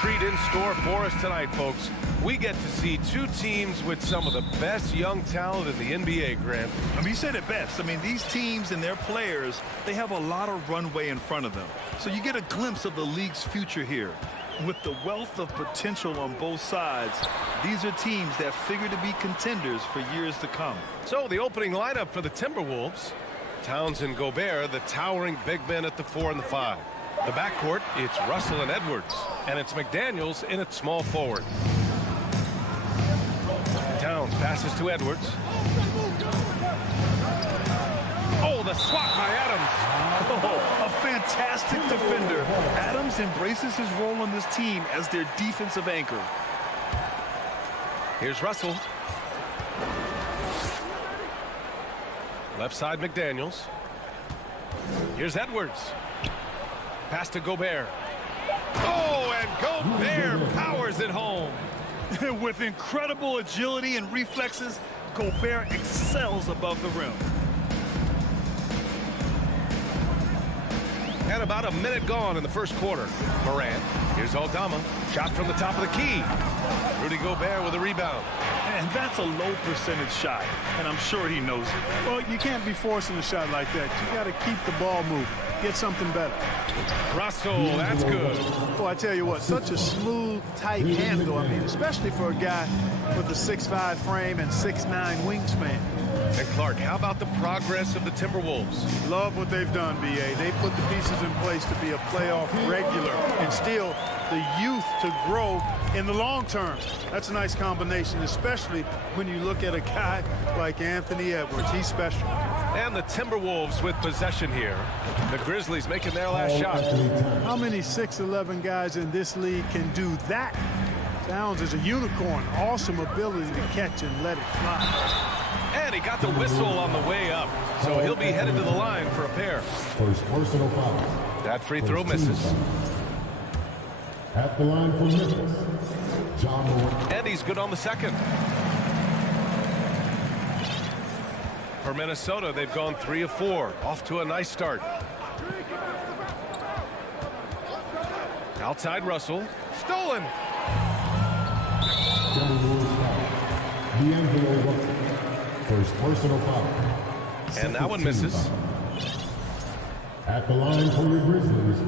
treat in store for us tonight, folks. We get to see two teams with some of the best young talent in the NBA, Grant. I mean, you said it best. I mean, these teams and their players, they have a lot of runway in front of them. So you get a glimpse of the league's future here. With the wealth of potential on both sides, these are teams that figure to be contenders for years to come. So the opening lineup for the Timberwolves. Towns and Gobert, the towering big men at the 4 and the 5. The backcourt, it's Russell and Edwards. And it's McDaniels in at small forward. Towns passes to Edwards. Oh, the swat by Adams. Oh, a fantastic defender. Adams embraces his role on this team as their defensive anchor. Here's Russell. Left side, McDaniels. Here's Edwards. Pass to Gobert. Oh, and Gobert powers it home. With incredible agility and reflexes, Gobert excels above the rim. And about a minute gone in the first quarter. Morant. Here's Aldama. Shot from the top of the key. Rudy Gobert with a rebound. And that's a low percentage shot, and I'm sure he knows it. Well, you can't be forcing a shot like that. You got to keep the ball moving. Get something better. Russell, that's good. Well, I tell you what, such a smooth, tight handle. I mean, especially for a guy with a 6'5" frame and 6'9" wingspan. And Clark, how about the progress of the Timberwolves? Love what they've done, B.A. They put the pieces in place to be a playoff regular and still the youth to grow in the long term. That's a nice combination, especially when you look at a guy like Anthony Edwards. He's special. And the Timberwolves with possession here. The Grizzlies making their last shot. How many 6'11" guys in this league can do that? Towns is a unicorn. Awesome ability to catch and let it fly. And he got the whistle on the way up. So he'll be headed to the line for a pair. First personal foul. That free throw misses. At the line for Memphis, John Morant. And he's good on the second. For Minnesota, they've gone 3 of 4. Off to a nice start. Outside Russell. Stolen. D'Angelo Russell. First personal foul. And that one misses. At the line for the Grizzlies,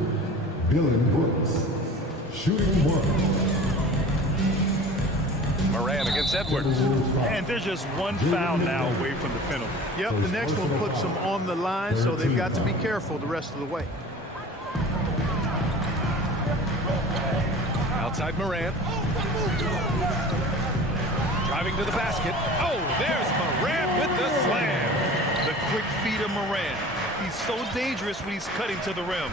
Dylan Brooks. Shooting 1. Morant against Edwards. And there's just one foul now away from the penalty. Yep, the next one puts them on the line, so they've got to be careful the rest of the way. Outside Morant. Driving to the basket. Oh, there's Morant with the slam. The quick feet of Morant. He's so dangerous when he's cutting to the rim.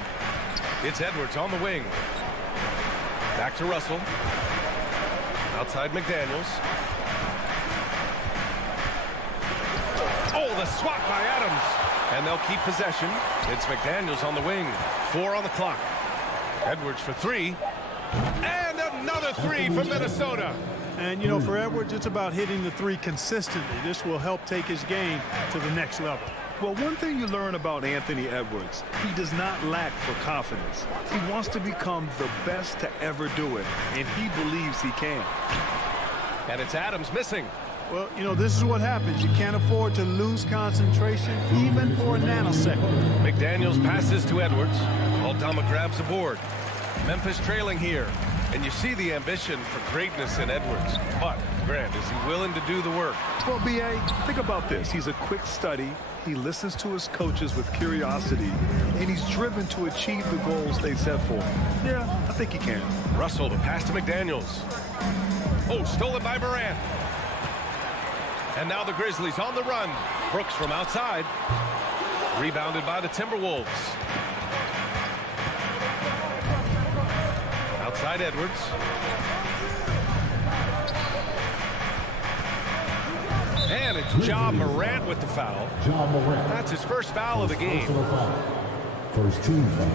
It's Edwards on the wing. Back to Russell. Outside McDaniels. Oh, the swat by Adams. And they'll keep possession. It's McDaniels on the wing. 4 on the clock. Edwards for 3. And another 3 from Minnesota. And, you know, for Edwards, it's about hitting the 3 consistently. This will help take his game to the next level. Well, one thing you learn about Anthony Edwards, he does not lack for confidence. He wants to become the best to ever do it, and he believes he can. And it's Adams missing. Well, you know, this is what happens. You can't afford to lose concentration, even for a nanosecond. McDaniels passes to Edwards. Aldama grabs the board. Memphis trailing here. And you see the ambition for greatness in Edwards. But, Grant, is he willing to do the work? Well, B.A., think about this. He's a quick study. He listens to his coaches with curiosity, and he's driven to achieve the goals they set for him. Yeah, I think he can. Russell, the pass to McDaniels. Oh, stolen by Morant. And now the Grizzlies on the run. Brooks from outside. Rebounded by the Timberwolves. Outside Edwards. And it's Ja Morant with the foul. Ja Morant. That's his first foul of the game. First team foul.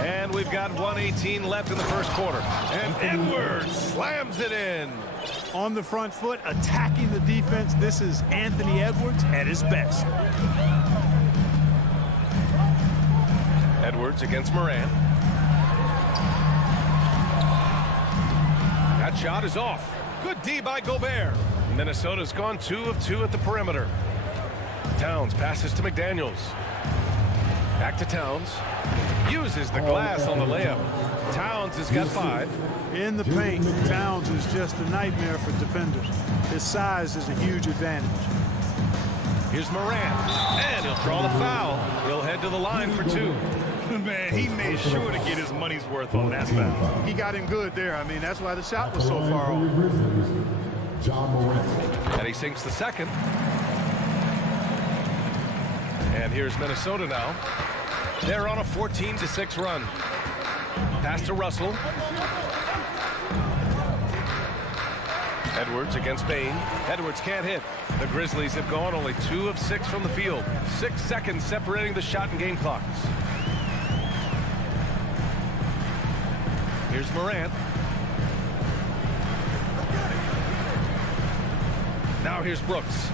And we've got 1:18 left in the first quarter. And Edwards slams it in. On the front foot, attacking the defense. This is Anthony Edwards at his best. Edwards against Morant. That shot is off. Good D by Gobert. Minnesota's gone 2 of 2 at the perimeter. Towns passes to McDaniels. Back to Towns. Uses the glass on the layup. Towns has got 5. In the paint, Towns is just a nightmare for defenders. His size is a huge advantage. Here's Morant, and he'll draw the foul. He'll head to the line for 2. Man, he made sure to get his money's worth on that foul. He got him good there. I mean, that's why the shot was so far off. And he sinks the second. And here's Minnesota now. They're on a 14-6 run. Pass to Russell. Edwards against Bain. Edwards can't hit. The Grizzlies have gone only 2 of 6 from the field. 6 seconds separating the shot and game clocks. Here's Morant. Now here's Brooks.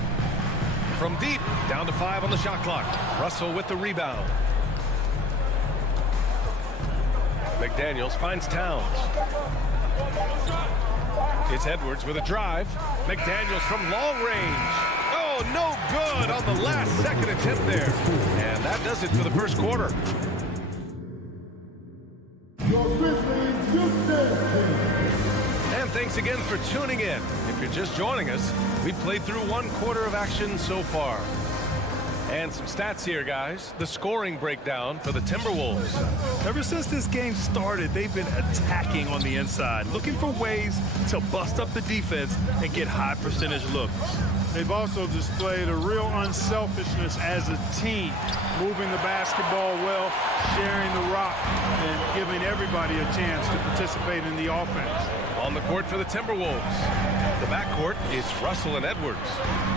From deep, down to 5 on the shot clock. Russell with the rebound. McDaniels finds Towns. It's Edwards with a drive. McDaniels from long range. Oh, no good on the last second attempt there. And that does it for the first quarter. And thanks again for tuning in. If you're just joining us, we've played through 1 quarter of action so far. And some stats here, guys. The scoring breakdown for the Timberwolves. Ever since this game started, they've been attacking on the inside, looking for ways to bust up the defense and get high percentage looks. They've also displayed a real unselfishness as a team, moving the basketball well, sharing the rock, and giving everybody a chance to participate in the offense. On the court for the Timberwolves. The backcourt, it's Russell and Edwards.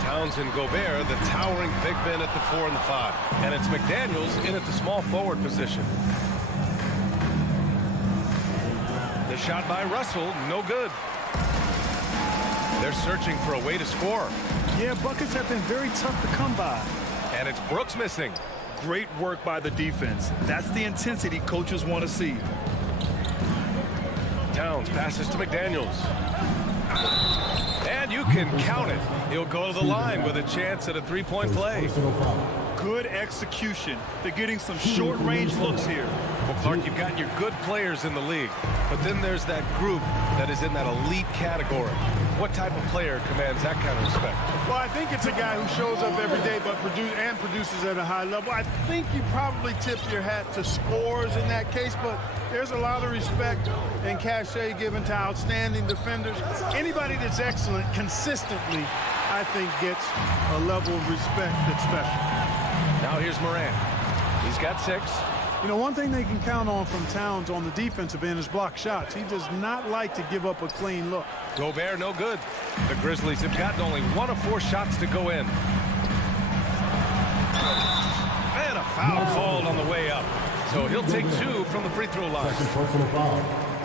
Towns and Gobert, the towering big men at the 4 and the 5. And it's McDaniels in at the small forward position. The shot by Russell, no good. They're searching for a way to score. Yeah, buckets have been very tough to come by. And it's Brooks missing. Great work by the defense. That's the intensity coaches want to see. Towns passes to McDaniels. And you can count it. He'll go to the line with a chance at a 3-point play. Good execution. They're getting some short-range looks here. Well, Clark, you've got your good players in the league, but then there's that group that is in that elite category. What type of player commands that kind of respect? Well, I think it's a guy who shows up every day but produces at a high level. I think you probably tip your hat to scores in that case, but there's a lot of respect and cachet given to outstanding defenders. Anybody that's excellent consistently, I think, gets a level of respect that's special. Now here's Morant. He's got 6. You know, one thing they can count on from Towns on the defensive end is block shots. He does not like to give up a clean look. Gobert, no good. The Grizzlies have gotten only 1 of 4 shots to go in. And a foul called on the way up. So he'll take 2 from the free throw line.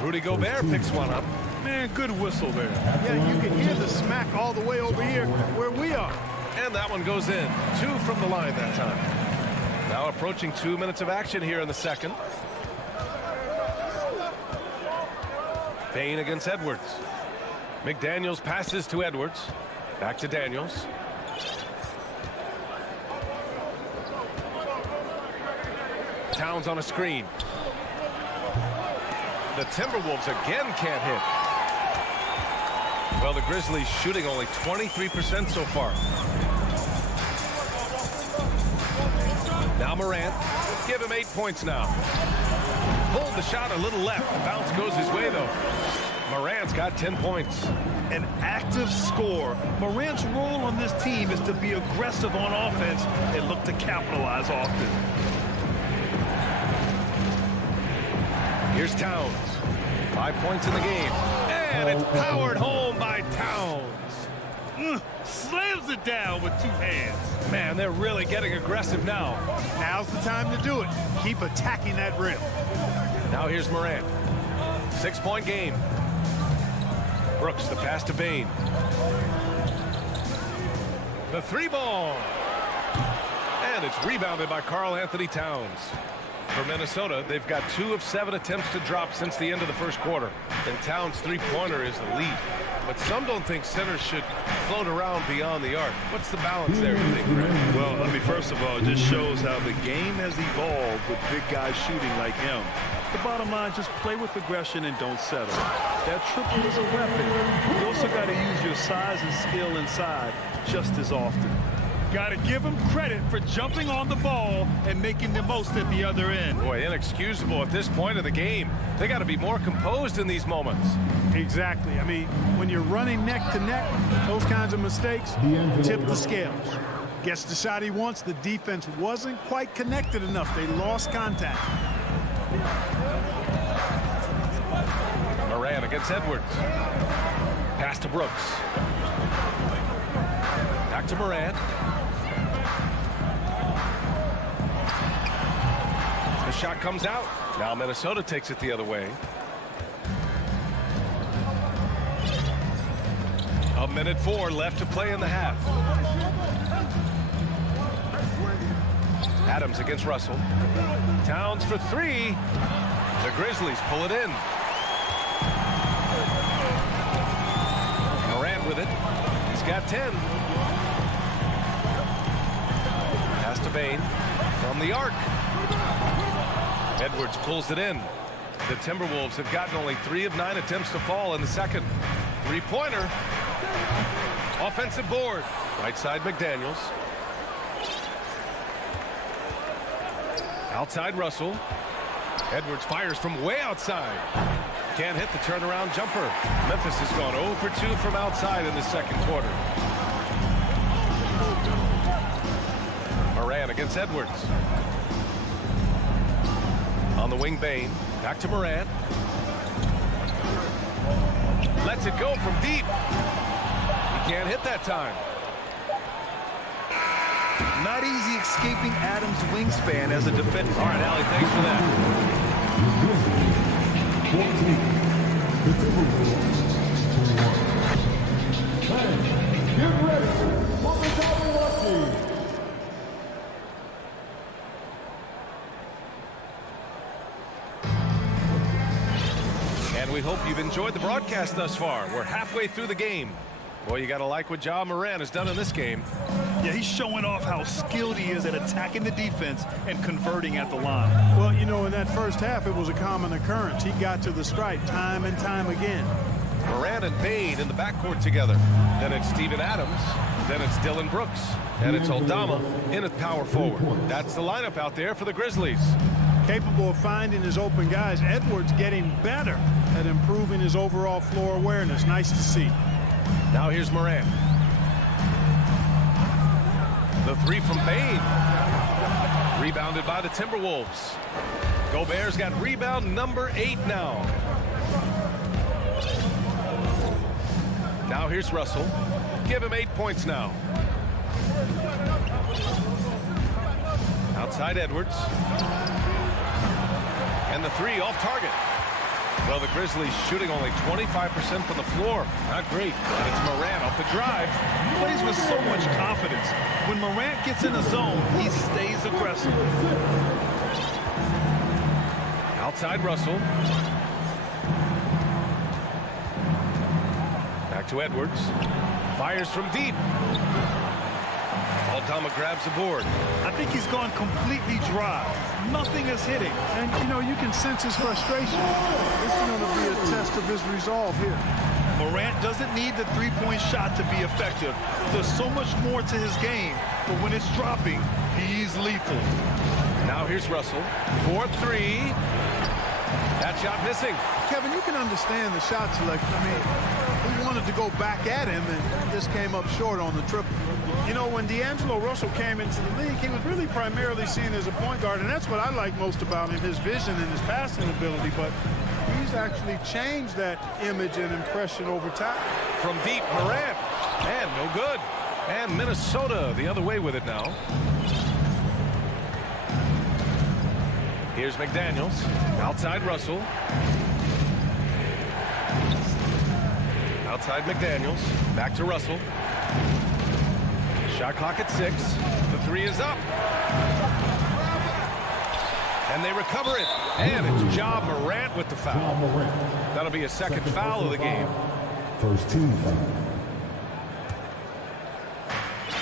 Rudy Gobert picks one up. Man, good whistle there. Yeah, you can hear the smack all the way over here where we are. And that one goes in. 2 from the line that time. Now approaching 2 minutes of action here in the second. Bain against Edwards. McDaniels passes to Edwards. Back to Daniels. Towns on a screen. The Timberwolves again can't hit. Well, the Grizzlies shooting only 23% so far. Now Morant. Give him 8 points now. Pulled the shot a little left. The bounce goes his way, though. Morant's got 10 points. An active scorer. Morant's role on this team is to be aggressive on offense and look to capitalize often. Here's Towns. 5 points in the game. And it's powered home by Towns. Slams it down with 2 hands. Man, they're really getting aggressive now. Now's the time to do it. Keep attacking that rim. Now here's Morant. 6-point game. Brooks, the pass to Bain. The 3 ball. And And it's rebounded by Karl Anthony Towns. For Minnesota, they've got 2 of 7 attempts to drop since the end of the first quarter. And Towns' three-pointer is elite. But some don't think centers should float around beyond the arc. What's the balance there, you think, Brad? Well, I mean, first of all, it just shows how the game has evolved with big guys shooting like him. The bottom line, just play with aggression and don't settle. That triple is a weapon. You also got to use your size and skill inside just as often. Got to give him credit for jumping on the ball and making the most at the other end. Boy, inexcusable at this point of the game. They got to be more composed in these moments. Exactly. I mean, when you're running neck to neck, those kinds of mistakes tip the scales. Gets the shot he wants. The defense wasn't quite connected enough. They lost contact. Moran against Edwards. Pass to Brooks. Back to Moran. The shot comes out. Now Minnesota takes it the other way. A minute 4 left to play in the half. Adams against Russell. Towns for 3. The Grizzlies pull it in. Moran with it. He's got 10. Pass to Bain from the arc. Edwards pulls it in. The Timberwolves have gotten only 3 of 9 attempts to fall in the second. Three-pointer. Offensive board. Right side McDaniels. Outside Russell. Edwards fires from way outside. Can't hit the turnaround jumper. Memphis has gone 0 for 2 from outside in the second quarter. Moran against Edwards. On the wing, Bain. Back to Moran. Lets it go from deep. He can't hit that time. Not easy escaping Adams' wingspan as a defender. All right, Allie, thanks for that. 14. The Timberwolves 21. Hey, get ready for the double lucky. And we hope you've enjoyed the broadcast thus far. We're halfway through the game. Boy, you got to like what Ja Moran has done in this game. Yeah, he's showing off how skilled he is at attacking the defense and converting at the line. Well, you know, in that first half, it was a common occurrence. He got to the stripe time and time again. Moran and Bain in the backcourt together. Then it's Steven Adams. Then it's Dylan Brooks. And it's Aldama in at power forward. That's the lineup out there for the Grizzlies. Capable of finding his open guys. Edwards getting better at improving his overall floor awareness. Nice to see. Now here's Moran. The 3 from Bain. Rebounded by the Timberwolves. Gobert's got rebound number 8 now. Now here's Russell. Give him 8 points now. Outside Edwards. And the 3 off target. Well, the Grizzlies shooting only 25% from the floor. Not great. And it's Morant off the drive. He plays with so much confidence. When Morant gets in the zone, he stays aggressive. Outside Russell. Back to Edwards. Fires from deep. Aldama grabs the board. I think he's gone completely dry. Nothing is hitting. And, you know, you can sense his frustration. This is going to be a test of his resolve here. Morant doesn't need the three-point shot to be effective. There's so much more to his game, but when it's dropping, he's lethal. Now here's Russell. 4-3. That shot missing. Kevin, you can understand the shot selection. I mean, we wanted to go back at him and just came up short on the triple. You know, when D'Angelo Russell came into the league, he was really primarily seen as a point guard, and that's what I like most about him, his vision and his passing ability, but he's actually changed that image and impression over time. From deep, Morant. And no good. And Minnesota the other way with it now. Here's McDaniels. Outside Russell. Outside McDaniels. Back to Russell. Shot clock at 6. The three is up. And they recover it. And it's Ja Morant with the foul. That'll be a second foul of the game. First team foul.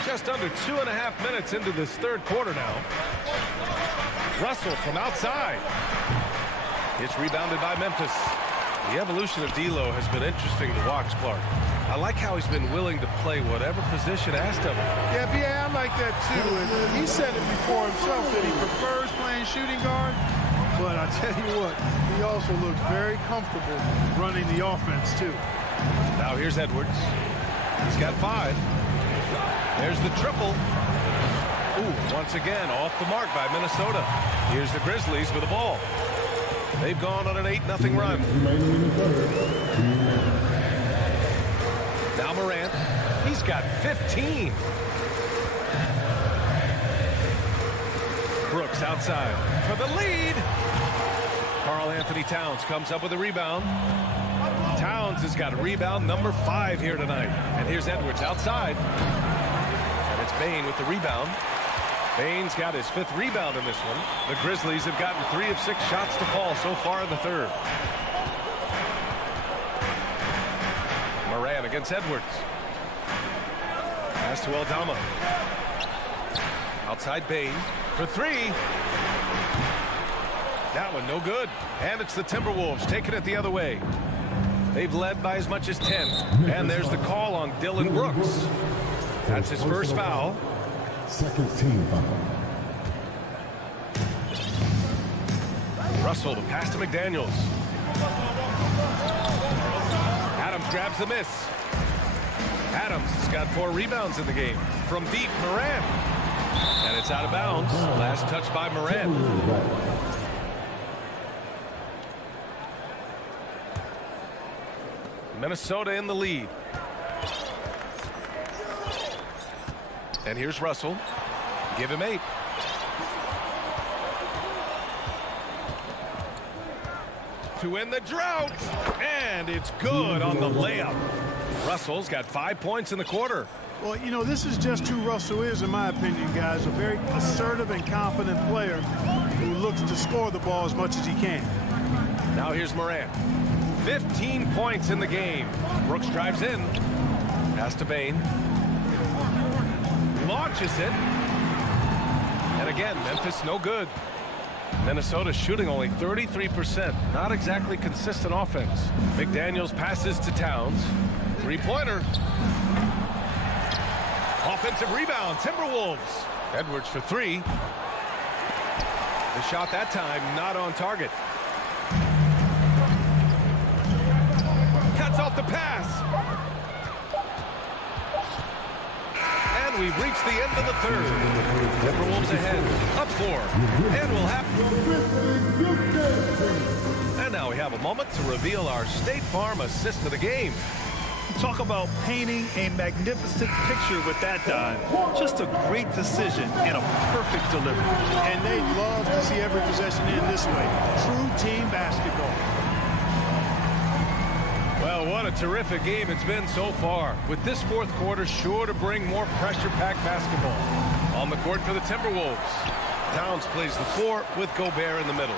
Just under 2.5 minutes into this third quarter now. Russell from outside. It's rebounded by Memphis. The evolution of D'Lo has been interesting to watch, Clark. I like how he's been willing to play whatever position asked of him. Yeah, I like that too. And he said it before himself that he prefers playing shooting guard. But I tell you what, he also looks very comfortable running the offense too. Now here's Edwards. He's got 5. There's the triple. Ooh, once again, off the mark by Minnesota. Here's the Grizzlies with the ball. They've gone on an 8-0 run. Now Morant. He's got 15. Brooks outside for the lead. Karl-Anthony Towns comes up with a rebound. Towns has got a rebound number 5 here tonight. And here's Edwards outside. And it's Bane with the rebound. Bane's got his 5th rebound in this one. The Grizzlies have gotten 3 of 6 shots to fall so far in the third. Morant against Edwards. Pass to Aldama. Outside Bane for 3. That one no good. And it's the Timberwolves taking it the other way. They've led by as much as 10. And there's the call on Dillon Brooks. That's his first foul. Second team foul. Russell to pass to McDaniels. Adams grabs the miss. Adams has got 4 rebounds in the game. From deep, Morant. And it's out of bounds. Last touch by Morant. Minnesota in the lead. And here's Russell. Give him 8. To win the drought. And it's good on the layup. Russell's got 5 points in the quarter. Well, you know, this is just who Russell is, in my opinion, guys. A very assertive and confident player who looks to score the ball as much as he can. Now here's Morant. 15 points in the game. Brooks drives in. Pass to Bane. Launches it. And again, Memphis no good. Minnesota shooting only 33%. Not exactly consistent offense. McDaniels passes to Towns. 3-pointer. Offensive rebound, Timberwolves. Edwards for 3. The shot that time not on target. Cuts off the pass. And we've reached the end of the third. Timberwolves ahead, up 4. And we'll have... And now we have a moment to reveal our State Farm assist of the game. Talk about painting a magnificent picture with that dive. Just a great decision and a perfect delivery. And they love to see every possession in this way. True team basketball. Well, what a terrific game it's been so far. With this fourth quarter sure to bring more pressure-packed basketball. On the court for the Timberwolves. Towns plays the 4 with Gobert in the middle.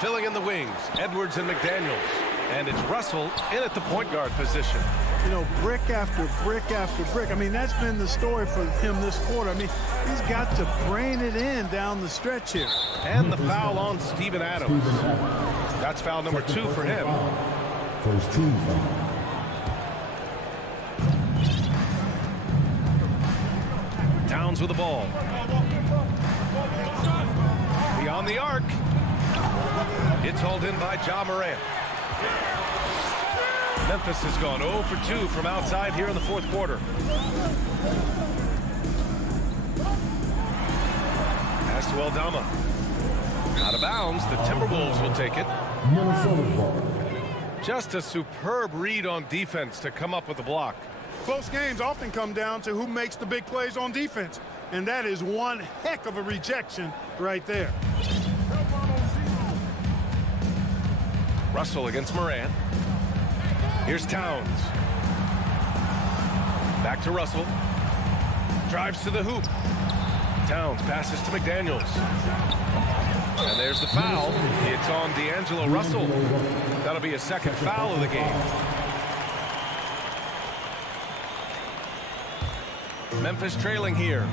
Filling in the wings, Edwards and McDaniels. And it's Russell in at the point guard position. You know, brick after brick after brick. I mean, that's been the story for him this quarter. I mean, he's got to brain it in down the stretch here. And the foul on Steven Adams. That's foul number 2 for him. First team foul. Towns with the ball. Beyond the arc. It's hauled in by Ja Morant. Memphis has gone 0 for 2 from outside here in the fourth quarter. Pass to Aldama. Out of bounds. The Timberwolves will take it. Minnesota ball. Just a superb read on defense to come up with the block. Close games often come down to who makes the big plays on defense. And that is one heck of a rejection right there. Russell against Morant. Here's Towns. Back to Russell. Drives to the hoop. Towns passes to McDaniels. And there's the foul. It's on D'Angelo Russell. That'll be a second foul of the game. Memphis trailing here.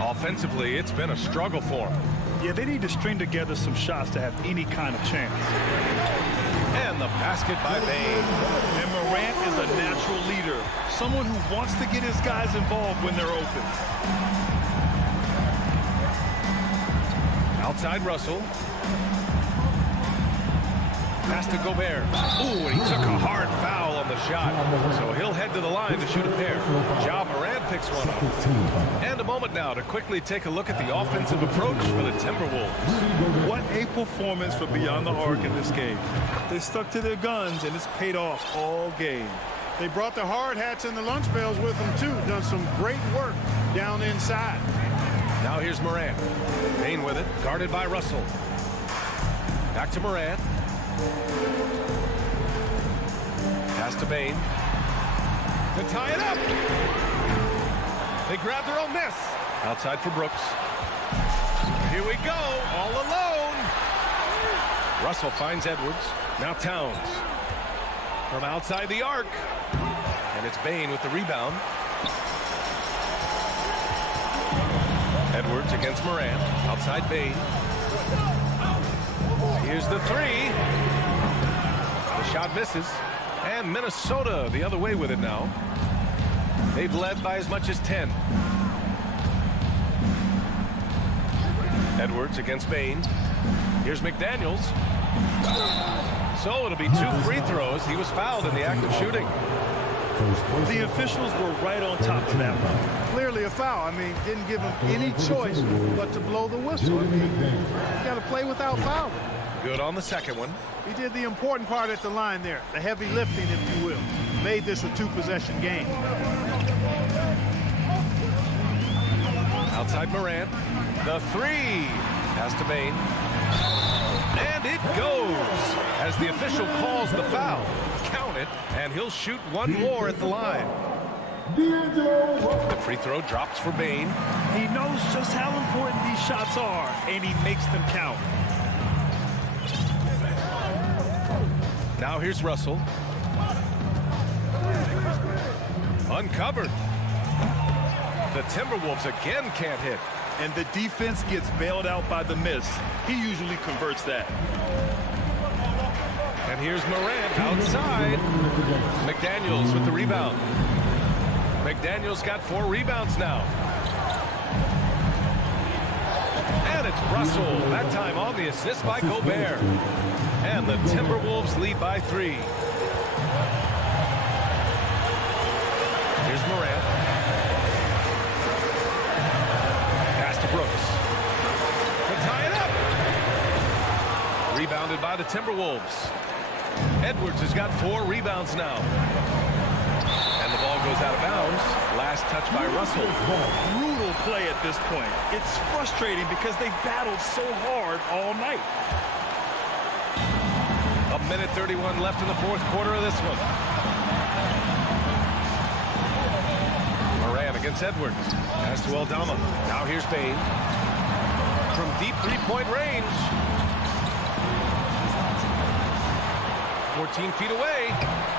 Offensively, it's been a struggle for them. Yeah, they need to string together some shots to have any kind of chance. And the basket by Bane. And Morant is a natural leader, someone who wants to get his guys involved when they're open. Outside Russell. Pass to Gobert. Ooh, and he took a hard foul on the shot. So he'll head to the line to shoot a pair. Ja Morant picks one up. And a moment now to quickly take a look at the offensive approach for the Timberwolves. What a performance for Beyond the Arc in this game. They stuck to their guns, and it's paid off all game. They brought the hard hats and the lunch bells with them, too. Done some great work down inside. Now here's Morant. Bane with it, guarded by Russell. Back to Morant. Pass to Bane. To tie it up. They grab their own miss. Outside for Brooks. Here we go, all alone. Russell finds Edwards. Now Towns. From outside the arc. And it's Bane with the rebound. Edwards against Morant. Outside Bane. Here's the three. The shot misses. And Minnesota the other way with it now. They've led by as much as 10. Edwards against Bane. Here's McDaniels. So it'll be 2 free throws. He was fouled in the act of shooting. The officials were right on top of that one. Clearly a foul. I mean, didn't give him any choice but to blow the whistle. I mean, you got to play without fouling. Good on the second one. He did the important part at the line there, the heavy lifting, if you will. Made this a 2-possession game. Outside Morant. The three. Pass to Bane. And it goes as the official calls the foul. Count it, and he'll shoot one more at the line. The free throw drops for Bane. He knows just how important these shots are, and he makes them count. Now here's Russell. Uncovered. The Timberwolves again can't hit. And the defense gets bailed out by the miss. He usually converts that. And here's Morant outside. McDaniels with the rebound. McDaniels got 4 rebounds now. And it's Russell, that time on the assist by Gobert. And the Timberwolves lead by 3. Here's Morant. Pass to Brooks. To tie it up. Rebounded by the Timberwolves. Edwards has got 4 rebounds now. And the ball goes out of bounds. Last touch by Russell. Brutal play at this point. It's frustrating because they battled so hard all night. 1:31 left in the fourth quarter of this one. Morant against Edwards. Pass to Aldama. Now here's Bane. From deep three-point range. 14 feet away.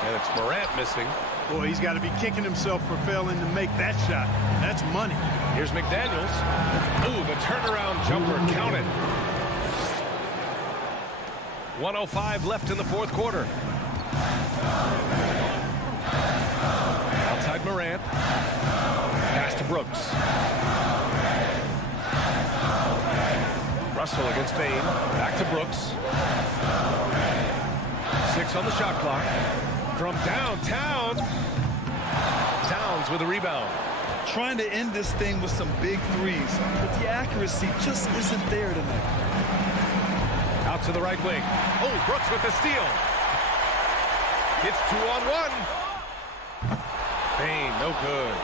And it's Morant missing. Boy, he's got to be kicking himself for failing to make that shot. That's money. Here's McDaniels. Ooh, the turnaround jumper. Count it. 1:05 left in the fourth quarter. Outside Morant. Pass to Brooks. Russell against Bane. Back to Brooks. 6 on the shot clock. From downtown. Towns with a rebound. Trying to end this thing with some big threes, but the accuracy just isn't there tonight. Out to the right wing. Oh, Brooks with the steal. It's 2-on-1. Bane, no good.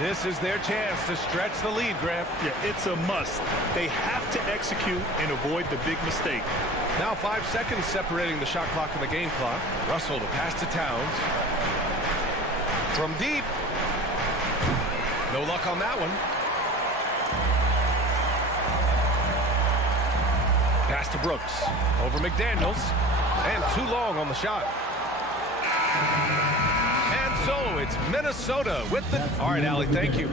This is their chance to stretch the lead, Grant. Yeah, it's a must. They have to execute and avoid the big mistake. Now 5 seconds separating the shot clock and the game clock. Russell to pass to Towns. From deep. No luck on that one. Pass to Brooks. Over McDaniels. And too long on the shot. And so it's Minnesota with the... All right, Allie, thank you.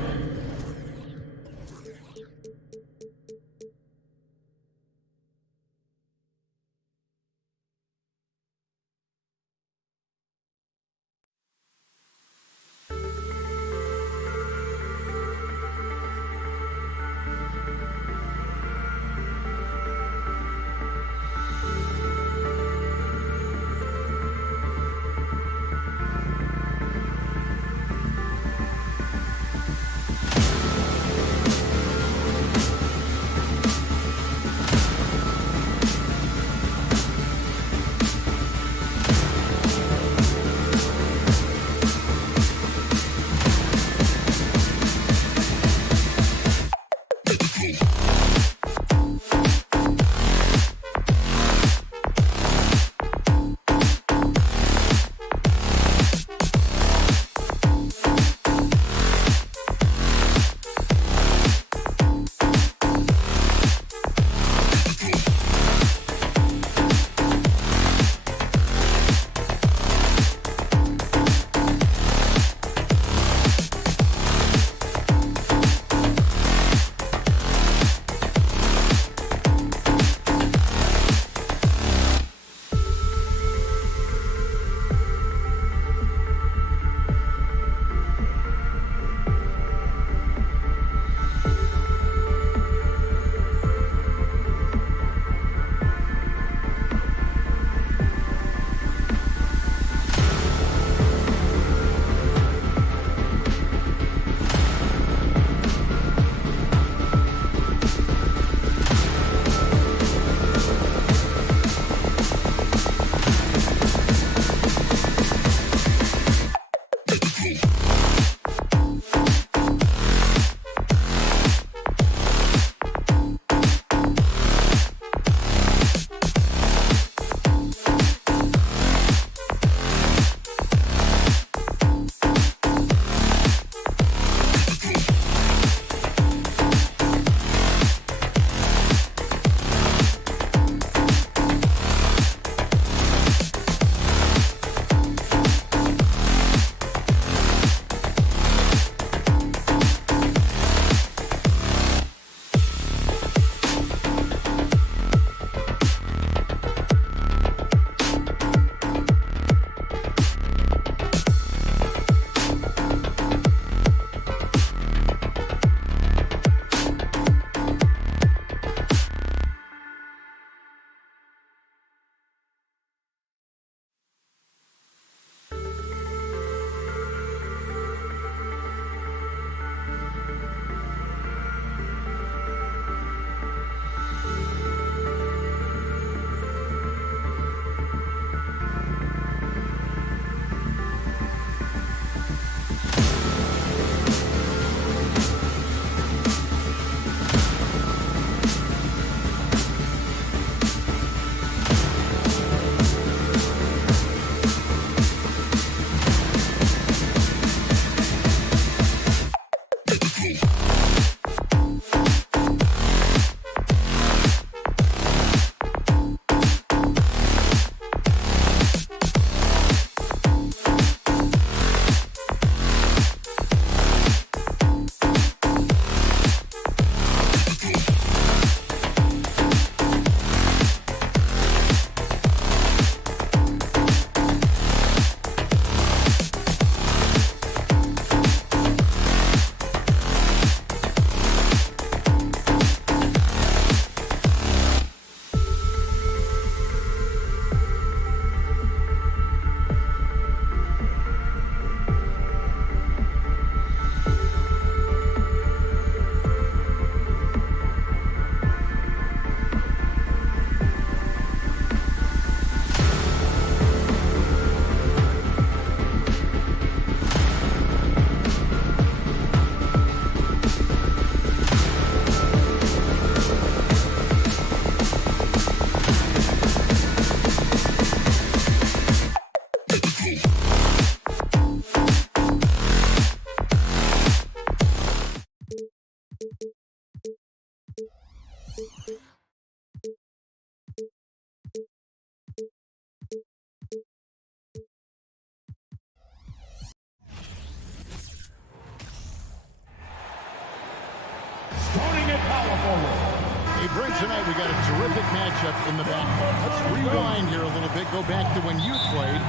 Hey, Brent, tonight we got a terrific matchup in the back. Let's rewind here a little bit. Go back to when you played.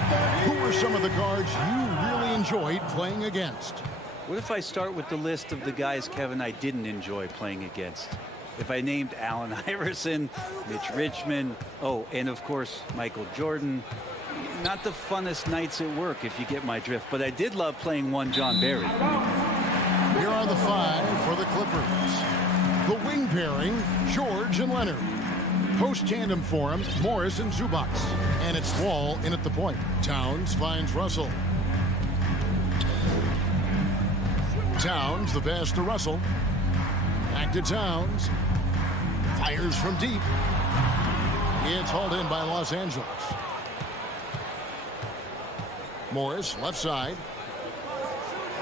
Who were some of the guards you really enjoyed playing against? What if I start with the list of the guys, Kevin, I didn't enjoy playing against? If I named Allen Iverson, Mitch Richmond, oh, and of course, Michael Jordan. Not the funnest nights at work, if you get my drift, but I did love playing one John Barry. Here are the 5 for the Clippers. The wing pairing, George and Leonard. Post-tandem for him, Morris and Zubac. And it's Wall in at the point. Towns finds Russell. Towns, the pass to Russell. Back to Towns. Fires from deep. It's hauled in by Los Angeles. Morris, left side.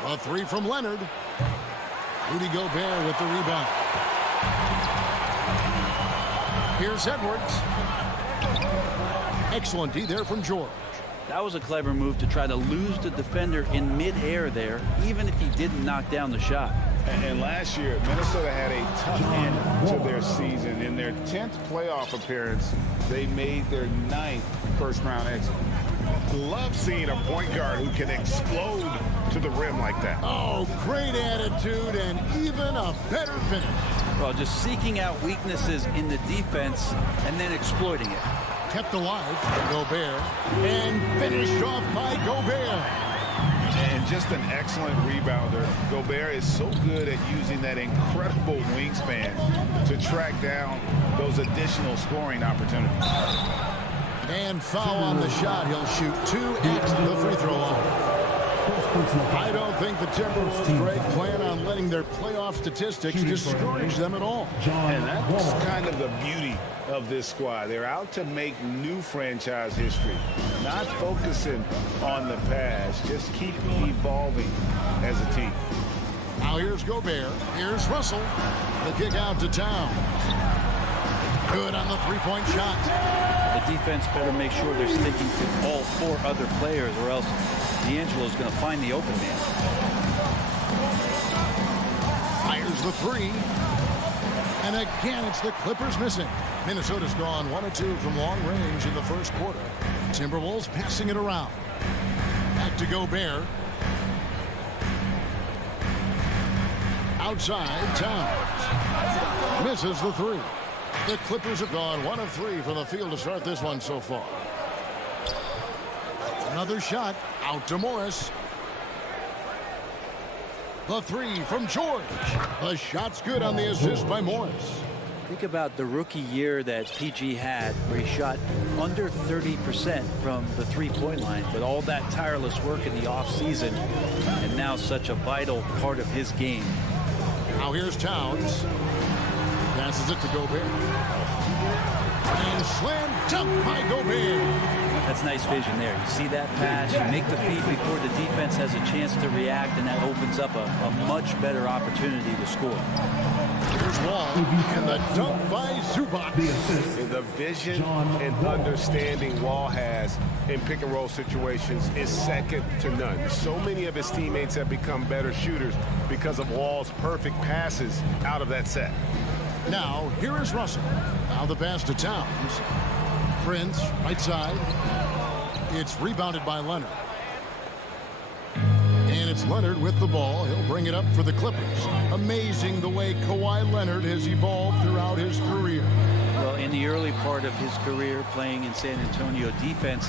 A 3 from Leonard. Rudy Gobert with the rebound. Here's Edwards. Excellent D there from George. That was a clever move to try to lose the defender in midair there, even if he didn't knock down the shot. And last year, Minnesota had a tough end to their season. In their 10th playoff appearance, they made their 9th first-round exit. Love seeing a point guard who can explode to the rim like that. Oh, great attitude and even a better finish. Well, just seeking out weaknesses in the defense and then exploiting it. Kept alive by Gobert and finished off by Gobert. And just an excellent rebounder. Gobert is so good at using that incredible wingspan to track down those additional scoring opportunities. And foul on the shot. He'll shoot 2 at the free throw line. I don't think the Timberwolves, Greg, plan on letting their playoff statistics discourage them at all. And that's kind of the beauty of this squad. They're out to make new franchise history, not focusing on the past, just keep evolving as a team. Now here's Gobert. Here's Russell. The kick out to Towns. Good on the three-point shot. The defense better make sure they're sticking to all 4 other players, or else D'Angelo's going to find the open man. Fires the 3. And again, it's the Clippers missing. Minnesota's gone 1 of 2 from long range in the first quarter. Timberwolves passing it around. Back to Gobert. Outside, Towns. Misses the 3. The Clippers have gone 1 of 3 from the field to start this one so far. Another shot out to Morris. The 3 from George. The shot's good on the assist by Morris. Think about the rookie year that PG had, where he shot under 30% from the three-point line, but all that tireless work in the offseason, and now such a vital part of his game. Now here's Towns. Passes it to Gobert. And slam dunk by Gobert. That's nice vision there. You see that pass, you make the feed before the defense has a chance to react, and that opens up a much better opportunity to score. Here's Wall, and the dunk by Zubac. The vision and understanding Wall has in pick-and-roll situations is second to none. So many of his teammates have become better shooters because of Wall's perfect passes out of that set. Now, here is Russell. Now the pass to Towns. Prince, right side. It's rebounded by Leonard. And it's Leonard with the ball. He'll bring it up for the Clippers. Amazing the way Kawhi Leonard has evolved throughout his career. Well, in the early part of his career playing in San Antonio, defense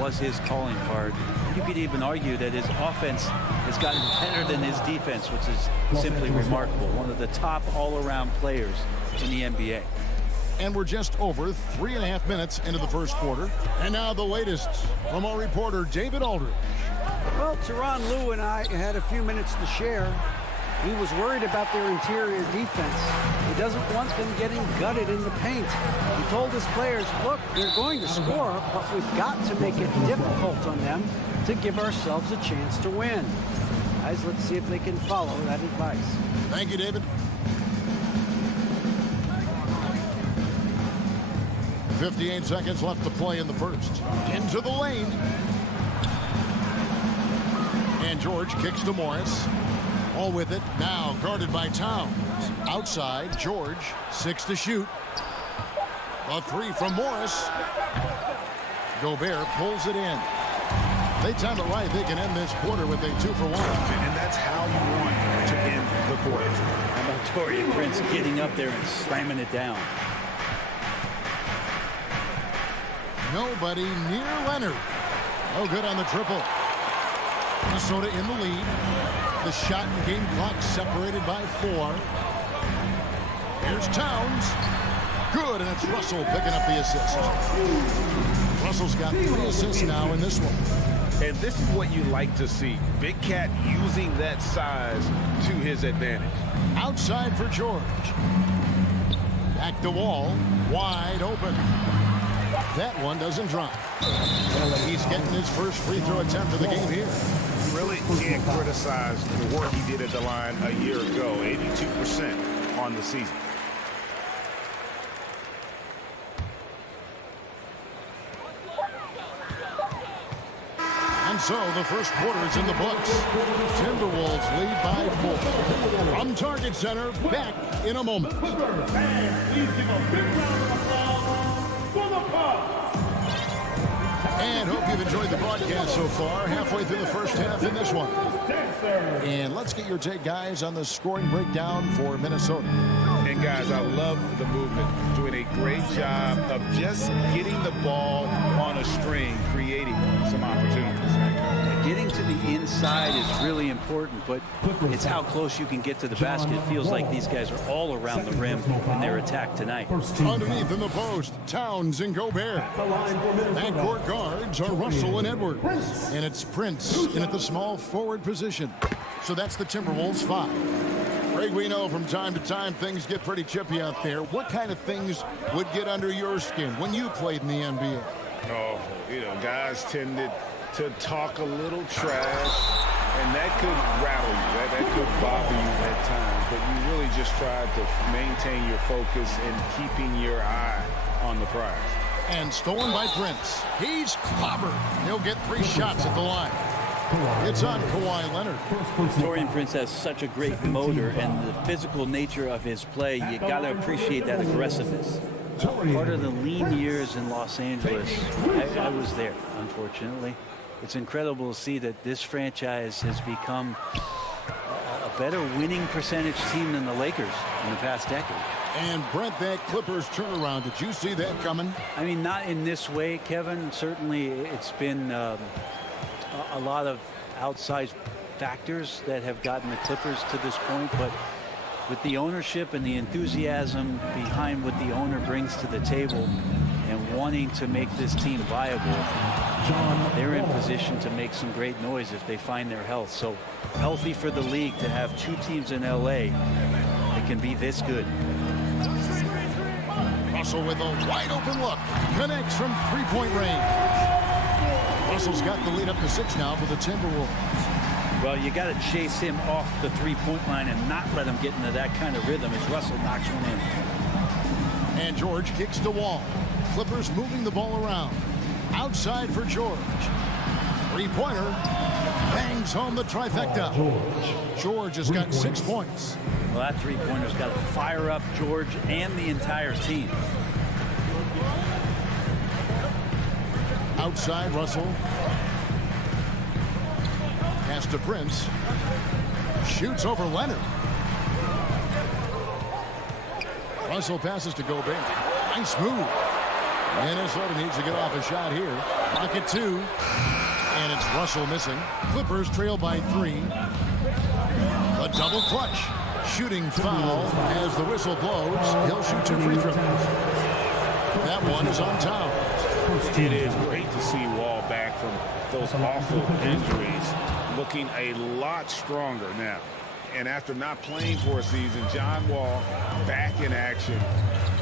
was his calling card. You could even argue that his offense has gotten better than his defense, which is simply remarkable. One of the top all-around players in the NBA. And we're just over 3.5 minutes into the first quarter. And now the latest from our reporter, David Aldridge. Well, Tyronn Lue and I had a few minutes to share. He was worried about their interior defense. He doesn't want them getting gutted in the paint. He told his players, look, they're going to score, but we've got to make it difficult on them to give ourselves a chance to win. Guys, let's see if they can follow that advice. Thank you, David. 58 seconds left to play in the first. Into the lane. And George kicks to Morris. All with it. Now guarded by Towns. Outside, George. 6 to shoot. A 3 from Morris. Gobert pulls it in. They time it right. They can end this quarter with a 2-for-1. And that's how you want to end the quarter. How about Torian Prince getting up there and slamming it down? Nobody near Leonard. No good on the triple. Minnesota in the lead. The shot and game clock separated by 4. Here's Towns. Good, and it's Russell picking up the assist. Russell's got 3 assists now in this one. And this is what you like to see. Big Cat using that size to his advantage. Outside for George. Back to Wall. Wide open. That one doesn't drop. He's getting his first free throw attempt of the game here. Really can't criticize the work he did at the line a year ago. 82% on the season. And so the first quarter is in the books. Timberwolves lead by 4. From Target Center, back in a moment. And hope you've enjoyed the broadcast so far. Halfway through the first half in this one. And let's get your take, guys, on the scoring breakdown for Minnesota. And guys, I love the movement. Doing a great job of just getting the ball on a string, creating some opportunities. Getting to the inside is really important, but it's how close you can get to the basket. It feels like these guys are all around the rim in their attack tonight. Underneath in the post, Towns and Gobert. Backcourt guards are Russell and Edwards. And it's Prince in at the small forward position. So that's the Timberwolves 5. Greg, we know from time to time things get pretty chippy out there. What kind of things would get under your skin when you played in the NBA? Oh, guys tended to talk a little trash, and that could rattle you. That could bother you at times, but you really just tried to maintain your focus and keeping your eye on the prize. And stolen by Prince. He's clobbered. He'll get 3 shots at the line. It's on Kawhi Leonard. Torian Prince has such a great motor, and the physical nature of his play, you got to appreciate that aggressiveness. Part of the lean years in Los Angeles, I was there, unfortunately. It's incredible to see that this franchise has become a better winning percentage team than the Lakers in the past decade. And Brent, that Clippers turnaround, did you see that coming? I mean, not in this way, Kevin. Certainly it's been a lot of outside factors that have gotten the Clippers to this point, but with the ownership and the enthusiasm behind what the owner brings to the table and wanting to make this team viable, they're in position to make some great noise if they find their health. So healthy for the league to have 2 teams in LA that can be this good. Russell with a wide open look. Connects from 3-point range. Russell's got the lead up to 6 now for the Timberwolves. Well, you got to chase him off the 3-point line and not let him get into that kind of rhythm as Russell knocks one in. And George kicks the wall. Clippers moving the ball around. Outside for George. 3-pointer. Bangs home the trifecta. George has got 6 points. Well, that 3-pointer's got to fire up George and the entire team. Outside, Russell. Pass to Prince. Shoots over Leonard. Russell passes to Gobert. Nice move. Minnesota needs to get off a shot here. Pocket 2. And it's Russell missing. Clippers trail by 3. A double clutch. Shooting foul as the whistle blows. He'll shoot 2 free throws. That one is on Towns. It is great to see Wall back from those awful injuries, looking a lot stronger now. And after not playing for a season, John Wall back in action,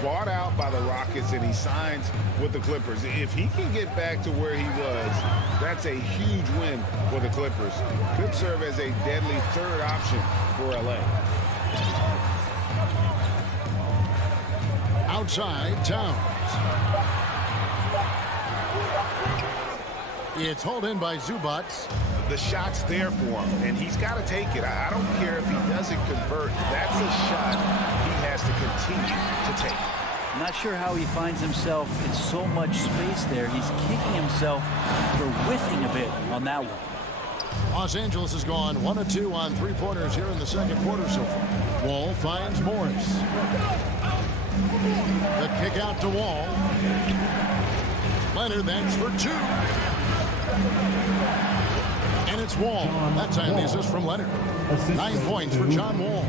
bought out by the Rockets, and he signs with the Clippers. If he can get back to where he was, that's a huge win for the Clippers. Could serve as a deadly 3rd option for LA. Outside, Towns. It's hauled in by Zubac. the shot's there for him, and he's got to take it. I don't care if he doesn't convert. That's a shot he has to continue to take. I'm not sure how he finds himself in so much space there. He's kicking himself for whiffing a bit on that one. Los Angeles has gone 1 of 2 on three-pointers here in the second quarter so far. Wall finds Morris. The kick out to Wall. Leonard, that's for 2. And it's Wall. That time the assist from Leonard. 9 points for John Wall.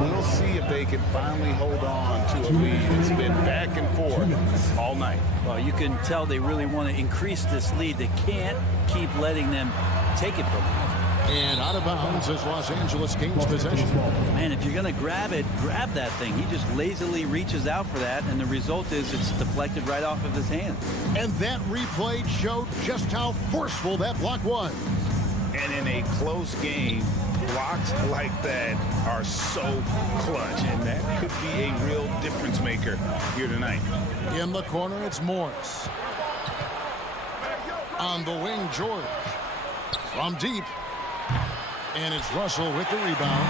We'll see if they can finally hold on to a lead. It's been back and forth all night. Well, you can tell they really want to increase this lead. They can't keep letting them take it from them. And out of bounds as Los Angeles gains possession. Man, if you're going to grab it, grab that thing. He just lazily reaches out for that, and the result is it's deflected right off of his hand. And that replay showed just how forceful that block was. And in a close game, blocks like that are so clutch, and that could be a real difference maker here tonight. In the corner, it's Morris. On the wing, George. From deep. And it's Russell with the rebound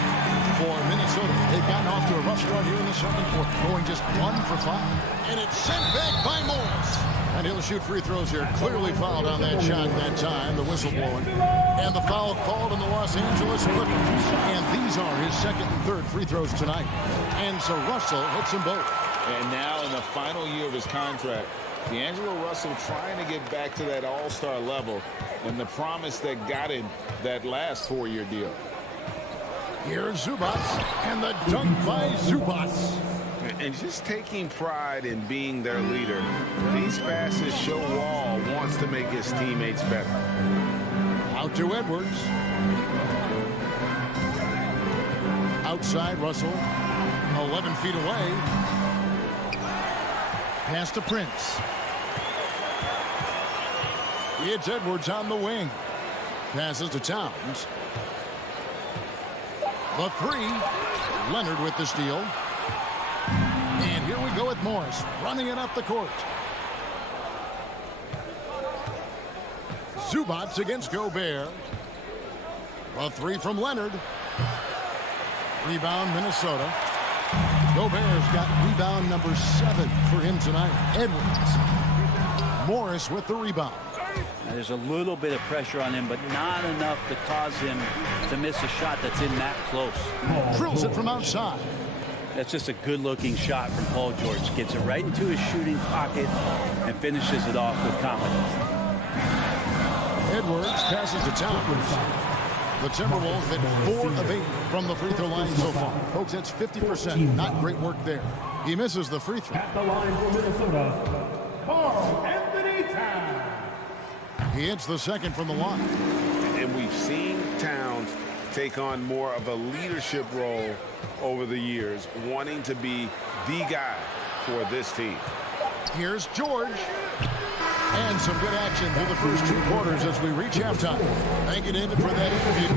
for Minnesota. They've gotten off to a rough start here in the second quarter, going just 1 for 5. And it's sent back by Morris. And he'll shoot free throws here. Clearly fouled on that shot that time, the whistle blowing. And the foul called on the Los Angeles Clippers. And these are his second and third free throws tonight. And so Russell hits them both. And now in the final year of his contract, D'Angelo Russell trying to get back to that all-star level and the promise that got him that last 4-year deal. Here's Zubac, and the dunk by Zubac. And just taking pride in being their leader, these passes show Wall wants to make his teammates better. Out to Edwards. Outside Russell, 11 feet away. Pass to Prince. It's Edwards on the wing. Passes to Towns. The 3. Leonard with the steal. And here we go with Morris running it up the court. Zubac against Gobert. The 3 from Leonard. Rebound Minnesota. Gobert's got rebound number 7 for him tonight. Edwards. Morris with the rebound. Now, there's a little bit of pressure on him, but not enough to cause him to miss a shot that's in that close. Drills it from outside. That's just a good-looking shot from Paul George. Gets it right into his shooting pocket and finishes it off with confidence. Edwards passes to Towns. The Timberwolves hit 4 of 8 from the free throw line so far. Folks, that's 50%. Not great work there. He misses the free throw. At the line for Minnesota, Carl Anthony Towns. He hits the second from the line. And we've seen Towns take on more of a leadership role over the years, wanting to be the guy for this team. Here's George. And some good action through the first 2 quarters as we reach halftime. Thank you, David, for that interview.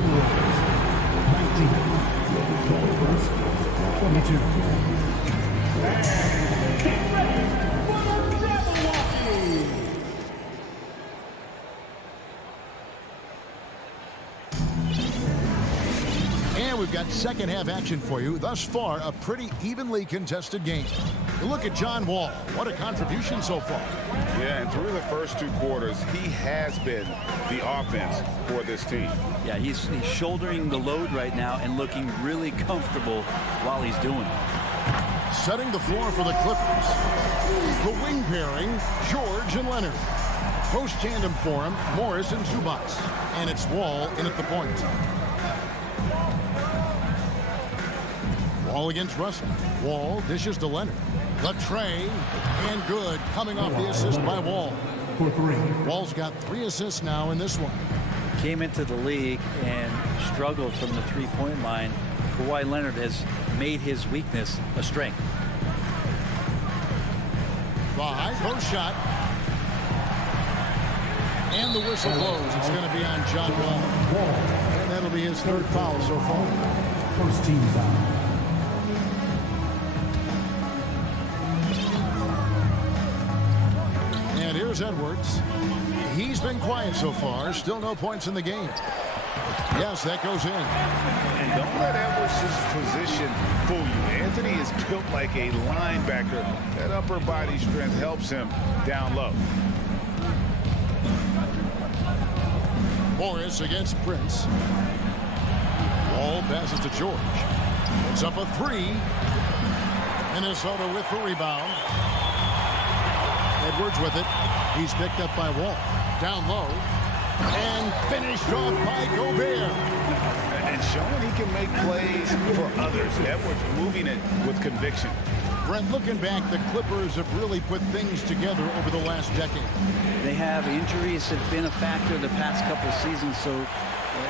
22. And we've got second half action for you. Thus far, a pretty evenly contested game. Look at John Wall. What a contribution so far. Yeah, and through the first 2 quarters, he has been the offense for this team. Yeah, he's shouldering the load right now and looking really comfortable while he's doing it. Setting the floor for the Clippers. The wing pairing, George and Leonard. Post tandem for him, Morris and Zubac. And it's Wall in at the point. Wall against Russell. Wall dishes to Leonard. The tray, and good, coming off the assist by Wall. For 3. Wall's got 3 assists now in this one. Came into the league and struggled from the three-point line. Kawhi Leonard has made his weakness a strength. The high post shot. And the whistle blows. It's going to be on John Wall. And that'll be his 3rd foul so far. First team foul. And here's Edwards. He's been quiet so far. Still no points in the game. Yes, that goes in. And don't let Edwards' position fool you. Anthony is built like a linebacker. That upper body strength helps him down low. Morris against Prince. Ball passes to George. It's up a 3. Minnesota with the rebound. Edwards with it. He's picked up by Wall. Down low. And finished off by Gobert. And showing he can make plays for others. Edwards moving it with conviction. Brent, looking back, the Clippers have really put things together over the last decade. They have. Injuries have been a factor the past couple of seasons, so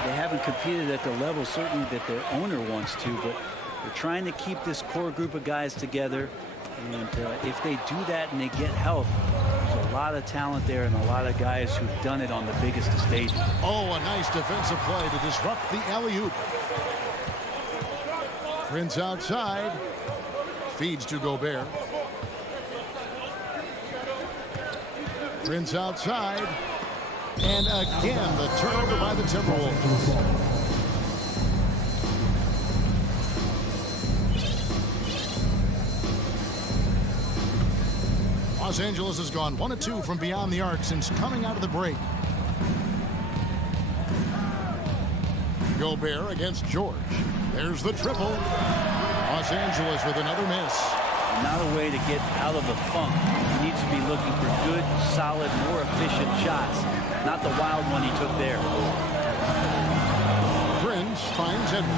they haven't competed at the level certainly that their owner wants to, but they're trying to keep this core group of guys together. And if they do that and they get health, there's a lot of talent there and a lot of guys who've done it on the biggest of stages. Oh, a nice defensive play to disrupt the alley-oop. Prince outside. Feeds to Gobert. Prince outside. And again, the turnover by the Timberwolves. Los Angeles has gone 1 of 2 from beyond the arc since coming out of the break. Gobert against George. There's the triple. Los Angeles with another miss. Not a way to get out of the funk. He needs to be looking for good, solid, more efficient shots. Not the wild one he took there. Prince finds Edwards.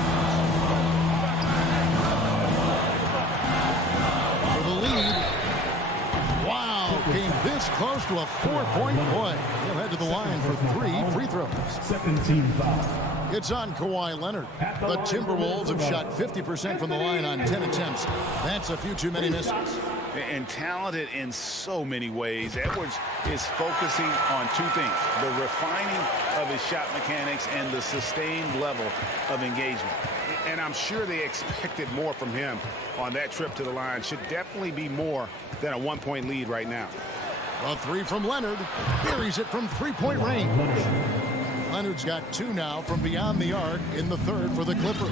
For the lead. Wow, came this close to a 4-point play. He'll head to the line for 3 free throws. 17 foul. It's on Kawhi Leonard. The Timberwolves have shot 50% from the line on 10 attempts. That's a few too many misses. And talented in so many ways. Edwards is focusing on 2 things: the refining of his shot mechanics and the sustained level of engagement. And I'm sure they expected more from him on that trip to the line. Should definitely be more than a 1-point lead right now. A 3 from Leonard. Buries it from 3-point range. Leonard's got 2 now from beyond the arc in the third for the Clippers.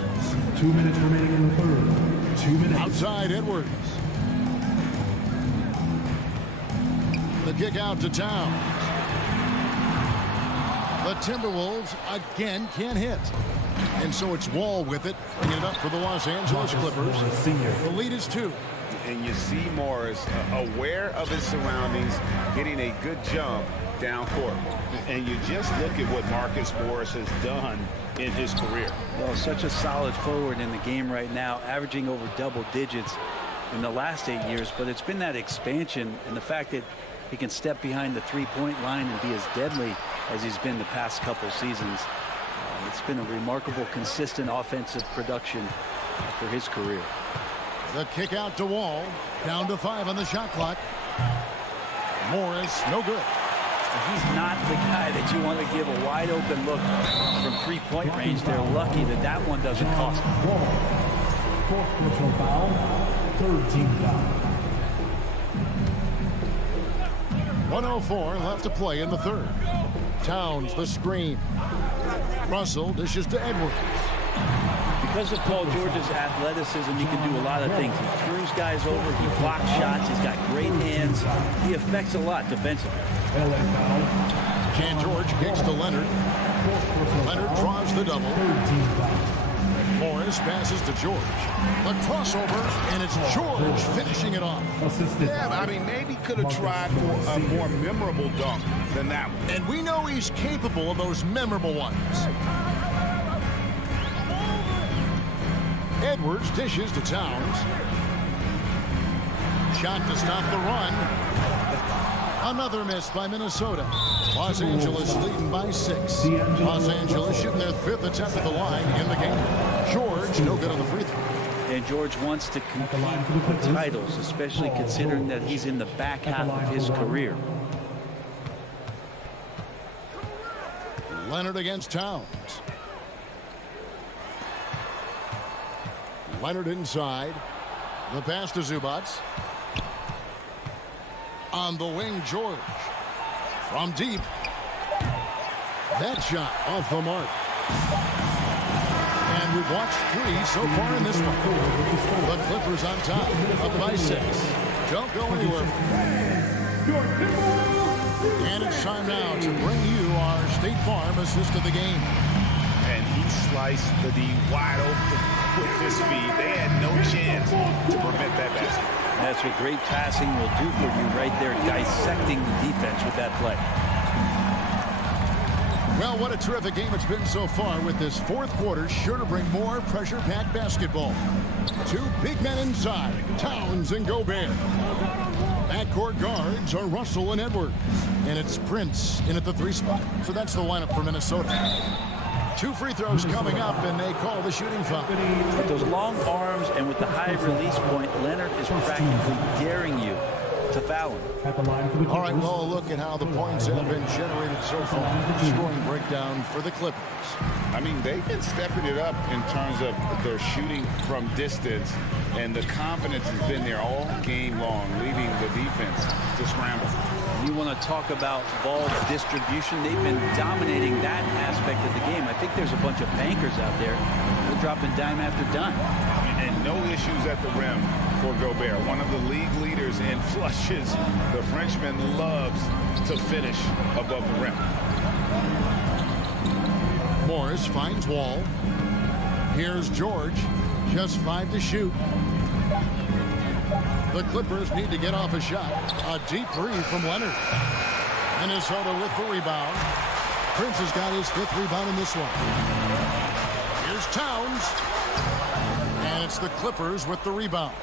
2 minutes remaining in the third. 2 minutes. Outside Edwards. The kick out to Towns. The Timberwolves again can't hit. And so it's Wall with it, bringing it up for the Los Angeles Clippers. The lead is 2. And you see Morris aware of his surroundings, getting a good jump down court. And you just look at what Marcus Morris has done in his career. Well, such a solid forward in the game right now, averaging over double digits in the last 8 years. But it's been that expansion and the fact that he can step behind the 3-point line and be as deadly as he's been the past couple seasons. It's been a remarkable, consistent offensive production for his career. The kick out to Wall. Down to 5 on the shot clock. Morris, no good. He's not the guy that you want to give a wide open look from 3-point range. They're lucky that that one doesn't cost them. 4th personal foul. 3rd team foul. 1:04 left to play in the third. Towns the screen. Russell dishes to Edwards. Because of Paul George's athleticism, he can do a lot of things. He turns guys over, he blocks shots, he's got great hands. He affects a lot defensively. Jan George kicks to Leonard. Leonard draws the double. Morris passes to George. The crossover, and it's George finishing it off. Yeah, I mean, maybe could have tried for a more memorable dunk than that one. And we know he's capable of those memorable ones. Edwards dishes to Towns. Shot to stop the run. Another miss by Minnesota. Los Angeles leading by 6. Los Angeles shooting their 5th attempt at the line in the game. George, no good on the free throw. And George wants to compete for titles, especially considering that he's in the back half of his career. Leonard against Towns. Leonard inside. The pass to Zubats. On the wing, George. From deep. That shot off the mark. And we've watched 3 so far in this one. The Clippers on top, up by 6. Don't go anywhere. And it's time now to bring you our State Farm assist of the game. And he sliced the D wide open with his speed. They had no chance to prevent that basket. That's what great passing will do for you right there, dissecting the defense with that play. Well, what a terrific game it's been so far, with this fourth quarter sure to bring more pressure-packed basketball. 2 big men inside, Towns and Gobert. Backcourt guards are Russell and Edwards. And it's Prince in at the 3 spot. So that's the lineup for Minnesota. 2 free throws coming up, and they call the shooting foul. With those long arms and with the high release point, Leonard is practically daring you to foul him. All right, well, a look at how the points have been generated so far. Scoring breakdown for the Clippers. I mean, they've been stepping it up in terms of their shooting from distance, and the confidence has been there all game long, leaving the defense to scramble. You want to talk about ball distribution. They've been dominating that aspect of the game. I think there's a bunch of bankers out there. They're dropping dime after dime. And no issues at the rim for Gobert. One of the league leaders in flushes. The Frenchman loves to finish above the rim. Morris finds Wall. Here's George. Just 5 to shoot. The Clippers need to get off a shot. A deep 3 from Leonard. Minnesota with the rebound. Prince has got his 5th rebound in this one. Here's Towns. And it's the Clippers with the rebound.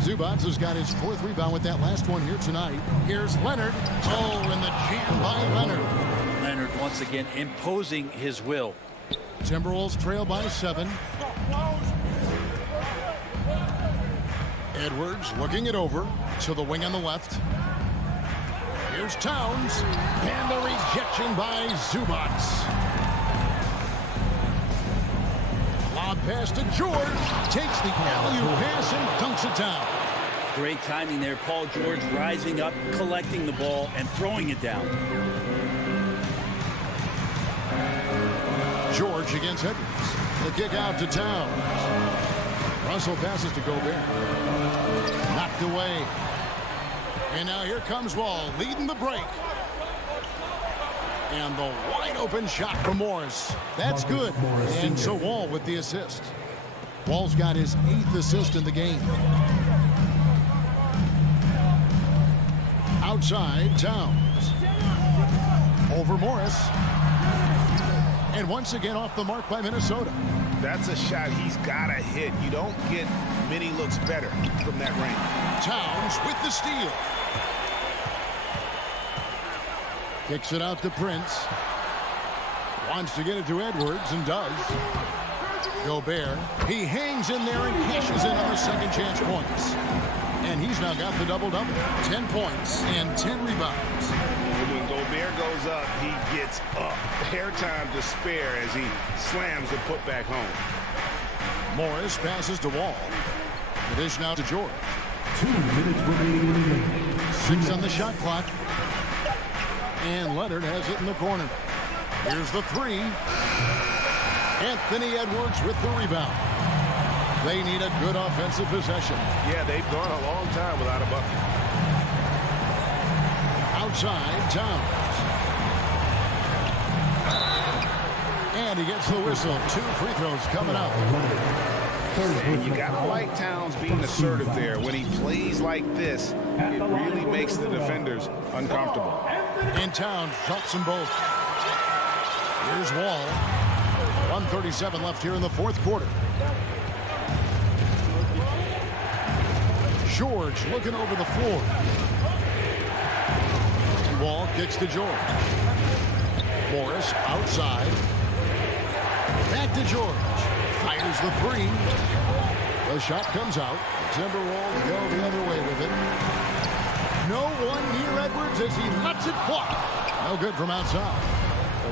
Zubac has got his 4th rebound with that last one here tonight. Here's Leonard. Oh, and the jam by Leonard. Leonard once again imposing his will. Timberwolves trail by 7. Edwards looking it over to the wing on the left. Here's Towns. And the rejection by Zubac. Lob pass to George. Takes the alley-oop pass and dunks it down. Great timing there. Paul George rising up, collecting the ball, and throwing it down. George against Edwards. The kick out to Towns. Russell passes to Gobert. Knocked away. And now here comes Wall, leading the break. And the wide open shot from Morris. That's good. And so Wall with the assist. Wall's got his 8th assist in the game. Outside, Towns. Over Morris. And once again off the mark by Minnesota. That's a shot he's got to hit. You don't get many looks better from that range. Towns with the steal. Kicks it out to Prince. Wants to get it to Edwards and does. Gobert. He hangs in there and cashes in on the second chance points. And he's now got the double-double. 10 points and 10 rebounds. When Gobert goes up, he gets up. Hair time to spare as he slams the putback home. Morris passes to Wall. The dish now to George. 2 minutes remaining in the game. 6 on the shot clock. And Leonard has it in the corner. Here's the 3. Anthony Edwards with the rebound. They need a good offensive possession. Yeah, they've gone a long time without a bucket. Outside, Towns. And he gets the whistle. 2 free throws coming up. And you got to like Towns being assertive there. When he plays like this, it really makes the defenders uncomfortable. And Towns drops them both. Here's Wall. 1:37 left here in the fourth quarter. George looking over the floor. Wall kicks to George. Morris outside. Back to George. Fires the 3. The shot comes out. Timberwolves go the other way with it. No one near Edwards as he lets it fly. No good from outside.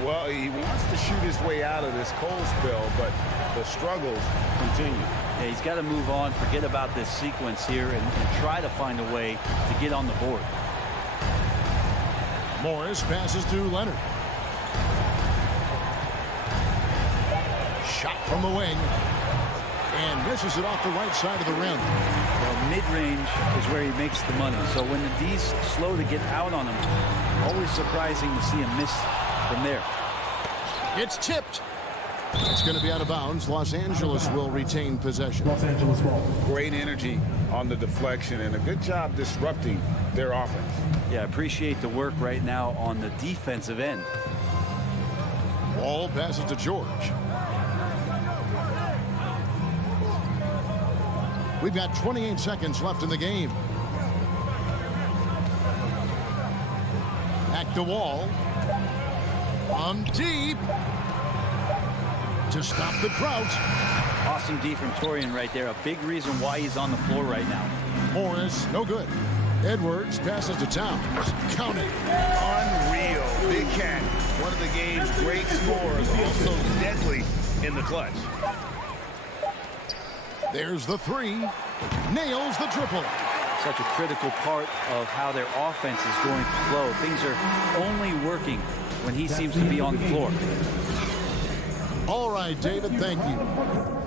Well, he wants to shoot his way out of this cold spell, but the struggles continue. Yeah, he's got to move on, forget about this sequence here, and try to find a way to get on the board. Morris passes to Leonard. shot from the wing. And misses it off the right side of the rim. Well, mid-range is where he makes the money. So when the D's slow to get out on him, always surprising to see him miss from there. It's tipped. It's going to be out of bounds. Los Angeles will retain possession. Los Angeles ball. Great energy on the deflection and a good job disrupting their offense. Yeah, appreciate the work right now on the defensive end. Ball passes to George. We've got 28 seconds left in the game. Back to Wall. From deep. To stop the drought. Awesome D from Torian right there. A big reason why he's on the floor right now. Morris, no good. Edwards passes to Towns. Count it. Unreal. Big Cat, one of the game's great scorers, also deadly in the clutch. There's the three. Nails the triple. Such a critical part of how their offense is going to flow. Things are only working when he seems to be on the floor. All right, David, thank you.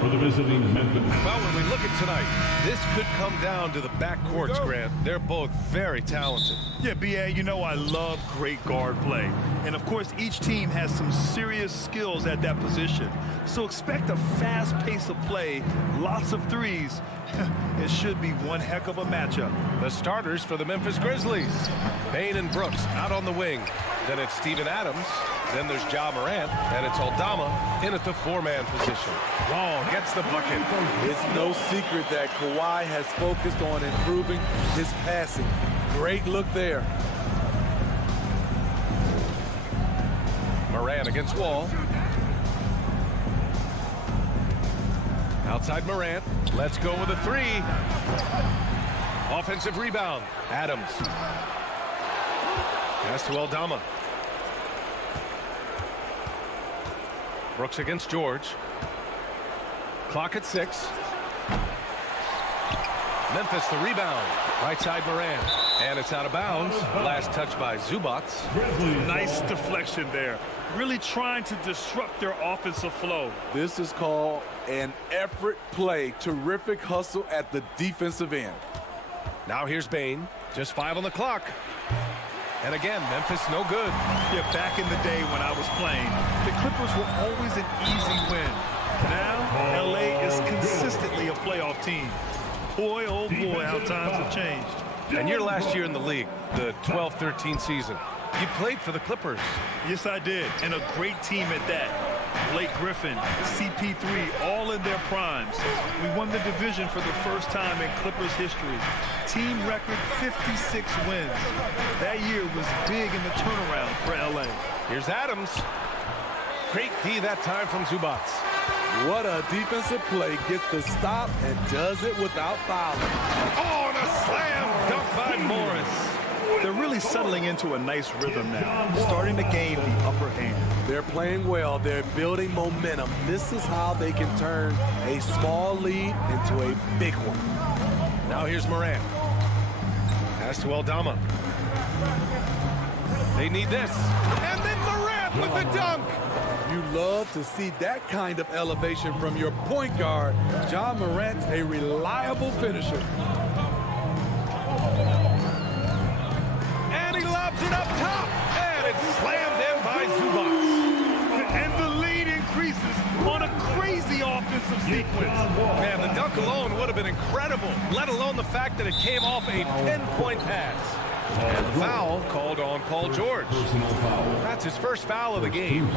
for the visiting Memphis. Well, when we look at tonight, this could come down to the backcourts, Grant. They're both very talented. Yeah, B.A., you know I love great guard play. And, of course, each team has some serious skills at that position. So expect a fast pace of play, lots of threes. It should be one heck of a matchup. The starters for the Memphis Grizzlies. Bane and Brooks out on the wing. Then it's Steven Adams. Then there's Ja Morant. And it's Aldama in at the four-man position. Wall gets the bucket. It's no secret that Kawhi has focused on improving his passing. Great look there. Morant against Wall. Outside Morant. Let's go with a three. Offensive rebound. Adams. Pass to Aldama. Brooks against George. Clock at 6. Memphis the rebound. Right side Morant. And it's out of bounds. Last touch by Zubac. Nice deflection there. Really trying to disrupt their offensive flow. This is called an effort play. Terrific hustle at the defensive end. Now here's Bane. Just 5 on the clock. And again, Memphis no good. Yeah, back in the day when I was playing, the Clippers were always an easy win. Now, L.A. is consistently a playoff team. Boy, oh boy, how times have changed. And your last year in the league, the 12-13 season, you played for the Clippers. Yes, I did, and a great team at that. Blake Griffin, CP3, all in their primes. We won the division for the first time in Clippers history. Team record 56 wins. That year was big in the turnaround for L.A. Here's Adams. Great D that time from Zubac. What a defensive play. Gets the stop and does it without fouling. Oh, and a slam dunk by Morris. They're really settling into a nice rhythm now, starting to gain the upper hand. They're playing well. They're building momentum. This is how they can turn a small lead into a big one. Now here's Morant. Pass to Aldama. They need this. And then Morant with the dunk. You love to see that kind of elevation from your point guard. Ja Morant's a reliable finisher. And he lobs it up top. And it's slammed in by Zubac. And the lead increases on a crazy offensive sequence. Man, the dunk alone would have been incredible, let alone the fact that it came off a pinpoint pass. And the foul called on Paul George. That's his first foul of the game.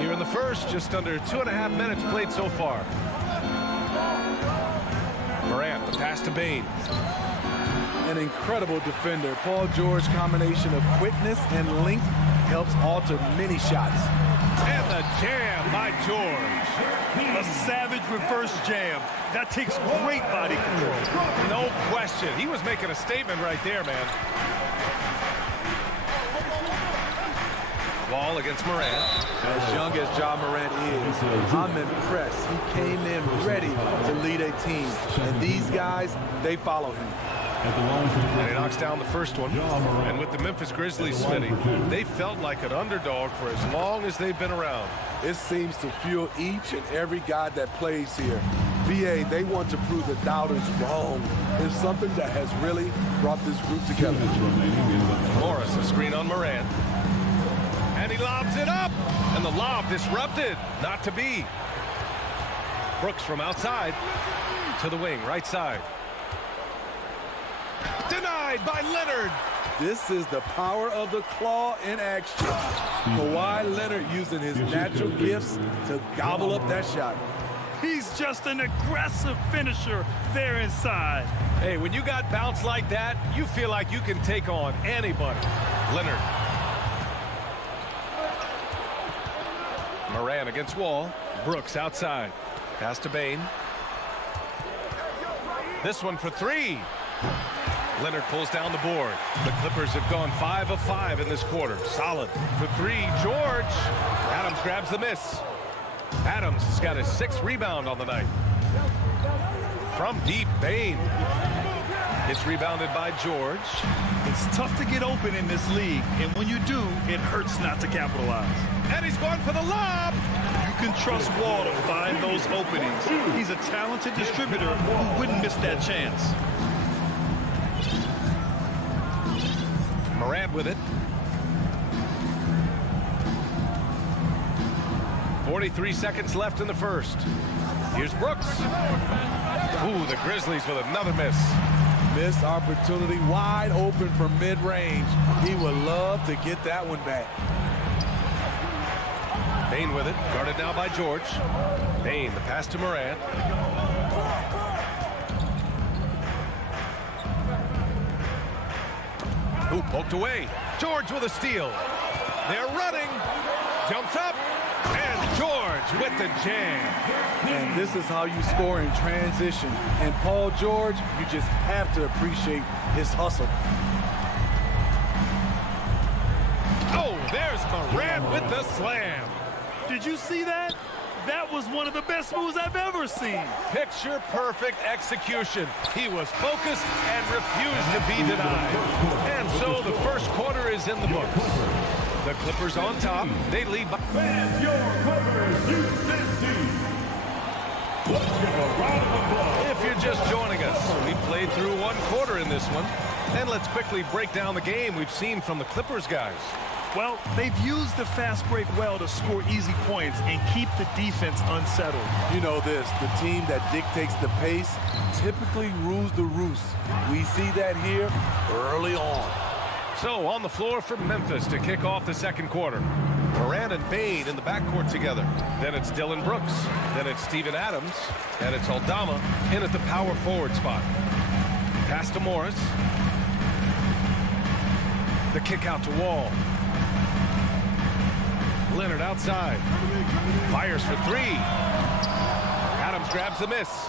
Here in the first, just under 2.5 minutes played so far. Morant, the pass to Bane. An incredible defender. Paul George combination of quickness and length helps alter many shots. And the jam by George. A savage reverse jam. That takes great body control. No question. He was making a statement right there, man. Wall against Morant. As young as Ja Morant is, I'm impressed. He came in ready to lead a team. And these guys, they follow him. And he knocks down the first one. And with the Memphis Grizzlies, Smitty, they felt like an underdog for as long as they've been around. It seems to fuel each and every guy that plays here. BA, they want to prove the doubters wrong. It's something that has really brought this group together. Morris, a screen on Morant. And he lobs it up. And the lob disrupted. Not to be. Brooks from outside to the wing, right side. Denied by Leonard. This is the power of the claw in action. Kawhi Leonard using his natural gifts to gobble up that shot. He's just an aggressive finisher there inside. Hey, when you got bounce like that, you feel like you can take on anybody. Leonard. Morant against Wall. Brooks outside. Pass to Bane. This one for three. Leonard pulls down the board. The Clippers have gone 5 of 5 in this quarter. Solid. For three, George. Adams grabs the miss. Adams has got his 6th rebound on the night. From deep, Bane. It's rebounded by George. It's tough to get open in this league, and when you do, it hurts not to capitalize. And he's going for the lob. You can trust Wall to find those openings. He's a talented distributor who wouldn't miss that chance. Morant with it. 43 seconds left in the first. Here's Brooks. Ooh, the Grizzlies with another miss. Missed opportunity, wide open from mid-range. He would love to get that one back. Bane with it, guarded now by George. Bane, the pass to Morant. Ooh, poked away. George with a steal. They're running. Jumps up. And George with the jam. And this is how you score in transition. And Paul George, you just have to appreciate his hustle. Oh, there's Morant with the slam. Did you see that? That was one of the best moves I've ever seen. Picture perfect execution. He was focused and refused to be denied. And so the first quarter is in the books. The Clippers on top. They lead by. Fans, your Clippers, Houston team. Let's give a round of applause. If you're just joining us, we played through one quarter in this one. And let's quickly break down the game we've seen from the Clippers guys. Well, they've used the fast break well to score easy points and keep the defense unsettled. You know this, the team that dictates the pace typically rules the roost. We see that here early on. So on the floor for Memphis to kick off the second quarter. Morant and Bane in the backcourt together. Then it's Dillon Brooks. Then it's Steven Adams. And it's Aldama in at the power forward spot. Pass to Morris. The kick out to Wall. Leonard outside. Fires for three. Adams grabs the miss.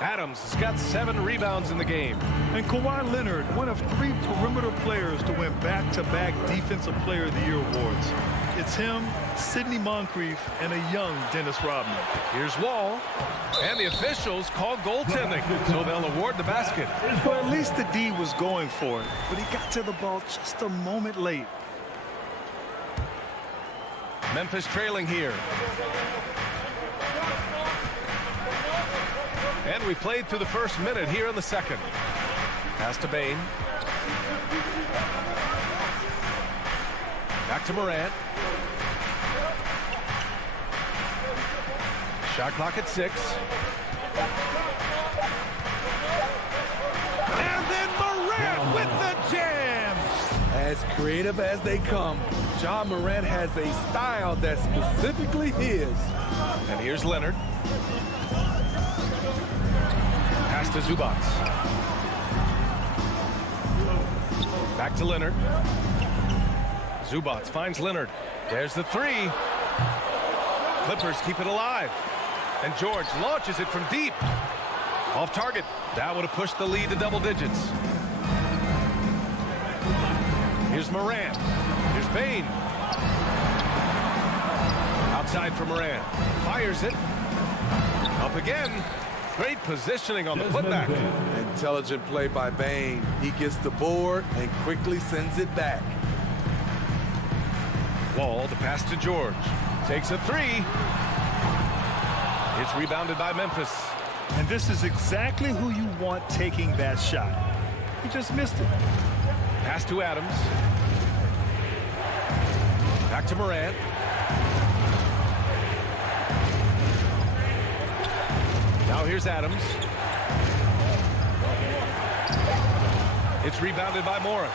Adams has got 7 rebounds in the game. And Kawhi Leonard, one of 3 perimeter players to win back-to-back Defensive Player of the Year awards. It's him, Sidney Moncrief, and a young Dennis Rodman. Here's Wall. And the officials call goaltending, so they'll award the basket. Well, at least the D was going for it, but he got to the ball just a moment late. Memphis trailing here. And we played through the first minute here in the second. Pass to Bane. Back to Morant. Shot clock at 6. And then Morant with the jam. As creative as they come, Ja Morant has a style that's specifically his. And here's Leonard. Pass to Zubac. Back to Leonard. Zubac finds Leonard. There's the 3. Clippers keep it alive. And George launches it from deep. Off target. That would have pushed the lead to double digits. Here's Morant. Here's Bane. Outside for Morant. Fires it. Up again. Great positioning on the putback. Intelligent play by Bane. He gets the board and quickly sends it back. Wall, the pass to George. Takes a 3. It's rebounded by Memphis. And this is exactly who you want taking that shot. He just missed it. Pass to Adams. Back to Morant. Now here's Adams. It's rebounded by Morris.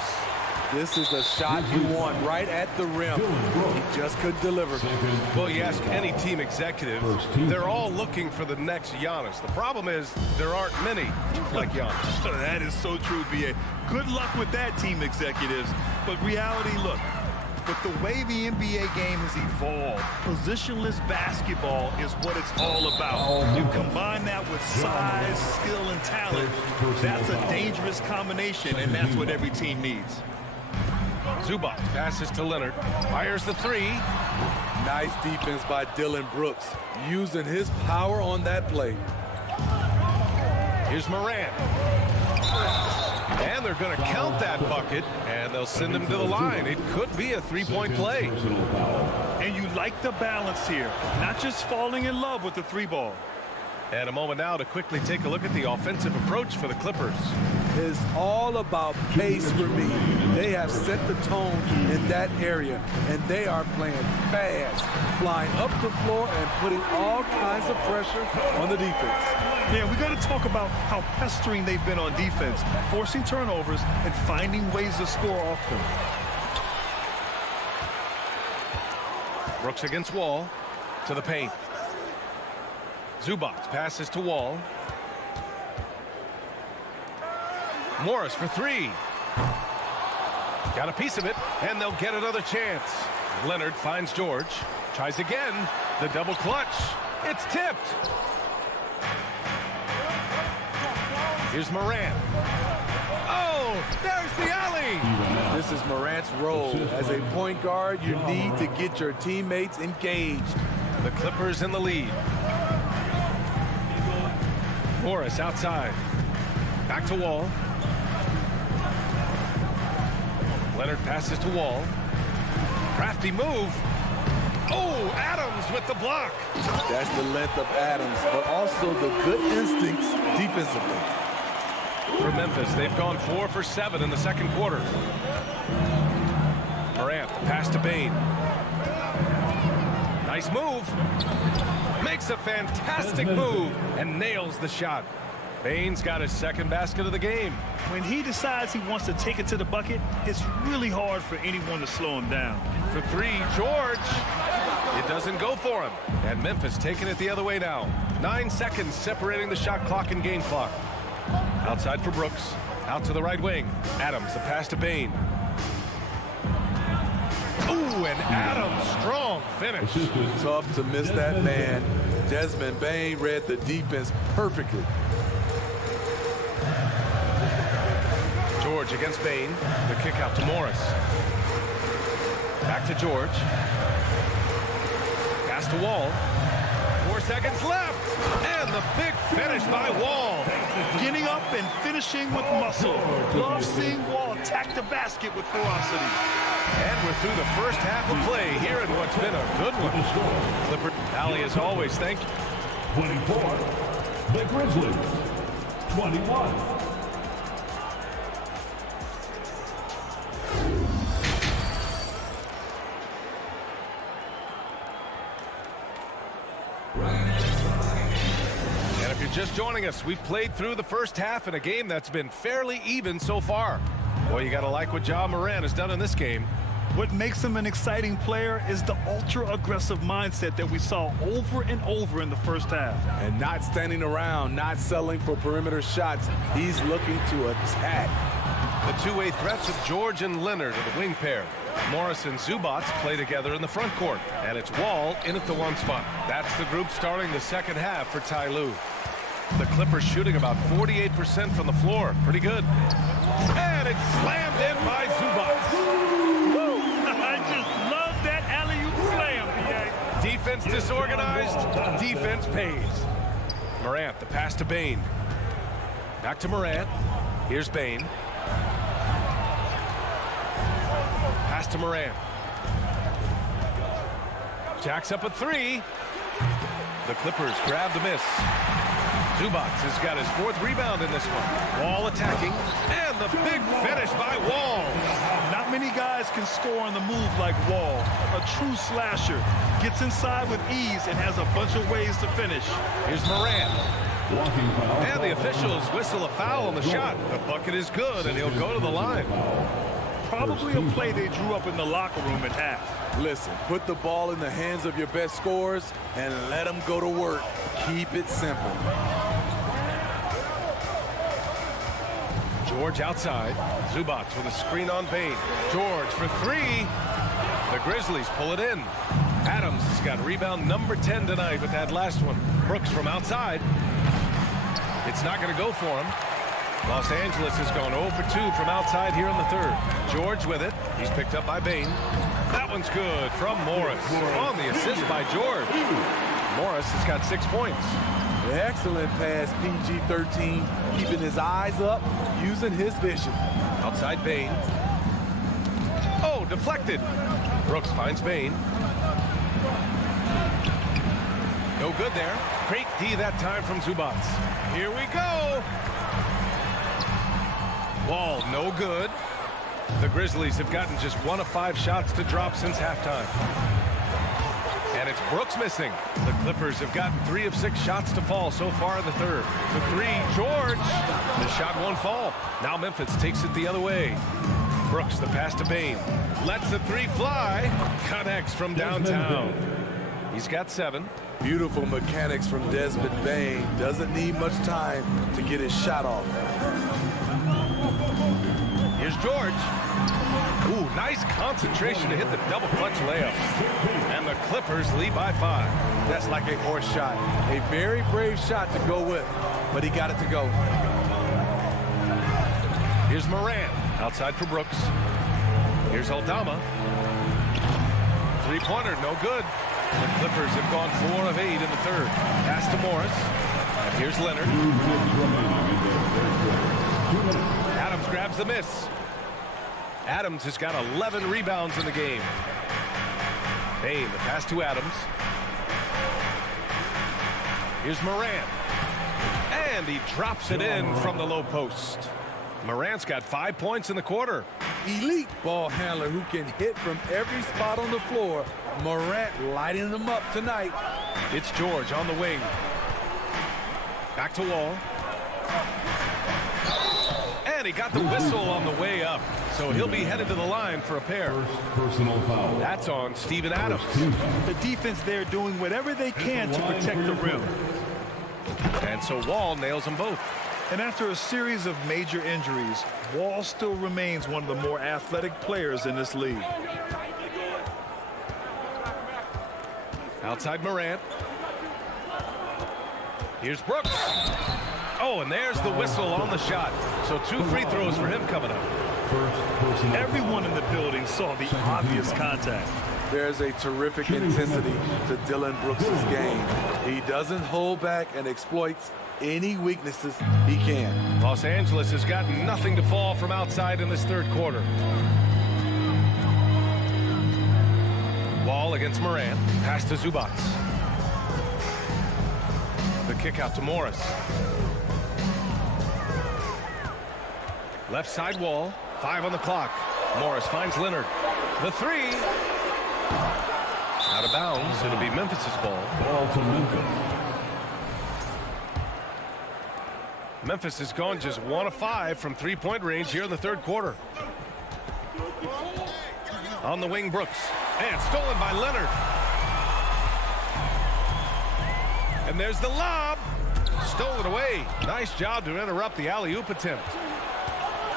This is a shot you want right at the rim. He just couldn't deliver. Well, you ask any team executive, they're all looking for the next Giannis. The problem is there aren't many like Giannis. That is so true, B.A. Good luck with that, team executives. But reality, look, with the way the NBA game has evolved, positionless basketball is what it's all about. You combine that with size, skill, and talent. That's a dangerous combination, and that's what every team needs. Zubac passes to Leonard. Fires the 3. Nice defense by Dillon Brooks, using his power on that play. Here's Morant. And they're going to count that bucket, and they'll send him to the line. It could be a three-point play. And you like the balance here, not just falling in love with the three ball. And a moment now to quickly take a look at the offensive approach for the Clippers. It's all about pace for me. They have set the tone in that area, and they are playing fast, flying up the floor and putting all kinds of pressure on the defense. Yeah, we got to talk about how pestering they've been on defense, forcing turnovers and finding ways to score off them. Brooks against Wall, to the paint. Zubac passes to Wall. Morris for three. Got a piece of it, and they'll get another chance. Leonard finds George. Tries again. The double clutch. It's tipped. Here's Morant. Oh, there's the alley. This is Morant's role. As a point guard, you need to get your teammates engaged. The Clippers in the lead. Morris outside. Back to Wall. Leonard passes to Wall. Crafty move. Oh, Adams with the block. That's the length of Adams, but also the good instincts defensively. For Memphis, they've gone 4 for 7 in the second quarter. Morant, pass to Bane. Nice move. Makes a fantastic move and nails the shot. Bane's got his second basket of the game. When he decides he wants to take it to the bucket, it's really hard for anyone to slow him down. For three, George. It doesn't go for him. And Memphis taking it the other way now. 9 seconds separating the shot clock and game clock. Outside for Brooks. Out to the right wing. Adams, the pass to Bane. Ooh, and Adams, strong finish. Tough to miss that man. Desmond Bane read the defense perfectly. George against Bane. The kick out to Morris. Back to George. Pass to Wall. 4 seconds left. And the big finish by Wall. Getting up and finishing with muscle. Love seeing Wall attack the basket with ferocity. And we're through the first half of play here in what's been a good one. Clipper Alley, as always, thank you. 24. The Grizzlies. 21. And if you're just joining us, we've played through the first half in a game that's been fairly even so far. Boy, you got to like what Ja Morant has done in this game. What makes him an exciting player is the ultra-aggressive mindset that we saw over and over in the first half. And not standing around, not settling for perimeter shots. He's looking to attack. The two-way threats of George and Leonard are the wing pair. Morris and Zubac play together in the front court. And it's Wall in at the one spot. That's the group starting the second half for Ty Lue. The Clippers shooting about 48% from the floor. Pretty good. And it's slammed in by Zubac. I just love that alley-oop slam, PA. Defense disorganized, defense pays. Morant, the pass to Bane. Back to Morant. Here's Bane. Pass to Morant. Jacks up a three. The Clippers grab the miss. Zubac has got his 4th rebound in this one. Wall attacking, and the big finish by Wall. Not many guys can score on the move like Wall. A true slasher. Gets inside with ease and has a bunch of ways to finish. Here's Morant. And the officials whistle a foul on the shot. The bucket is good, and he'll go to the line. Probably a play they drew up in the locker room at half. Listen, put the ball in the hands of your best scorers and let them go to work. Keep it simple. George outside. Zubac with a screen on Bane. George for three. The Grizzlies pull it in. Adams has got rebound number 10 tonight with that last one. Brooks from outside. It's not going to go for him. Los Angeles has gone 0 for 2 from outside here in the third. George with it. He's picked up by Bane. That one's good from Morris. On the assist by George. Morris has got 6 points. Excellent pass, PG-13, keeping his eyes up, using his vision. Outside Bain. Oh, deflected. Brooks finds Bain. No good there. Great D that time from Zubac. Here we go. Wall, no good. The Grizzlies have gotten just 1 of 5 shots to drop since halftime. And it's Brooks missing. The Clippers have gotten 3 of 6 shots to fall so far in the third. The 3, George. The shot won't fall. Now Memphis takes it the other way. Brooks, the pass to Bain. Lets the 3 fly. Connects from downtown. He's got 7. Beautiful mechanics from Desmond Bain. Doesn't need much time to get his shot off. Here's George. Ooh, nice concentration to hit the double clutch layup. And the Clippers lead by 5. That's like a horse shot. A very brave shot to go with, but he got it to go. Here's Morant. Outside for Brooks. Here's Aldama. 3-pointer, no good. The Clippers have gone 4 of 8 in the third. Pass to Morris. And here's Leonard. Adams grabs the miss. Adams has got 11 rebounds in the game. Bain, the pass to Adams. Here's Morant. And he drops it in from the low post. Morant's got 5 points in the quarter. Elite ball handler who can hit from every spot on the floor. Morant lighting them up tonight. It's George on the wing. Back to Wall. And he got the whistle on the way up. So he'll be headed to the line for a pair. Personal foul. That's on Steven Adams. The defense there doing whatever they can to protect the rim. And so Wall nails them both. And after a series of major injuries, Wall still remains one of the more athletic players in this league. Outside Morant. Here's Brooks. Oh, and there's the whistle on the shot. So 2 free throws for him coming up. Everyone in the building saw the obvious contact. There's a terrific intensity to Dylan Brooks' game. He doesn't hold back and exploits any weaknesses he can. Los Angeles has got nothing to fall from outside in this third quarter. Wall against Morant. Pass to Zubac. The kick out to Morris. Left side Wall. 5 on the clock. Morris finds Leonard. The 3. Out of bounds. It'll be Memphis' ball. Ball to Memphis. Memphis has gone just 1 of 5 from 3-point range here in the third quarter. On the wing, Brooks. And stolen by Leonard. And there's the lob. Stolen away. Nice job to interrupt the alley-oop attempt.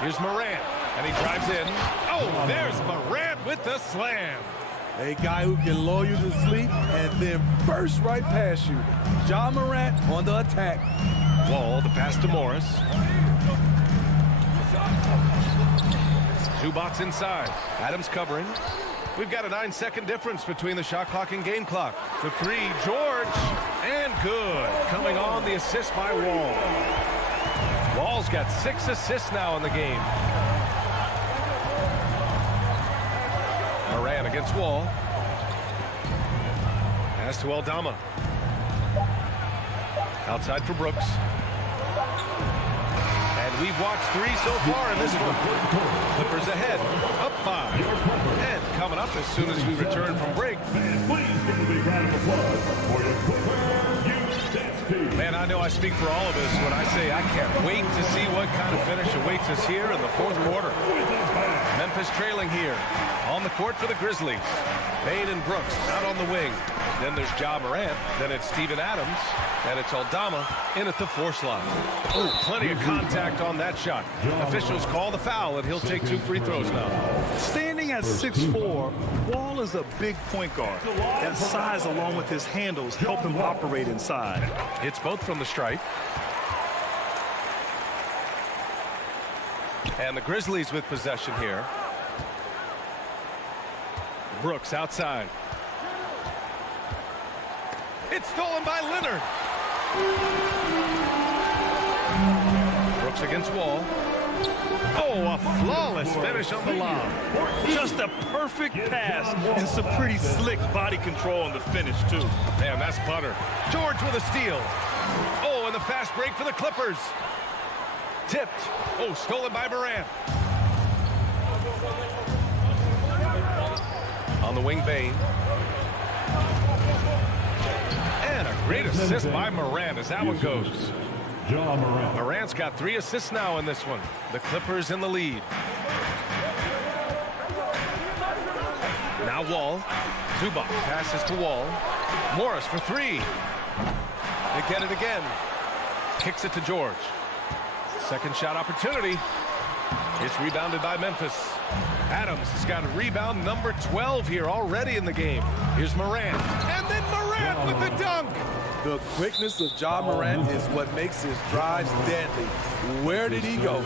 Here's Morant. And he drives in. Oh, there's Morant with the slam. A guy who can lull you to sleep and then burst right past you. Ja Morant on the attack. Wall, the pass to Morris. Zubac inside. Adams covering. We've got a 9-second difference between the shot clock and game clock. The 3, George. And good. Coming on the assist by Wall. Wall's got 6 assists now in the game. Morant against Wall. Pass to Aldama. Outside for Brooks. And we've watched 3 so far in this one. Clippers ahead. Up 5. And coming up as soon as we return from break. Man, I know I speak for all of us when I say I can't wait to see what kind of finish awaits us here in the fourth quarter. Memphis trailing here. On the court for the Grizzlies. Bain and Brooks out on the wing. Then there's Ja Morant. Then it's Steven Adams. And it's Aldama in at the 4 slot. Oh, plenty of contact on that shot. Officials call the foul, and he'll take 2 free throws now. Standing at 6'4", Wall is a big point guard. That size, along with his handles, help him operate inside. It's both from the stripe. And the Grizzlies with possession here. Brooks outside. It's stolen by Leonard. Brooks against Wall. Oh, a flawless finish on the lob. Just a perfect pass and some pretty slick body control on the finish, too. Man, that's butter. George with a steal. Oh, and the fast break for the Clippers. Tipped. Oh, stolen by Morant. On the wing, Bane. And a great assist by Morant as that one goes. Morant's got 3 assists now in this one. The Clippers in the lead. Now Wall. Zubac passes to Wall. Morris for 3. They get it again. Kicks it to George. Second shot opportunity. It's rebounded by Memphis. Adams has got a rebound number 12 here already in the game. Here's Morant. And then Morant with the dunk. The quickness of Ja Morant is what makes his drives deadly. Where did he go?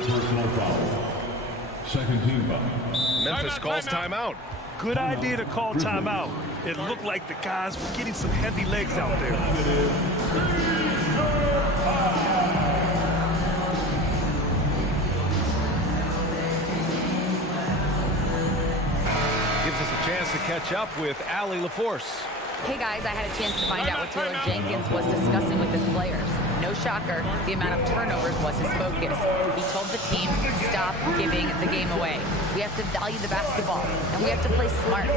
Second team foul. Memphis calls timeout. Good idea to call timeout. It looked like the guys were getting some heavy legs out there. Gives us a chance to catch up with Allie LaForce. Hey guys, I had a chance to find out what Taylor Jenkins was discussing with his players. No shocker, the amount of turnovers was his focus. He told the team, stop giving the game away. We have to value the basketball, and we have to play smart.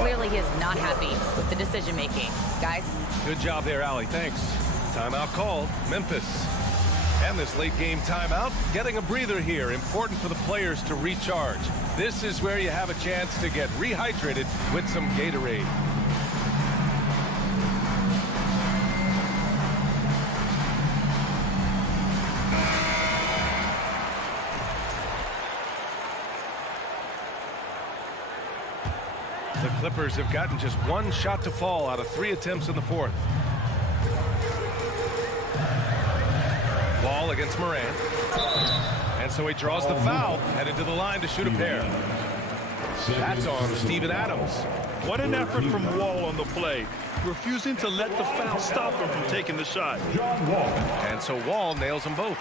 Clearly he is not happy with the decision making. Guys? Good job there, Allie. Thanks. Timeout called. Memphis. And this late game timeout, getting a breather here. Important for the players to recharge. This is where you have a chance to get rehydrated with some Gatorade. The Clippers have gotten just 1 shot to fall out of 3 attempts in the 4th. Ball against Morant. And so he draws the foul, headed to the line to shoot a pair. That's on Steven Adams. What an effort from Wall on the play, refusing to let the foul stop him from taking the shot. And so Wall nails them both.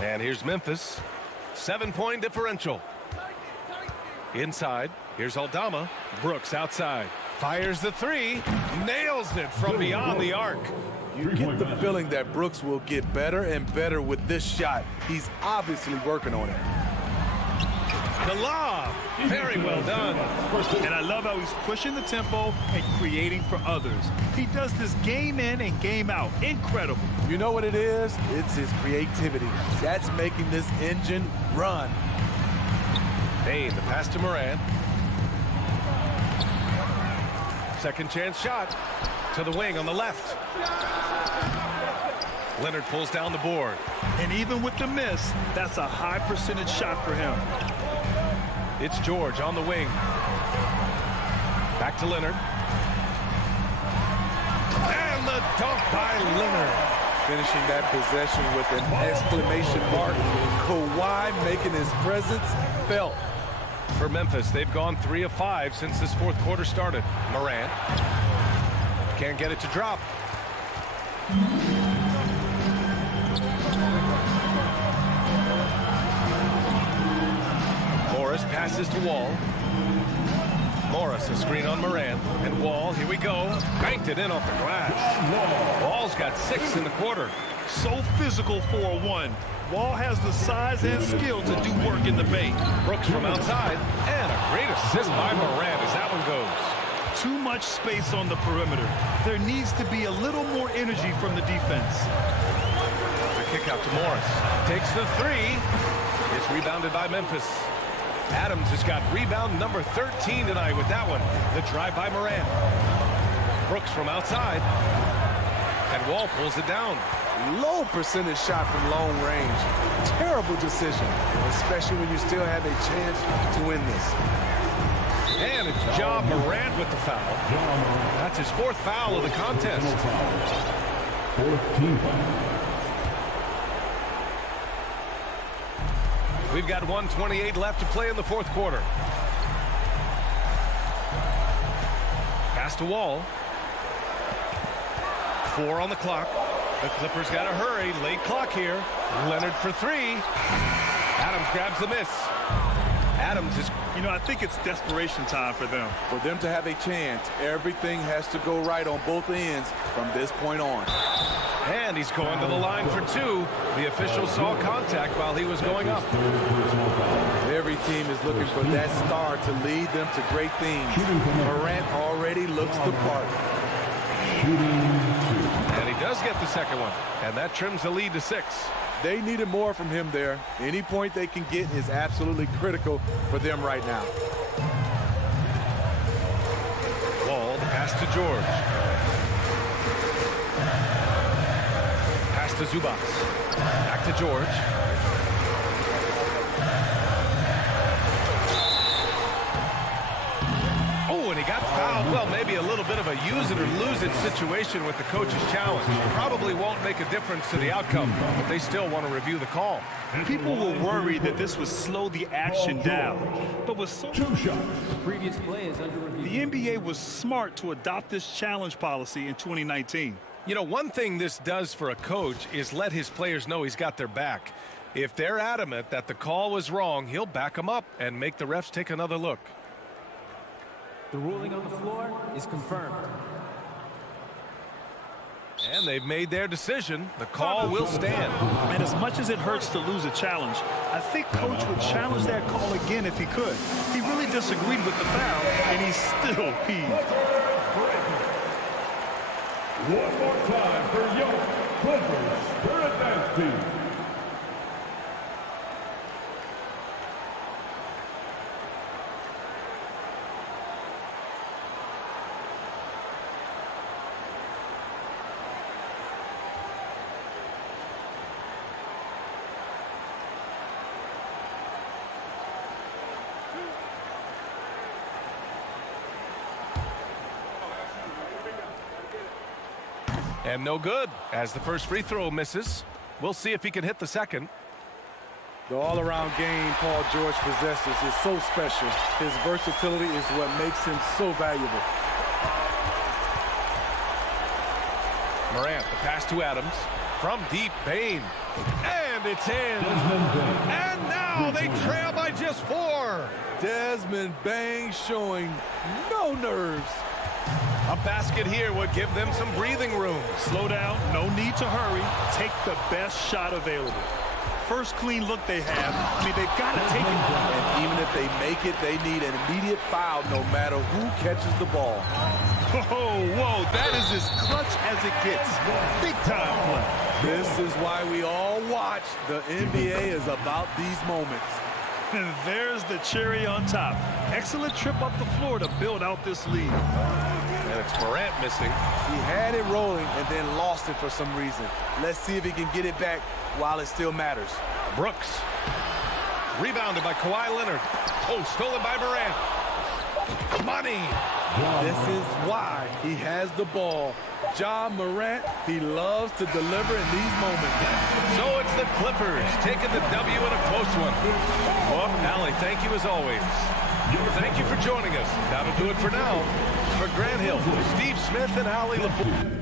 And here's Memphis. 7-point differential. Inside, here's Aldama. Brooks outside. Fires the 3. Nails it from beyond the arc. You get the feeling that Brooks will get better and better with this shot. He's obviously working on it. The lob. Very well done. And I love how he's pushing the tempo and creating for others. He does this game in and game out. Incredible. You know what it is? It's his creativity. That's making this engine run. Bane, the pass to Morant. Second chance shot to the wing on the left. Leonard pulls down the board. And even with the miss, that's a high percentage shot for him. It's George on the wing. Back to Leonard. And the dunk by Leonard. Finishing that possession with an exclamation mark. Kawhi making his presence felt. For Memphis, they've gone 3 of 5 since this 4th quarter started. Morant can't get it to drop. Morris passes to Wall. Morris, a screen on Morant. And Wall, here we go. Banked it in off the glass. Wall's got 6 in the quarter. So physical for a 1. Wall has the size and skill to do work in the paint. Brooks from outside. And a great assist by Morant as that one goes. Too much space on the perimeter. There needs to be a little more energy from the defense. The kick out to Morris. Takes the 3. It's rebounded by Memphis. Adams has got rebound number 13 tonight with that one. The drive by Morant. Brooks from outside. And Wall pulls it down. Low percentage shot from long range. Terrible decision, especially when you still have a chance to win this. And it's Ja Morant with the foul. That's his 4th foul of the contest. 4th team foul. We've got 1:28 left to play in the 4th quarter. Pass to Wall. 4 on the clock. The Clippers got to hurry. Late clock here. Leonard for 3. Adams grabs the miss. Adams is... You know, I think it's desperation time for them. For them to have a chance, everything has to go right on both ends from this point on. And he's going to the line for 2. The official saw contact while he was going up. Every team is looking for that star to lead them to great things. Morant already looks the part. And he does get the second one. And that trims the lead to 6. They needed more from him there. Any point they can get is absolutely critical for them right now. Wall, the pass to George. Pass to Zubac. Back to George. Oh, and he got fouled. Well, maybe a little bit of a use it or lose it situation with the coach's challenge. Probably won't make a difference to the outcome, but they still want to review the call. People were worried that this would slow the action down. But with so Previous play is under review. the NBA was smart to adopt this challenge policy in 2019. You know, one thing this does for a coach is let his players know he's got their back. If they're adamant that the call was wrong, he'll back them up and make the refs take another look. The ruling on the floor is confirmed. And they've made their decision. The call will stand. And as much as it hurts to lose a challenge, I think Coach would challenge that call again if he could. He really disagreed with the foul, and he's still peeved. One more time for your Clippers Spirit Dance Team. And no good, as the first free throw misses. We'll see if he can hit the second. The all-around game Paul George possesses is so special. His versatility is what makes him so valuable. Morant, the pass to Adams. From deep, Bain. And it's in. And now they trail by just 4. Desmond Bain showing no nerves. A basket here would give them some breathing room. Slow down, no need to hurry. Take the best shot available. First clean look they have. I mean, they've got to take it. And even if they make it, they need an immediate foul no matter who catches the ball. Whoa, that is as clutch as it gets. Big time play. This is why we all watch. The NBA is about these moments. And there's the cherry on top. Excellent trip up the floor to build out this lead. And it's Morant missing. He had it rolling and then lost it for some reason. Let's see if he can get it back while it still matters. Brooks. Rebounded by Kawhi Leonard. Oh, stolen by Morant. Money. This is why he has the ball. Ja Morant, he loves to deliver in these moments. So it's the Clippers taking the W in a close one. Well, Allie, thank you as always. Thank you for joining us. That'll do it for now. For Grant Hill, Steve Smith, and Allie LaFleur.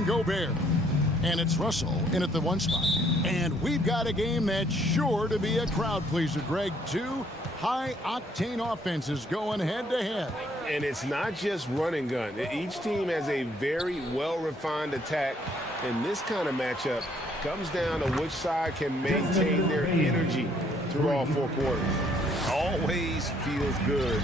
Rudy Gobert. And it's Russell in at the 1 spot. And we've got a game that's sure to be a crowd pleaser, Greg. 2 high-octane offenses going head-to-head. And it's not just run and gun. Each team has a very well-refined attack. And this kind of matchup comes down to which side can maintain their energy through all 4 quarters. Always feels good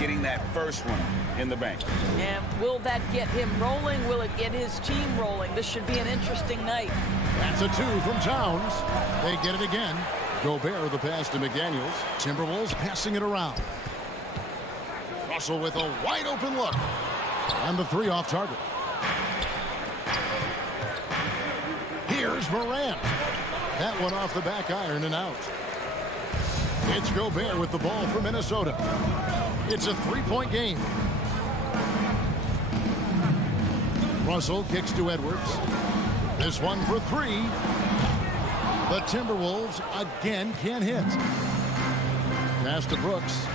getting that first one in the bank. And will that get him rolling? Will it get his team rolling? This should be an interesting night. That's a 2 from Towns. They get it again. Gobert the pass to McDaniels. Timberwolves passing it around. Russell with a wide open look. And the 3 off target. Here's Morant. That one off the back iron and out. It's Gobert with the ball for Minnesota. It's a 3-point game. Russell kicks to Edwards. This one for 3. The Timberwolves again can't hit. Pass to Brooks.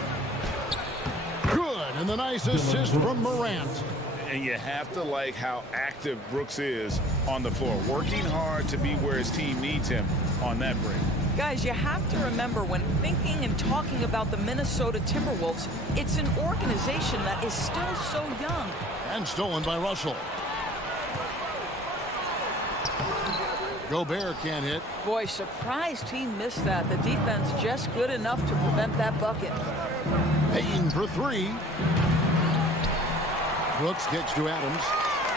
Good, and the nice assist from Morant. And you have to like how active Brooks is on the floor, working hard to be where his team needs him on that break. Guys, you have to remember when thinking and talking about the Minnesota Timberwolves, it's an organization that is still so young. And stolen by Russell. Gobert can't hit. Boy, surprised he missed that. The defense just good enough to prevent that bucket. Payton for 3. Brooks kicks to Adams.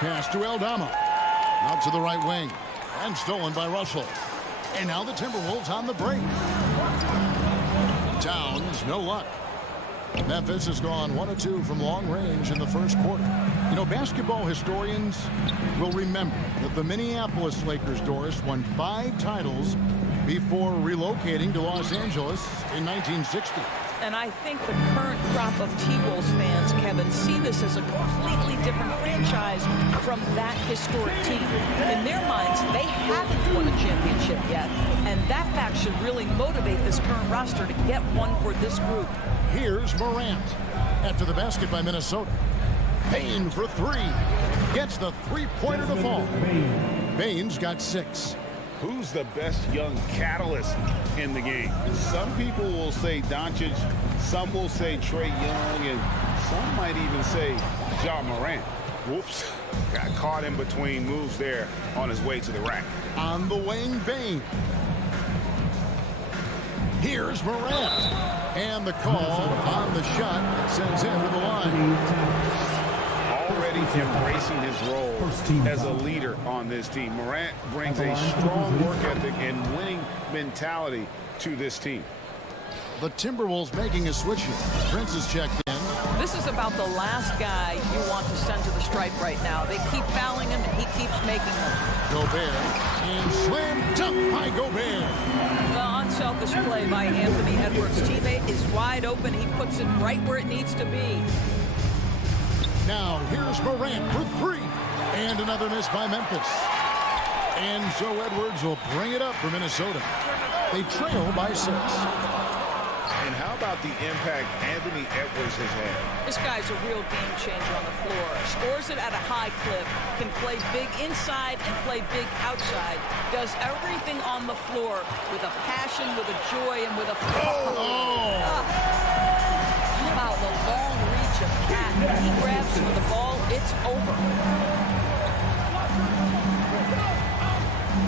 Pass to Aldama. Out to the right wing. And stolen by Russell. And now the Timberwolves on the break. Towns, no luck. Memphis has gone 1 of 2 from long range in the first quarter. You know, basketball historians will remember that the Minneapolis Lakers, Doris, won 5 titles before relocating to Los Angeles in 1960. And I think the current crop of T-Wolves fans, Kevin, see this as a completely different franchise from that historic team. In their minds, they haven't won a championship yet. And that fact should really motivate this current roster to get one for this group. Here's Morant. After the basket by Minnesota. Payne for 3. Gets the 3-pointer to fall. Bane's got 6. Who's the best young catalyst in the game? Some people will say Doncic, some will say Trae Young, and some might even say Ja Morant. Whoops, got caught in between moves there on his way to the rack. On the wing, Bane. Here's Morant. And the call on the shot sends him to the line. Already embracing his role as a leader on this team. Morant brings a strong work ethic and winning mentality to this team. The Timberwolves making a switch here. Prince is checked in. This is about the last guy you want to send to the stripe right now. They keep fouling him, and he keeps making them. Gobert. And slam dunk by Gobert. The unselfish play by Anthony Edwards' teammate is wide open. He puts it right where it needs to be. Now here's Morant for 3. And another miss by Memphis. And so Edwards will bring it up for Minnesota. They trail by 6. And how about the impact Anthony Edwards has had? This guy's a real game changer on the floor. Scores it at a high clip. Can play big inside and play big outside. Does everything on the floor with a passion, with a joy, and with a... Wow, the long reach of Cat. When he grabs for the ball, it's over.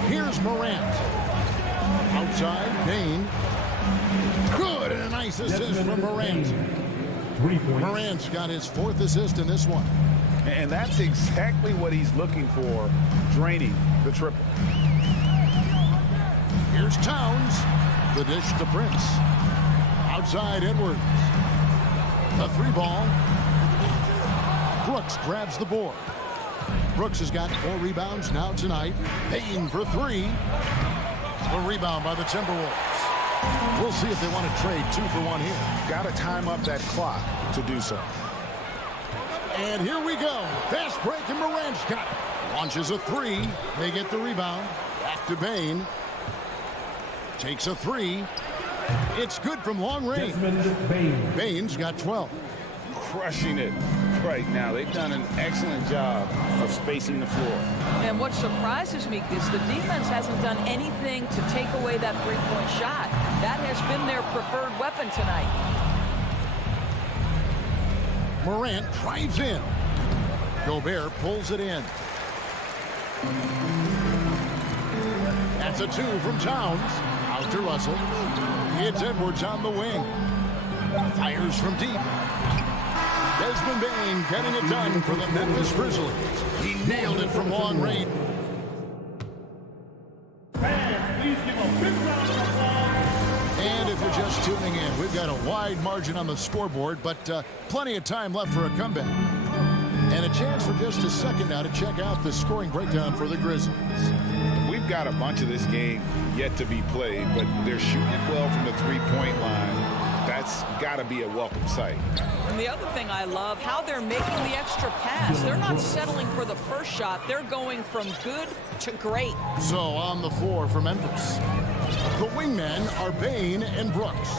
Here's Morant. Outside, Bane. Good, and a nice assist from Morant. Morant's got his 4th assist in this one. And that's exactly what he's looking for, draining the triple. Here's Towns. The dish to Prince. Outside, Edwards. The 3 ball. Brooks grabs the board. Brooks has got 4 rebounds now tonight. Payton for 3. The rebound by the Timberwolves. We'll see if they want to trade 2 for 1 here. Got to time up that clock to do so. And here we go. Fast break, and Morant's got it. Launches a 3. They get the rebound. Back to Bane. Takes a 3. It's good from long range. Bane's got 12. Crushing it right now. They've done an excellent job of spacing the floor. And what surprises me is the defense hasn't done anything to take away that three-point shot. That has been their preferred weapon tonight. Morant drives in. Gobert pulls it in. That's a 2 from Towns. Out to Russell. It's Edwards on the wing. Fires from deep. Desmond Bane getting it done for the Memphis Grizzlies. He nailed it from long range. And if you're just tuning in, we've got a wide margin on the scoreboard, but plenty of time left for a comeback. And a chance for just a second now to check out the scoring breakdown for the Grizzlies. We've got a bunch of this game yet to be played, but they're shooting it well from the three-point line. That's got to be a welcome sight. And the other thing I love, how they're making the extra pass. They're not settling for the first shot. They're going from good to great. So on the floor for Memphis, the wingmen are Bane and Brooks.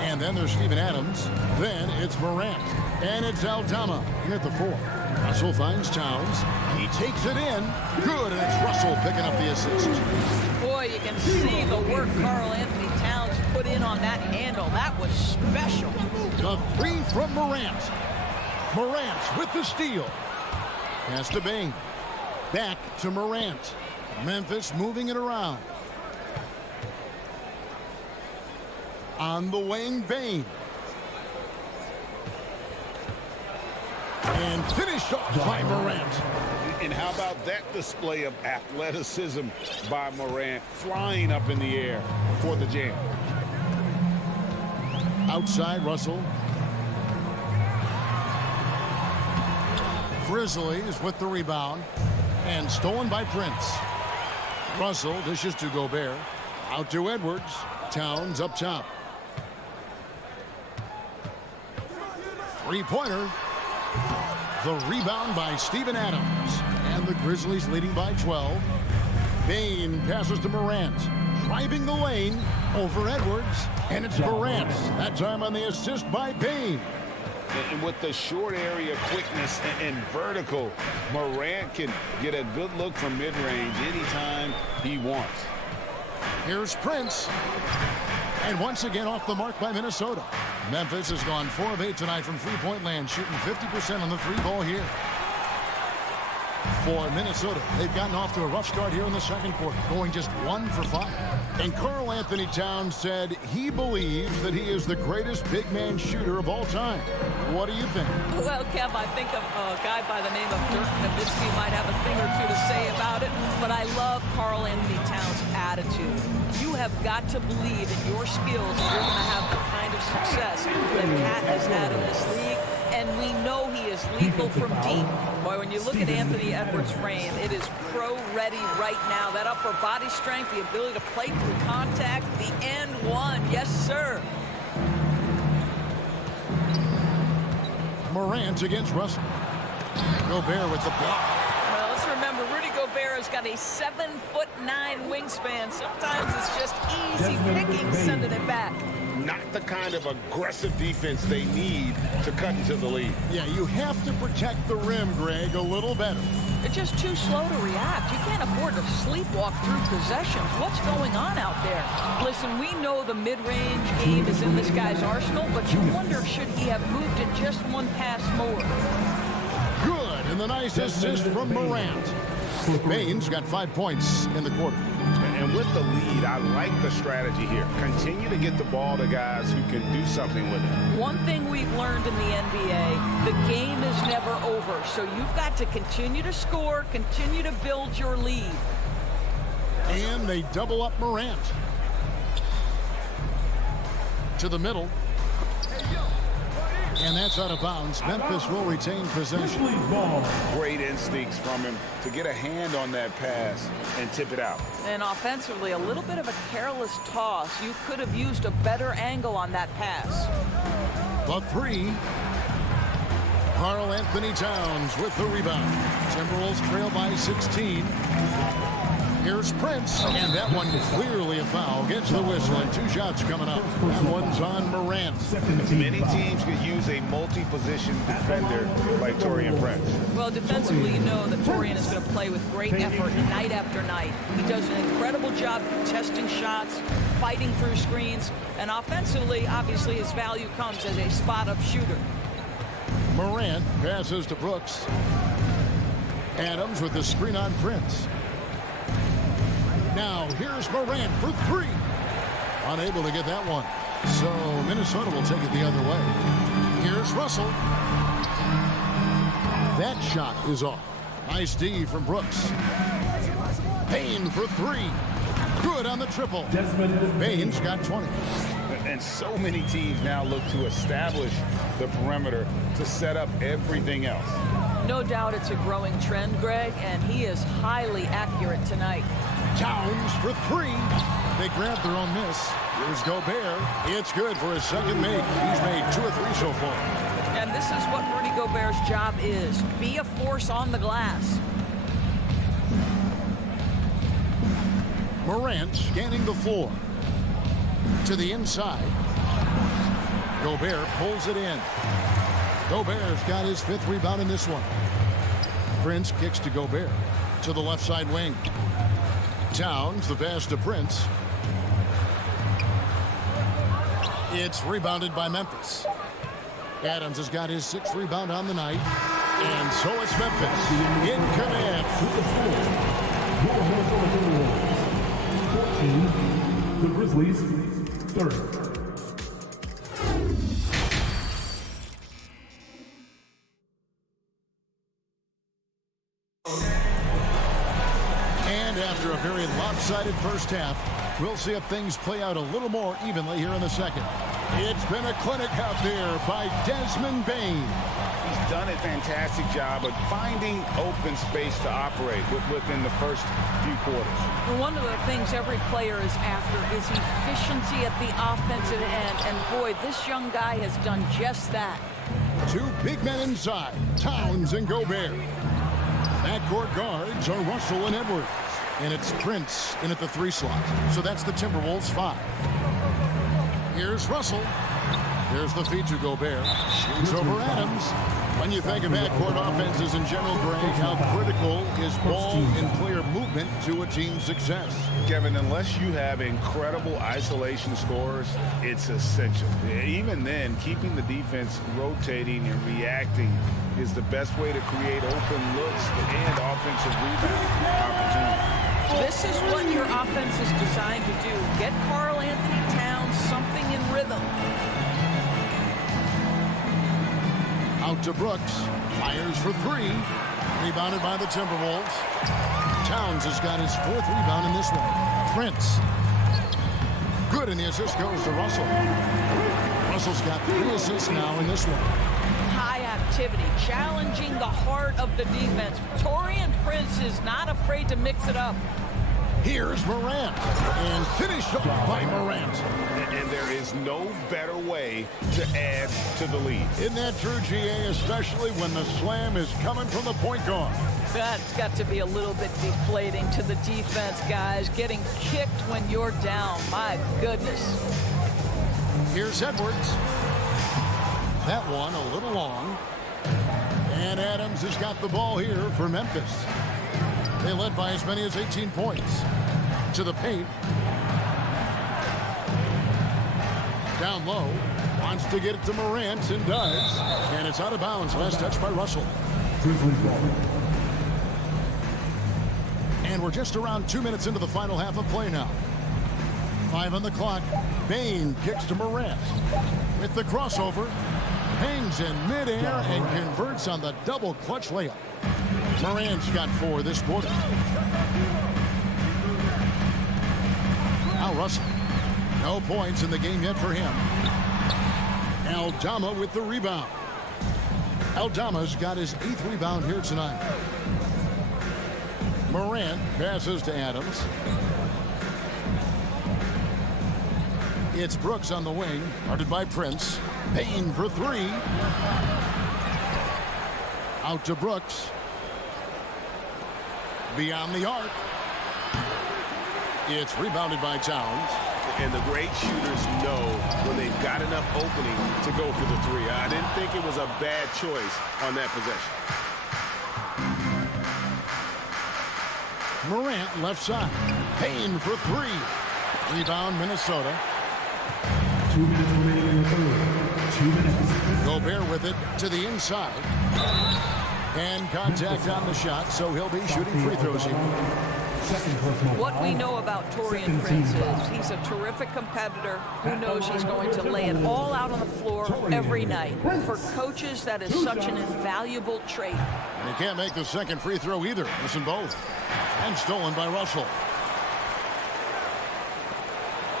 And then there's Steven Adams. Then it's Morant. And it's Aldama here at the 4. Russell finds Towns. He takes it in. Good, and it's Russell picking up the assist. Boy, you can see the work Karl Anthony Towns put in on that handle. That was special. The 3 from Morant. Morant with the steal. Pass to Bane. Back to Morant. Memphis moving it around. On the wing, Bane. And finished off by Morant. And how about that display of athleticism by Morant, flying up in the air for the jam. Outside, Russell. Grizzlies with the rebound. And stolen by Prince. Russell dishes to Gobert. Out to Edwards. Towns up top. Three-pointer. The rebound by Steven Adams. And the Grizzlies leading by 12. Bane passes to Morant. Driving the lane over Edwards. And it's Morant. That time on the assist by Bane. And with the short area quickness and vertical, Morant can get a good look from mid-range anytime he wants. Here's Prince. And once again off the mark by Minnesota. Memphis has gone 4 of 8 tonight from three-point land, shooting 50% on the 3-ball here. For Minnesota, they've gotten off to a rough start here in the second quarter, going just 1 for 5. And Karl Anthony Towns said he believes that he is the greatest big man shooter of all time. What do you think? Well, Kev, I think of a guy by the name of Dirk Nowitzki might have a thing or two to say about it, but I love Karl Anthony Towns' attitude. You have got to believe in your skills if you're going to have the kind of success that Cat has had in this league, and we know he is lethal from deep. Boy, when you look at Anthony Edwards' frame, it is pro-ready right now. That upper body strength, the ability to play through contact, the and one, yes, sir. Morant against Russell. Gobert with the block. Well, let's remember, Rudy Gobert has got a 7'9" wingspan. Sometimes it's just easy picking, sending it back. Not the kind of aggressive defense they need to cut into the lead. Yeah, you have to protect the rim, Greg, a little better. They're just too slow to react. You can't afford to sleepwalk through possessions. What's going on out there? Listen, we know the mid-range game is in this guy's arsenal, but you wonder, should he have moved it just one pass more? Good, and the nice assist from Morant. Bane's got 5 points in the quarter. And with the lead, I like the strategy here. Continue to get the ball to guys who can do something with it. One thing we've learned in the NBA, the game is never over. So you've got to continue to score, continue to build your lead. And they double up Morant. To the middle. And that's out of bounds. Memphis will retain possession. Great instincts from him to get a hand on that pass and tip it out. And offensively, a little bit of a careless toss. You could have used a better angle on that pass. The 3. Karl Anthony Towns with the rebound. Timberwolves trail by 16. Here's Here's Prince, and that one clearly a foul. Gets the whistle, and 2 shots coming up. That one's on Morant. Many teams could use a multi-position defender like Taurean Prince. Well, defensively, you know that Taurean is going to play with great effort night after night. He does an incredible job contesting shots, fighting through screens, and offensively, obviously, his value comes as a spot-up shooter. Morant passes to Brooks. Adams with the screen on Prince. Now, here's Morant for 3. Unable to get that one. So, Minnesota will take it the other way. Here's Russell. That shot is off. Nice D from Brooks. Payne for 3. Good on the triple. Payne's got 20. And so many teams now look to establish the perimeter to set up everything else. No doubt it's a growing trend, Greg, and he is highly accurate tonight. Towns for 3. They grab their own miss. Here's Gobert. It's good for his second make. He's made 2 or 3 so far. And this is what Rudy Gobert's job is. Be a force on the glass. Morant scanning the floor. To the inside. Gobert pulls it in. Gobert's got his 5th rebound in this one. Prince kicks to Gobert. To the left side wing. Towns, the pass to Prince. It's rebounded by Memphis. Adams has got his 6th rebound on the night. And so it's Memphis in command. The Grizzlies, 30. And after a very lopsided first half, we'll see if things play out a little more evenly here in the second. It's been a clinic out there by Desmond Bane. He's done a fantastic job of finding open space to operate within the first few quarters. Well, one of the things every player is after is efficiency at the offensive end. And boy, this young guy has done just that. 2 big men inside, Towns and Gobert. Backcourt guards are Russell and Edwards. And it's Prince in at the 3 slot. So that's the Timberwolves 5. Here's Russell. There's the feed to Gobert. Shoots over Adams. When you think of backcourt offenses in general, Greg, how critical is ball and player movement to a team's success? Kevin, unless you have incredible isolation scores, it's essential. Even then, keeping the defense rotating and reacting is the best way to create open looks and offensive rebound opportunities. This is what your offense is designed to do. Get Karl Anthony Towns something in rhythm. Out to Brooks. Fires for 3. Rebounded by the Timberwolves. Towns has got his 4th rebound in this one. Prince. Good, and the assist goes to Russell. Russell's got 3 assists now in this one. High activity, challenging the heart of the defense. Taurean Prince is not afraid to mix it up. Here's Morant, and finished off by Morant. And there is no better way to add to the lead. Isn't that true, GA, especially when the slam is coming from the point guard? That's got to be a little bit deflating to the defense, guys. Getting kicked when you're down, my goodness. Here's Edwards. That one a little long. And Adams has got the ball here for Memphis. They led by as many as 18 points. To the paint. Down low. Wants to get it to Morant and does. And it's out of bounds. Last touch by Russell. And we're just around 2 minutes into the final half of play now. 5 on the clock. Bane kicks to Morant. With the crossover. Hangs in midair and converts on the double clutch layup. Morant's got 4 this quarter. Now Russell. No points in the game yet for him. Aldama with the rebound. Aldama's got his 8th rebound here tonight. Morant passes to Adams. It's Brooks on the wing, guarded by Prince. Payne for 3. Out to Brooks. Beyond the arc. It's rebounded by Towns. And the great shooters know when they've got enough opening to go for the three. I didn't think it was a bad choice on that possession. Morant left side. Payne for three. Rebound Minnesota. 2 minutes remaining in the third. 2 minutes. Gobert with it to the inside. And contact on the shot, so he'll be shooting free throws here. What we know about Taurean Prince is he's a terrific competitor who knows he's going to lay it all out on the floor every night. For coaches, that is such an invaluable trait. And he can't make the second free throw either. Listen both. And stolen by Russell.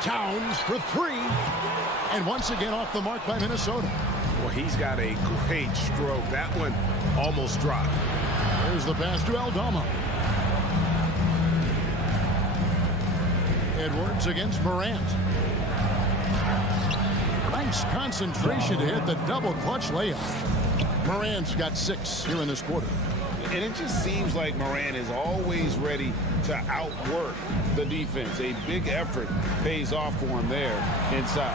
Towns for three. And once again off the mark by Minnesota. Well, he's got a great stroke. That one almost dropped. There's the pass to Aldama. Edwards against Morant. Nice concentration to hit the double clutch layup. Morant's got 6 here in this quarter. And it just seems like Morant is always ready to outwork the defense. A big effort pays off for him there inside.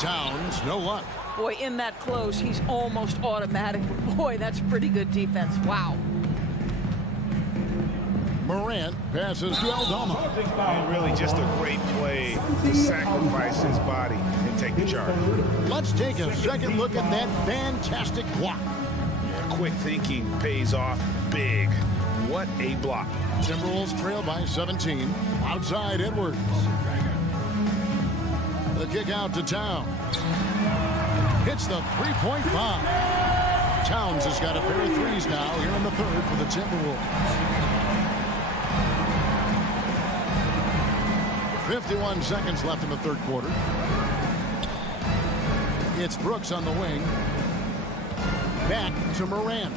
Towns, no luck. Boy, in that close, he's almost automatic. Boy, that's pretty good defense. Wow. Morant passes to Aldama. And really just a great play to sacrifice his body and take the charge. Let's take a second look at that fantastic block. Yeah, quick thinking pays off big. What a block. Timberwolves trail by 17. Outside Edwards. The kick out to Towns. Hits the three-point bomb. Towns has got a pair of threes now here in the third for the Timberwolves. 51 seconds left in the third quarter. It's Brooks on the wing. Back to Morant.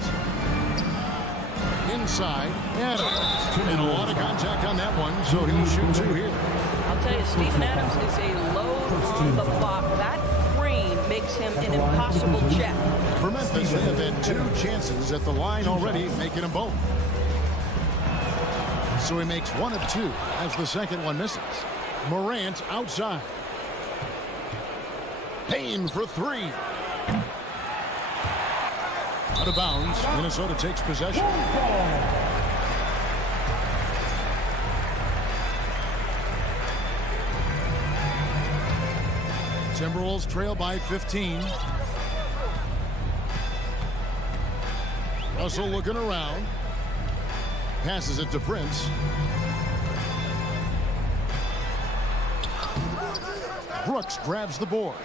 Inside, Adams. And a lot of contact on that one, so he'll shoot 2 here. I'll tell you, Steven Adams is a load on the block. That frame makes him an impossible check. For Memphis, they have had 2 chances at the line already, making them both. So he makes 1 of 2 as the second one misses. Morant outside. Payne for 3. Out of bounds. Minnesota takes possession. Timberwolves trail by 15. Russell looking around. Passes it to Prince. Brooks grabs the board.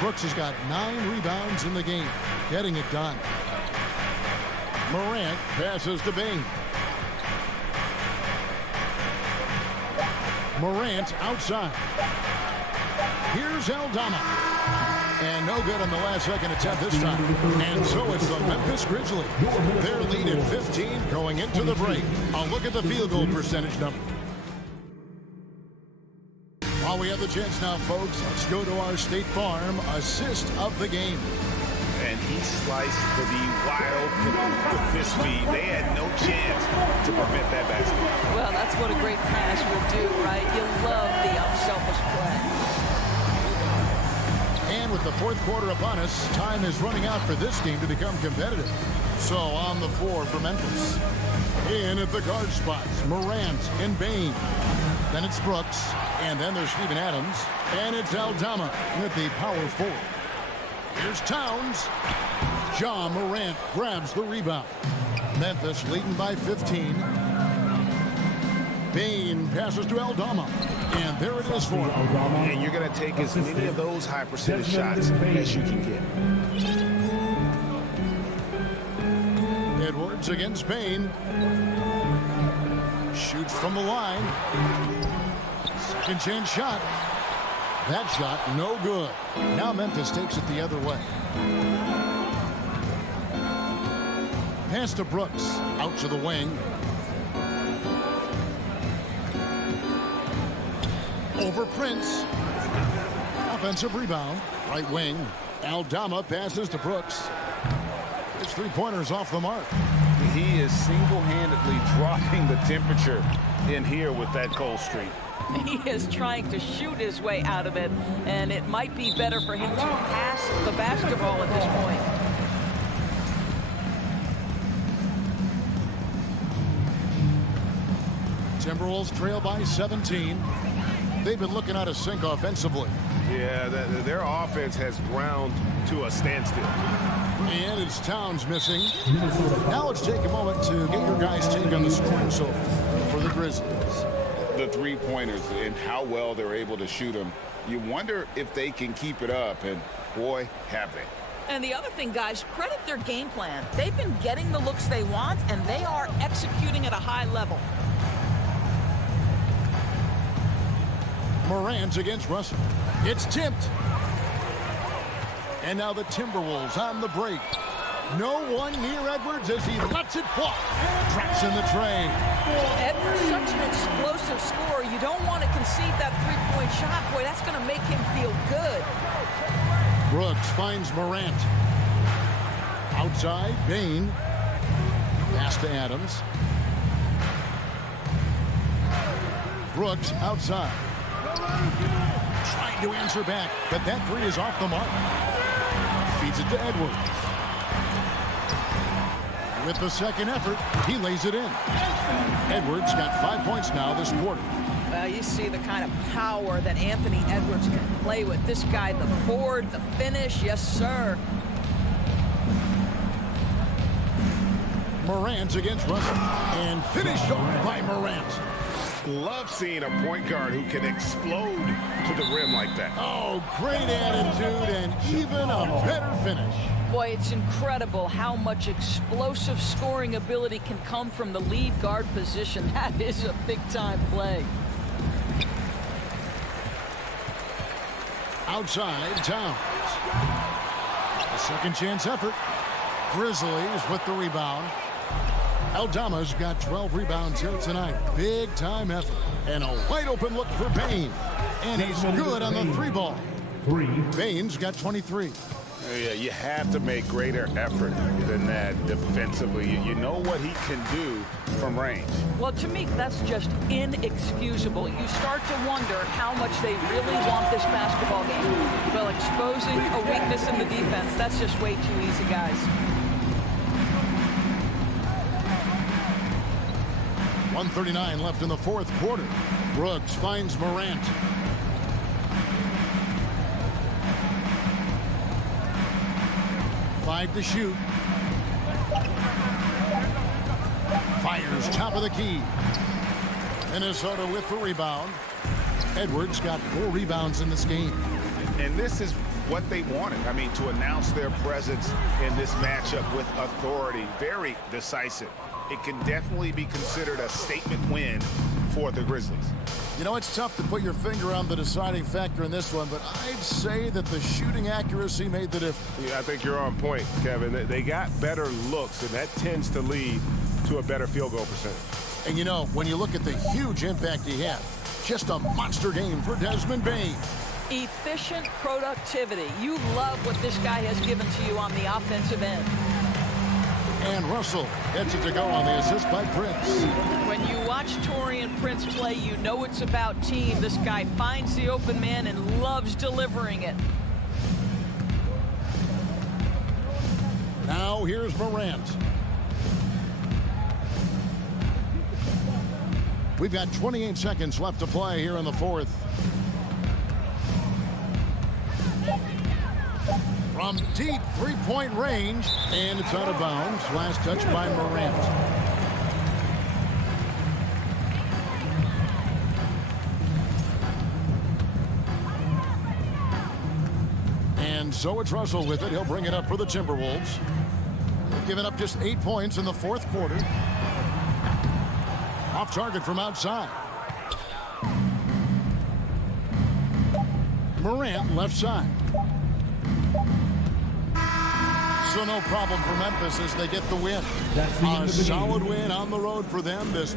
Brooks has got 9 rebounds in the game. Getting it done. Morant passes to Bing. Morant outside. Here's Aldama. And no good on the last second attempt this time. And so it's the Memphis Grizzlies. Their lead at 15 going into the break. I'll look at the field goal percentage number. While we have the chance now, folks, let's go to our State Farm assist of the game. And he sliced the wild with this speed. They had no chance to prevent that basket. Well, that's what a great pass will do, right? You love the unselfish play. And with the fourth quarter upon us, time is running out for this team to become competitive. So on the floor for Memphis. In at the guard spots, Morant and Bane. Then it's Brooks, and then there's Steven Adams, and it's Aldama with the power forward. Here's Towns. Ja Morant grabs the rebound. Memphis leading by 15. Bane passes to Aldama, and there it is for him. And you're going to take as many of those high percentage shots as you can get. Edwards against Bane. Shoots from the line. Second chance shot. That shot, no good. Now Memphis takes it the other way. Pass to Brooks. Out to the wing. Over Prince. Offensive rebound. Right wing. Aldama passes to Brooks. His three-pointers off the mark. He is single-handedly dropping the temperature in here with that cold streak. He is trying to shoot his way out of it, and it might be better for him to pass the basketball at this point. Timberwolves trail by 17. They've been looking out of sync offensively. Yeah, their offense has ground to a standstill. And it's Towns missing. Now let's take a moment to get your guys' take on the scoring so for the Grizzlies. The three-pointers and how well they're able to shoot them. You wonder if they can keep it up, and boy, have they. And the other thing, guys, credit their game plan. They've been getting the looks they want, and they are executing at a high level. Morant's against Russell. It's tipped. And now the Timberwolves on the break. No one near Edwards as he lets it fly. Traps in the tray. Edwards, such an explosive scorer. You don't want to concede that three-point shot. Boy, that's going to make him feel good. Brooks finds Morant. Outside, Bain. Pass to Adams. Brooks outside. Trying to answer back, but that three is off the mark. Feeds it to Edwards. With the second effort, he lays it in. Edwards got 5 points now this quarter. Well, you see the kind of power that Anthony Edwards can play with. This guy, the board, the finish, yes, sir. Morant against Russell. And finished off by Morant. Love seeing a point guard who can explode to the rim like that. Oh, great attitude and even a better finish. Boy, it's incredible how much explosive scoring ability can come from the lead guard position. That is a big-time play. Outside, Towns. A second chance effort. Grizzlies with the rebound. Aldama's got 12 rebounds here tonight. Big time effort. And a wide open look for Bain. And he's good on the three ball. Bain's got 23. Yeah, you have to make greater effort than that defensively. You know what he can do from range. Well, to me, that's just inexcusable. You start to wonder how much they really want this basketball game. Well, exposing a weakness in the defense, that's just way too easy, guys. 1:39 left in the fourth quarter. Brooks finds Morant. Five to shoot. Fires top of the key. Minnesota with the rebound. Edwards got 4 rebounds in this game. And this is what they wanted. I mean, to announce their presence in this matchup with authority. Very decisive. It can definitely be considered a statement win for the Grizzlies. You know, it's tough to put your finger on the deciding factor in this one, but I'd say that the shooting accuracy made the difference. Yeah, I think you're on point, Kevin. They got better looks, and that tends to lead to a better field goal percentage. And, you know, when you look at the huge impact he had, just a monster game for Desmond Bain. Efficient productivity. You love what this guy has given to you on the offensive end. And Russell gets it to go on the assist by Prince. When you watch Taurean Prince play, you know it's about team. This guy finds the open man and loves delivering it. Now here's Morant. We've got 28 seconds left to play here in the fourth. From deep three-point range, and it's out of bounds. Last touch by Morant. And so it's Russell with it. He'll bring it up for the Timberwolves. They've given up just 8 points in the fourth quarter. Off target from outside. Morant left side. So no problem for Memphis as they get the win. A solid win on the road for them this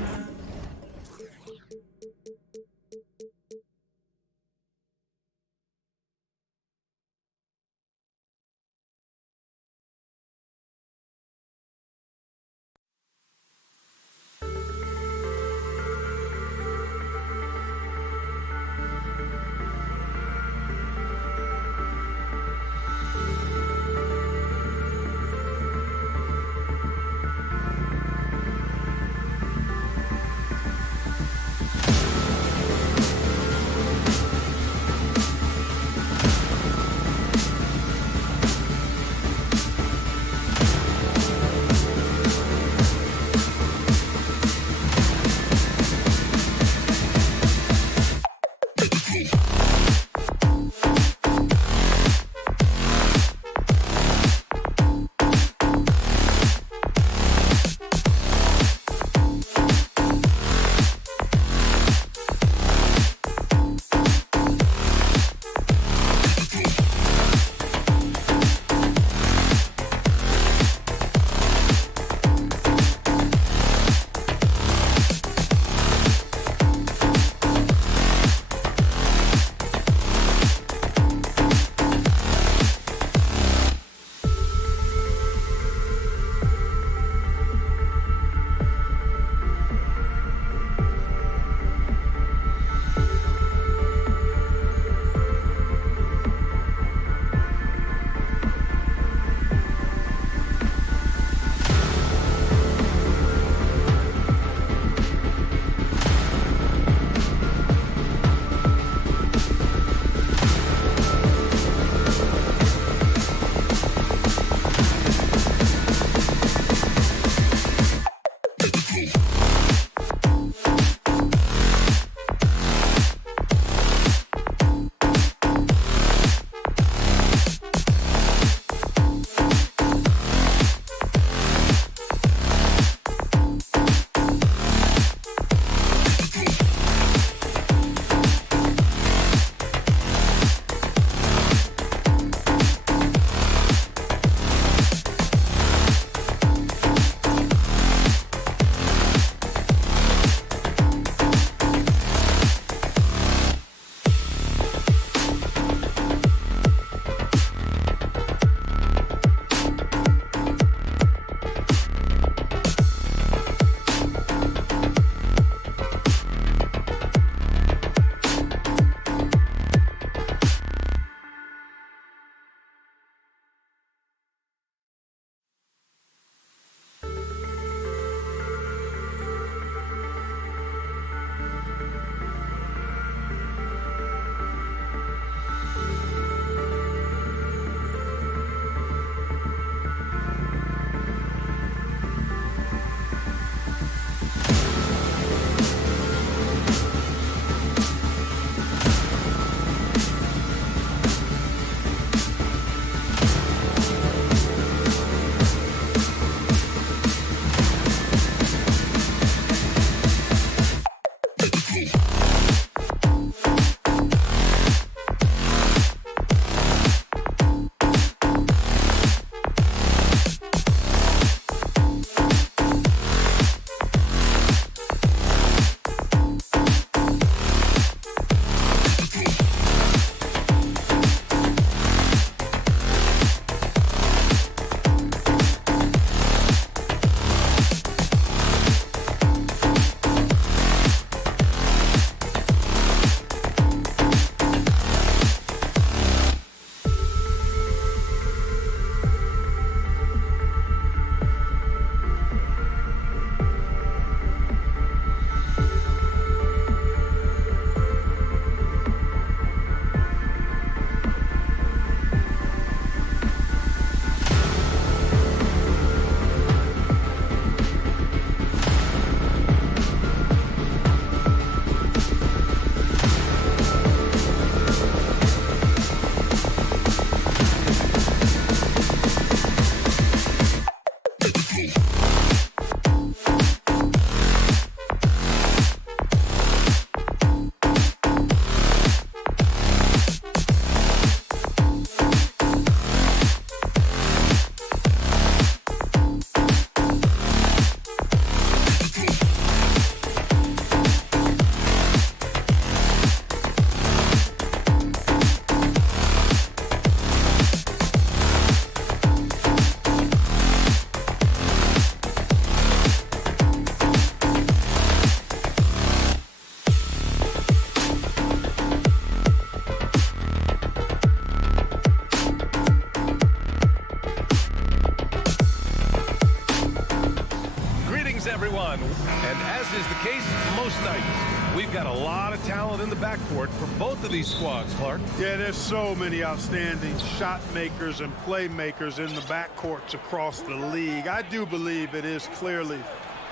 most nights. We've got a lot of talent in the backcourt for both of these squads, Clark. Yeah, there's so many outstanding shot makers and playmakers in the backcourts across the league. I do believe it is clearly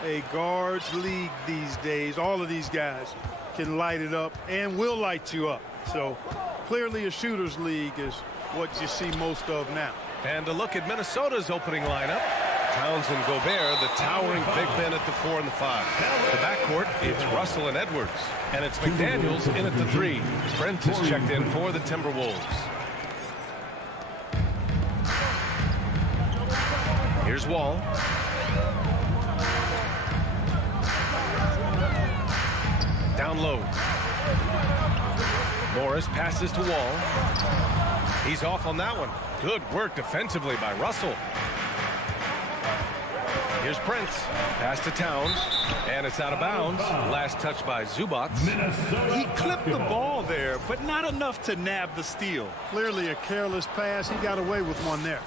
a guards league these days. All of these guys can light it up and will light you up. So clearly a shooters league is what you see most of now. And a look at Minnesota's opening lineup. Towns and Gobert, the towering big men at the 4 and the 5. The backcourt, it's Russell and Edwards. And it's McDaniels in at the 3. Brent is checked in for the Timberwolves. Here's Wall. Down low. Morris passes to Wall. He's off on that one. Good work defensively by Russell. Here's Prince. Pass to Towns. And it's out of bounds. Last touch by Zubac. He clipped the ball there, but not enough to nab the steal. Clearly a careless pass. He got away with one there.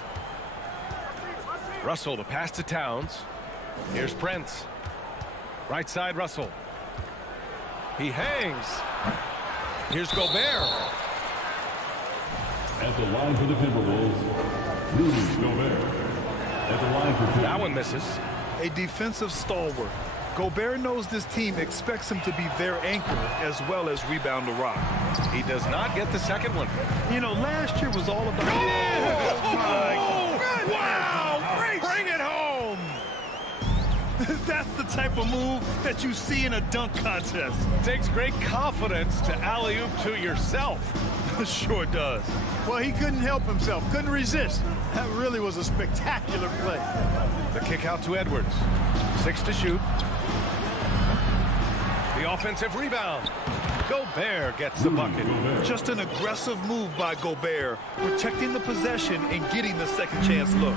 Russell, the pass to Towns. Here's Prince. Right side, Russell. He hangs. Here's Gobert. At the line for the Timberwolves, Rudy Gobert. At the line for two. That one misses. A defensive stalwart. Gobert knows this team expects him to be their anchor as well as rebound the rock. He does not get the second one. You know, last year was all about... Wow! Bring it home! That's the type of move that you see in a dunk contest. Takes great confidence to alley-oop to yourself. Sure does. Well, he couldn't help himself, couldn't resist. That really was a spectacular play. The kick out to Edwards. 6 to shoot. The offensive rebound. Gobert gets the bucket. Just an aggressive move by Gobert, protecting the possession and getting the second chance look.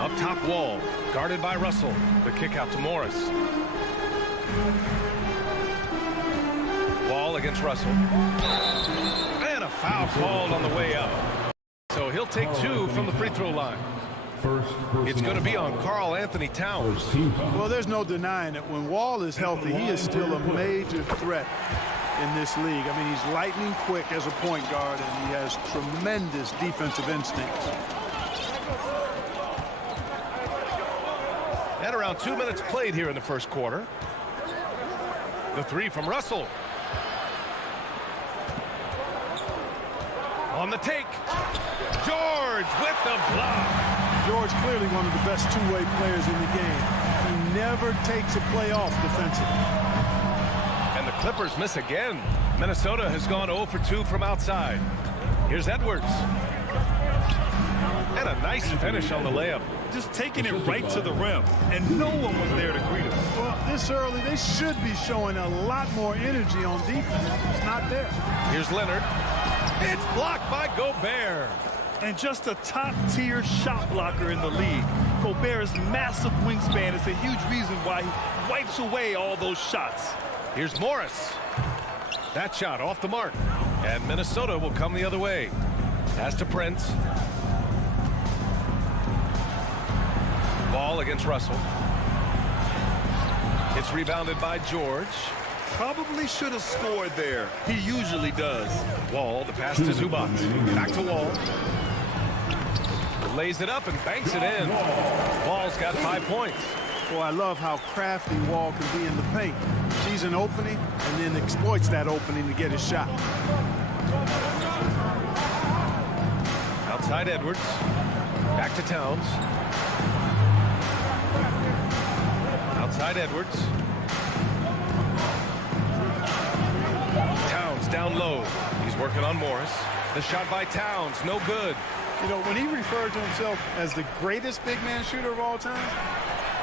Up top, Wall, guarded by Russell. The kick out to Morris. Wall against Russell. And a foul called on the way up. So he'll take 2 from the free throw line. It's going to be on Karl Anthony Towns. Well, there's no denying it. When Wall is healthy, he is still a major threat in this league. I mean, he's lightning quick as a point guard, and he has tremendous defensive instincts. And around 2 minutes played here in the first quarter. The 3 from Russell. On the take. George with the block. George clearly one of the best two-way players in the game. He never takes a play off defensively. And the Clippers miss again. Minnesota has gone 0 for 2 from outside. Here's Edwards. And a nice finish on the layup. Just taking it right to the rim, and no one was there to greet him. Well, this early, they should be showing a lot more energy on defense. It's not there. Here's Leonard. It's blocked by Gobert. And just a top-tier shot blocker in the league. Gobert's massive wingspan is a huge reason why he wipes away all those shots. Here's Morris. That shot off the mark. And Minnesota will come the other way. Pass to Prince. Ball against Russell. It's rebounded by George. Probably should have scored there. He usually does. Wall, the pass to Zubac. Back to Wall. Lays it up and banks it in. Wall's got 5 points. Boy, I love how crafty Wall can be in the paint. Sees an opening and then exploits that opening to get his shot. Outside Edwards. Back to Towns. Outside Edwards. Towns down low. He's working on Morris. The shot by Towns, no good. You know, when he referred to himself as the greatest big man shooter of all time,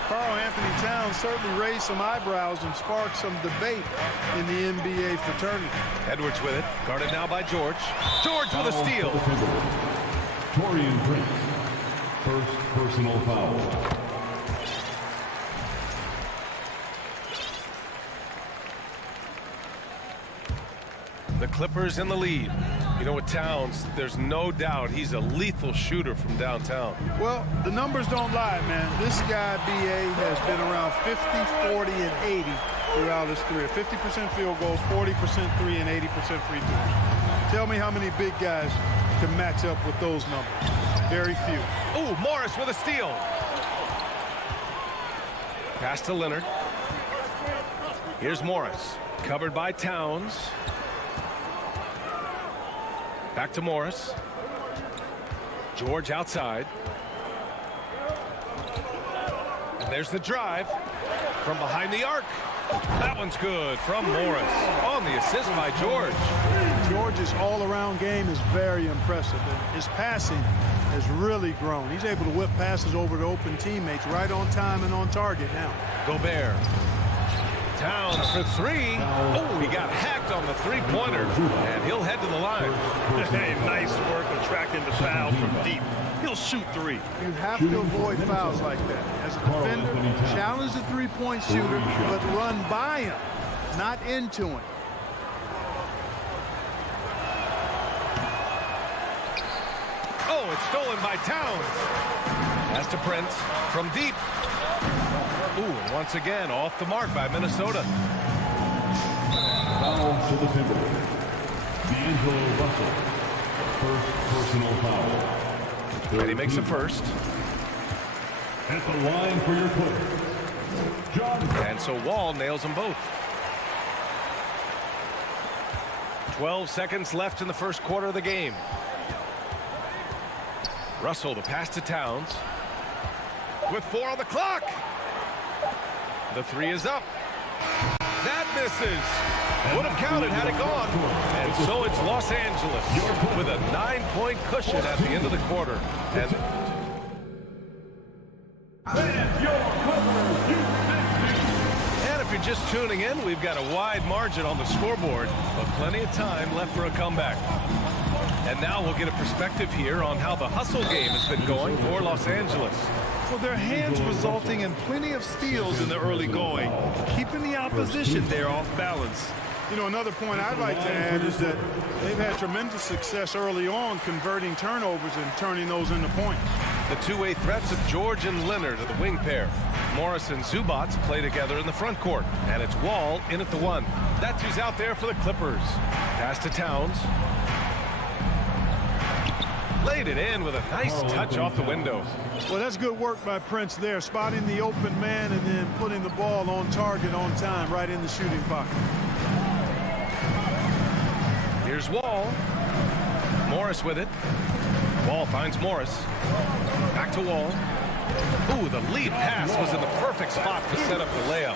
Karl Anthony Towns certainly raised some eyebrows and sparked some debate in the NBA fraternity. Edwards with it, guarded now by George. George with a steal. Torian Prince, first personal foul. The Clippers in the lead. You know, with Towns, there's no doubt he's a lethal shooter from downtown. Well, the numbers don't lie, man. This guy, B.A., has been around 50, 40, and 80 throughout his career. 50% field goals, 40% three, and 80% free throws. Tell me how many big guys can match up with those numbers. Very few. Ooh, Morris with a steal. Pass to Leonard. Here's Morris, covered by Towns. Back to Morris. George outside. And there's the drive from behind the arc. That one's good from Morris on the assist by George. George's all-around game is very impressive. And his passing has really grown. He's able to whip passes over to open teammates right on time and on target now. Gobert. Towns for three. Oh, he got hacked on the three-pointer, and he'll head to the line. Hey, nice work attracting the foul from deep. He'll shoot three. You have to avoid fouls like that. As a defender, challenge the three-point shooter, but run by him, not into him. Oh, it's stolen by Towns. Pass to Prince from deep. Ooh, and once again, off the mark by Minnesota. Foul to the Timberwolves. D'Angelo Russell. First personal foul. And he makes the first. At the line for your Clippers, John. And so Wall nails them both. 12 seconds left in the first quarter of the game. Russell, the pass to Towns. With 4 on the clock. The three is up. That misses. Would have counted had it gone. And so it's Los Angeles with a 9-point cushion at the end of the quarter. And if you're just tuning in, we've got a wide margin on the scoreboard, but plenty of time left for a comeback. And now we'll get a perspective here on how the hustle game has been going for Los Angeles. Well, their hands resulting in plenty of steals in the early going, keeping the opposition there off balance. You know, another point I'd like to add is that they've had tremendous success early on converting turnovers and turning those into points. The two-way threats of George and Leonard are the wing pair. Morris and Zubac play together in the front court, and it's Wall in at the one. That's who's out there for the Clippers. Pass to Towns. Laid it in with a nice touch off the window. Well, that's good work by Prince there, spotting the open man and then putting the ball on target on time right in the shooting pocket. Here's Wall. Morris with it. Wall finds Morris. Back to Wall. Ooh, the lead pass was in the perfect spot to set up the layup.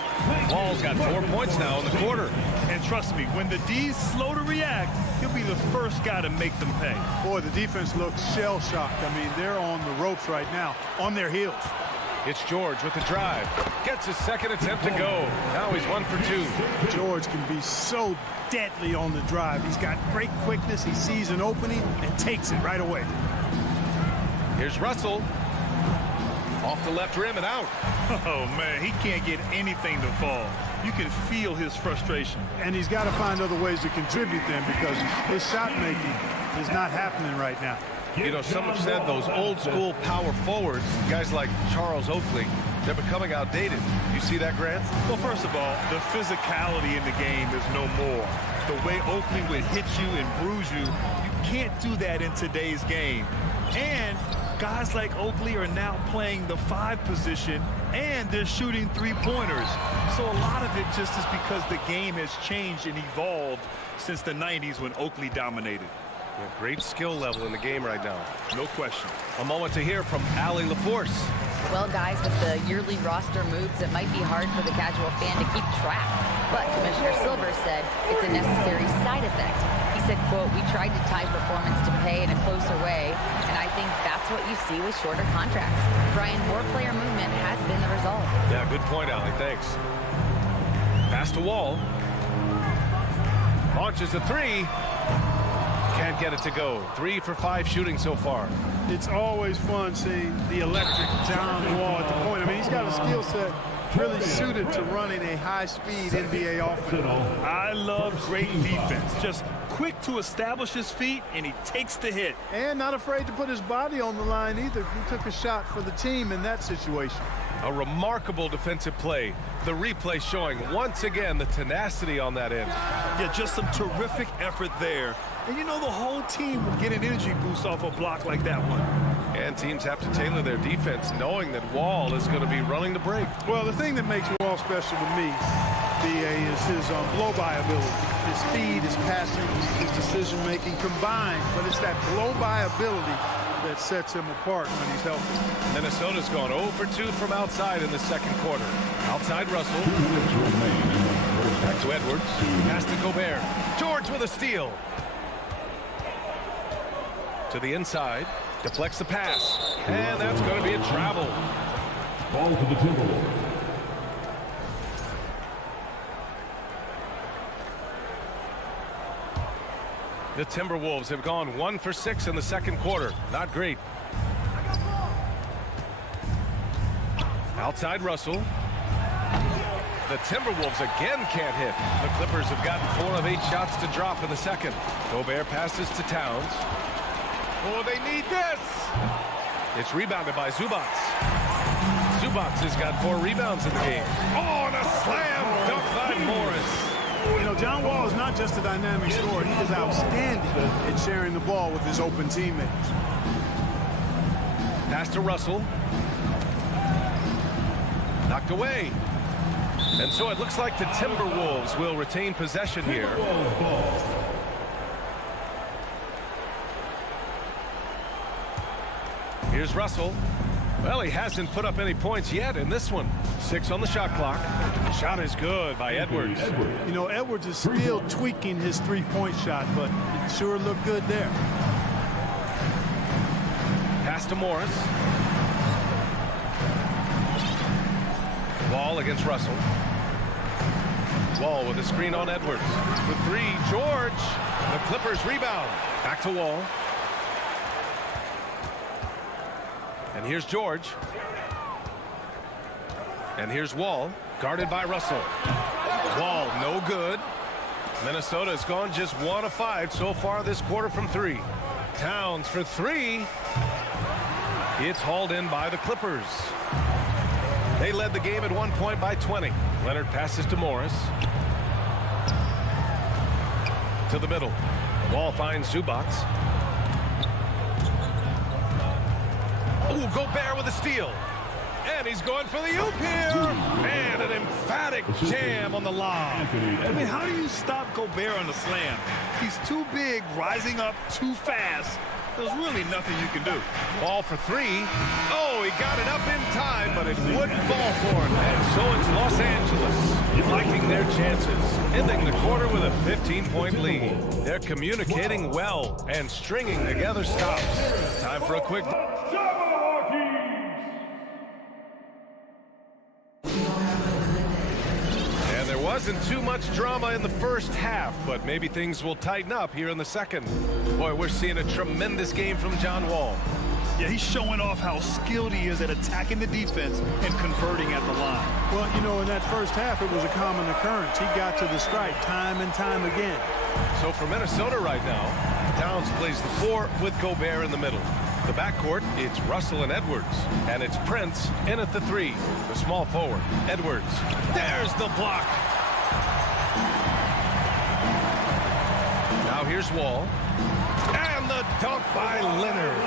Wall's got 4 points now in the quarter. And trust me, when the D's slow to react, he'll be the first guy to make them pay. Boy, the defense looks shell-shocked. I mean, they're on the ropes right now, on their heels. It's George with the drive. Gets his second attempt to go. Now he's 1 for 2. George can be so deadly on the drive. He's got great quickness. He sees an opening and takes it right away. Here's Russell. Off the left rim and out. Oh, man, he can't get anything to fall. You can feel his frustration. And he's got to find other ways to contribute then because his shot making is not happening right now. You know, some have said those old school power forwards, guys like Charles Oakley, they're becoming outdated. You see that, Grant? Well, first of all, the physicality in the game is no more. The way Oakley would hit you and bruise you, you can't do that in today's game. And guys like Oakley are now playing the 5 position, and they're shooting three-pointers. So a lot of it just is because the game has changed and evolved since the 90s when Oakley dominated. Yeah, great skill level in the game right now. No question. A moment to hear from Allie LaForce. Well, guys, with the yearly roster moves, it might be hard for the casual fan to keep track. But Commissioner Silver said it's a necessary side effect. He said, quote, "We tried to tie performance to pay in a closer way, and I think that's what you see with shorter contracts." Brian, more player movement has been the result. Yeah, good point, Allie. Thanks. Pass to Wall. Launches a three. Can't get it to go. 3 for 5 shooting so far. It's always fun seeing the electric John Wall at the point. I mean, he's got a skill set really suited to running a high-speed NBA offense. I love great defense. Just quick to establish his feet, and he takes the hit. And not afraid to put his body on the line either. He took a shot for the team in that situation. A remarkable defensive play. The replay showing once again the tenacity on that end. Yeah, just some terrific effort there. And you know the whole team will get an energy boost off a block like that one. And teams have to tailor their defense knowing that Wall is going to be running the break. Well, the thing that makes Wall special to me, BA, is his blow-by ability. His speed, his passing, his decision-making combined. But it's that blow-by ability that sets him apart when he's healthy. Minnesota's gone 0 for 2 from outside in the second quarter. Outside Russell. Back to Edwards. Pass to Gobert. George with a steal. To the inside. Deflects the pass. And that's going to be a travel. Ball to the Timberwolves. The Timberwolves have gone 1 for 6 in the second quarter. Not great. Outside Russell. The Timberwolves again can't hit. The Clippers have gotten 4 of 8 shots to drop in the second. Gobert passes to Towns. Oh, they need this. It's rebounded by Zubats. Zubats has got 4 rebounds in the game. Oh, and a slam dunk by Morris. You know, John Wall is not just a dynamic scorer. He is outstanding at sharing the ball with his open teammates. Pass to Russell. Knocked away. And so it looks like the Timberwolves will retain possession here. Here's Russell. Well, he hasn't put up any points yet in this one. 6 on the shot clock. Shot is good by Edwards. You know, Edwards is still tweaking his three-point shot, but it sure looked good there. Pass to Morris. Wall against Russell. Wall with a screen on Edwards. For 3, George. The Clippers rebound. Back to Wall. And here's George. And here's Wall, guarded by Russell. Wall, no good. Minnesota has gone just 1 of 5 so far this quarter from 3. Towns for 3. It's hauled in by the Clippers. They led the game at one point by 20. Leonard passes to Morris. To the middle. Wall finds Zubats. Oh, Gobert with a steal. And he's going for the oop here. And an emphatic jam on the lob. I mean, how do you stop Gobert on the slam? He's too big, rising up too fast. There's really nothing you can do. Ball for 3. Oh, he got it up in time, but it wouldn't fall for him. And so it's Los Angeles liking their chances, ending the quarter with a 15-point lead. They're communicating well and stringing together stops. Time for a quick... And there wasn't too much drama in the first half, but maybe things will tighten up here in the second. Boy, we're seeing a tremendous game from John Wall. Yeah, he's showing off how skilled he is at attacking the defense and converting at the line. Well, you know, in that first half, it was a common occurrence. He got to the stripe time and time again. So for Minnesota right now, Towns plays the 4 with Gobert in the middle. The backcourt, it's Russell and Edwards. And it's Prince in at the 3, the small forward. Edwards. There's the block. Now here's Wall. And the dunk by Leonard.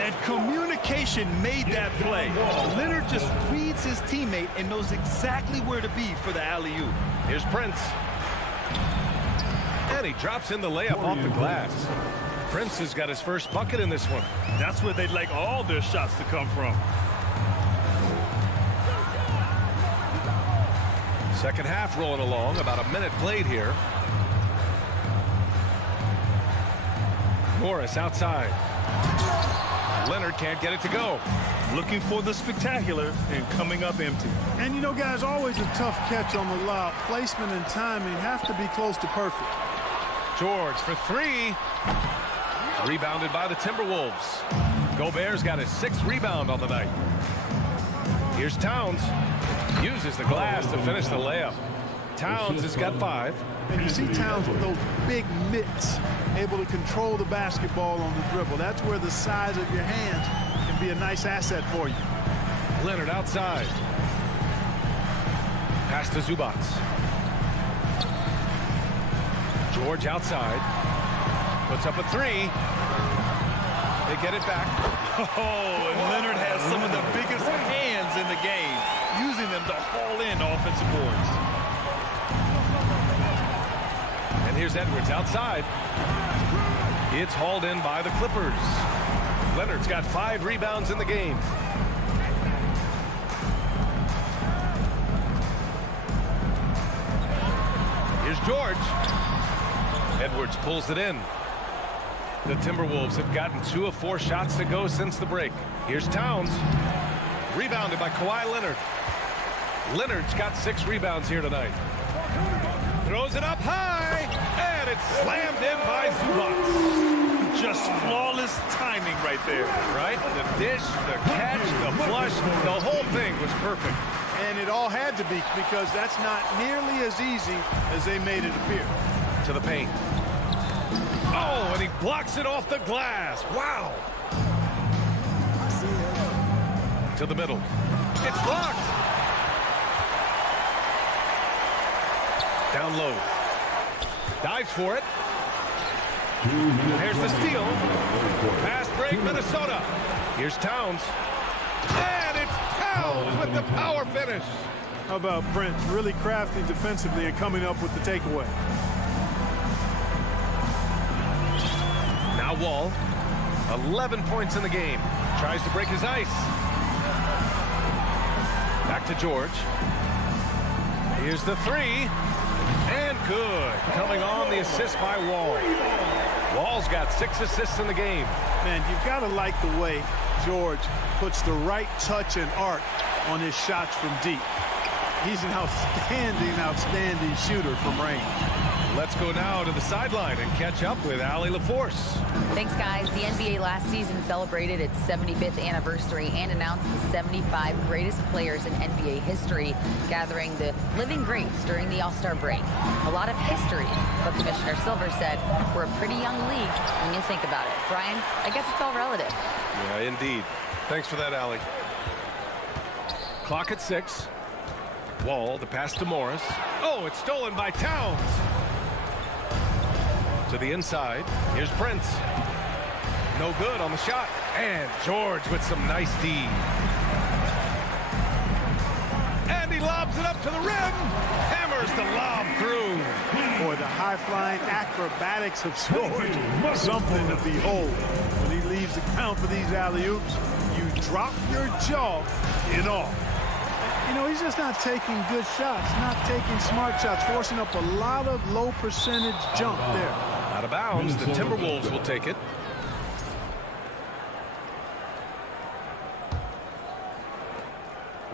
And communication made that play. Leonard just reads his teammate and knows exactly where to be for the alley-oop. Here's Prince. And he drops in the layup off the glass. Prince has got his first bucket in this one. That's where they'd like all their shots to come from. Second half rolling along, about a minute played here. Morris outside. Leonard can't get it to go. Looking for the spectacular and coming up empty. And you know, guys, always a tough catch on the lob. Placement and timing have to be close to perfect. George for 3. Rebounded by the Timberwolves. Gobert's got his 6th rebound on the night. Here's Towns. Uses the glass to finish the layup. Towns has got 5. And you see Towns with those big mitts, able to control the basketball on the dribble. That's where the size of your hands can be a nice asset for you. Leonard outside. Pass to Zubac. George outside. Puts up a 3. They get it back. Oh, and Leonard has some of the biggest hands in the game, using them to haul in offensive boards. And here's Edwards outside. It's hauled in by the Clippers. Leonard's got 5 rebounds in the game. Here's George. Edwards pulls it in. The Timberwolves have gotten 2 of 4 shots to go since the break. Here's Towns. Rebounded by Kawhi Leonard. Leonard's got 6 rebounds here tonight. Throws it up high, and it's slammed in by Zubac. Just flawless timing right there. Right? The dish, the catch, the flush, the whole thing was perfect. And it all had to be, because that's not nearly as easy as they made it appear. To the paint. Oh, and he blocks it off the glass. Wow. To the middle. It's blocked. Down low. Dives for it. There's the steal. Fast break, Minnesota. Here's Towns. And it's Towns with the power finish. How about Brent? Really crafty defensively and coming up with the takeaway. Now Wall. 11 points in the game. Tries to break his ice. Back to George. Here's the 3. And good. Coming on the assist by Wall. Wall's got 6 assists in the game. Man, you've got to like the way George puts the right touch and arc on his shots from deep. He's an outstanding shooter from range. Let's go now to the sideline and catch up with Allie LaForce. Thanks, guys. The NBA last season celebrated its 75th anniversary and announced the 75 greatest players in NBA history, gathering the living greats during the All-Star break. A lot of history, but Commissioner Silver said we're a pretty young league when you think about it. Brian, I guess it's all relative. Yeah, indeed. Thanks for that, Allie. Clock at 6. Wall, the pass to Morris. Oh, it's stolen by Towns. To the inside. Here's Prince. No good on the shot. And George with some nice D. And he lobs it up to the rim. Hammers the lob through. Boy, the high-flying acrobatics of George. Something to behold. When he leaves the count for these alley-oops, you drop your jaw in awe. You know, he's just not taking good shots, not taking smart shots, forcing up a lot of low percentage jump there. Out of bounds, the Timberwolves will take it.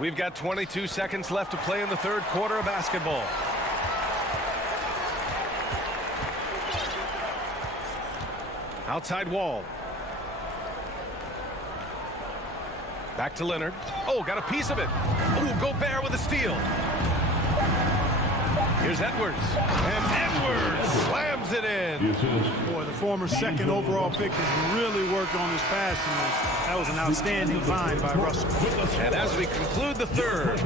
We've got 22 seconds left to play in the third quarter of basketball. Outside Wall. Back to Leonard. Oh, got a piece of it. Oh, Gobert with a steal. Here's Edwards. And Edwards slams it in. Boy, the former second overall pick has really worked on his passing. That was an outstanding find by Russell. And as we conclude the third.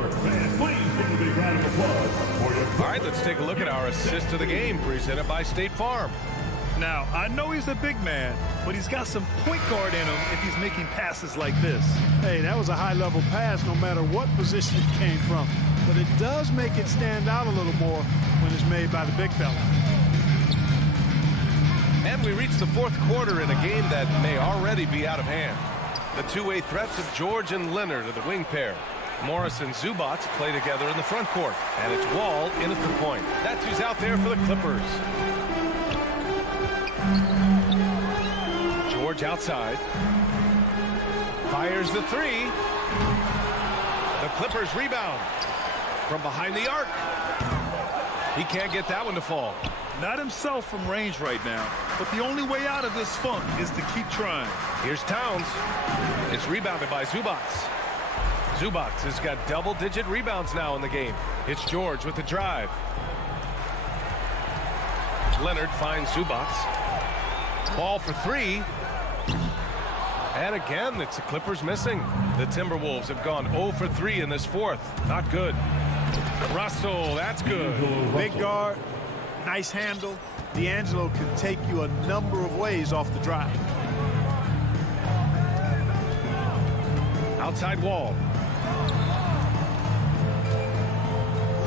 All right, let's take a look at our assist to the game presented by State Farm. Now, I know he's a big man, but he's got some point guard in him if he's making passes like this. Hey, that was a high-level pass no matter what position it came from. But it does make it stand out a little more when it's made by the big fella. And we reach the fourth quarter in a game that may already be out of hand. The two-way threats of George and Leonard are the wing pair. Morris and Zubac play together in the front court. And it's Wall in at the point. That's who's out there for the Clippers. George outside. Fires the 3. The Clippers rebound from behind the arc. He can't get that one to fall. Not himself from range right now, but the only way out of this funk is to keep trying. Here's Towns. It's rebounded by Zubac. Zubac has got double-digit rebounds now in the game. It's George with the drive. Leonard finds Zubac. Ball for three. And again, it's the Clippers missing. The Timberwolves have gone 0 for 3 in this fourth. Not good. Russell, that's good. Big guard, nice handle. D'Angelo can take you a number of ways off the drive. Outside wall.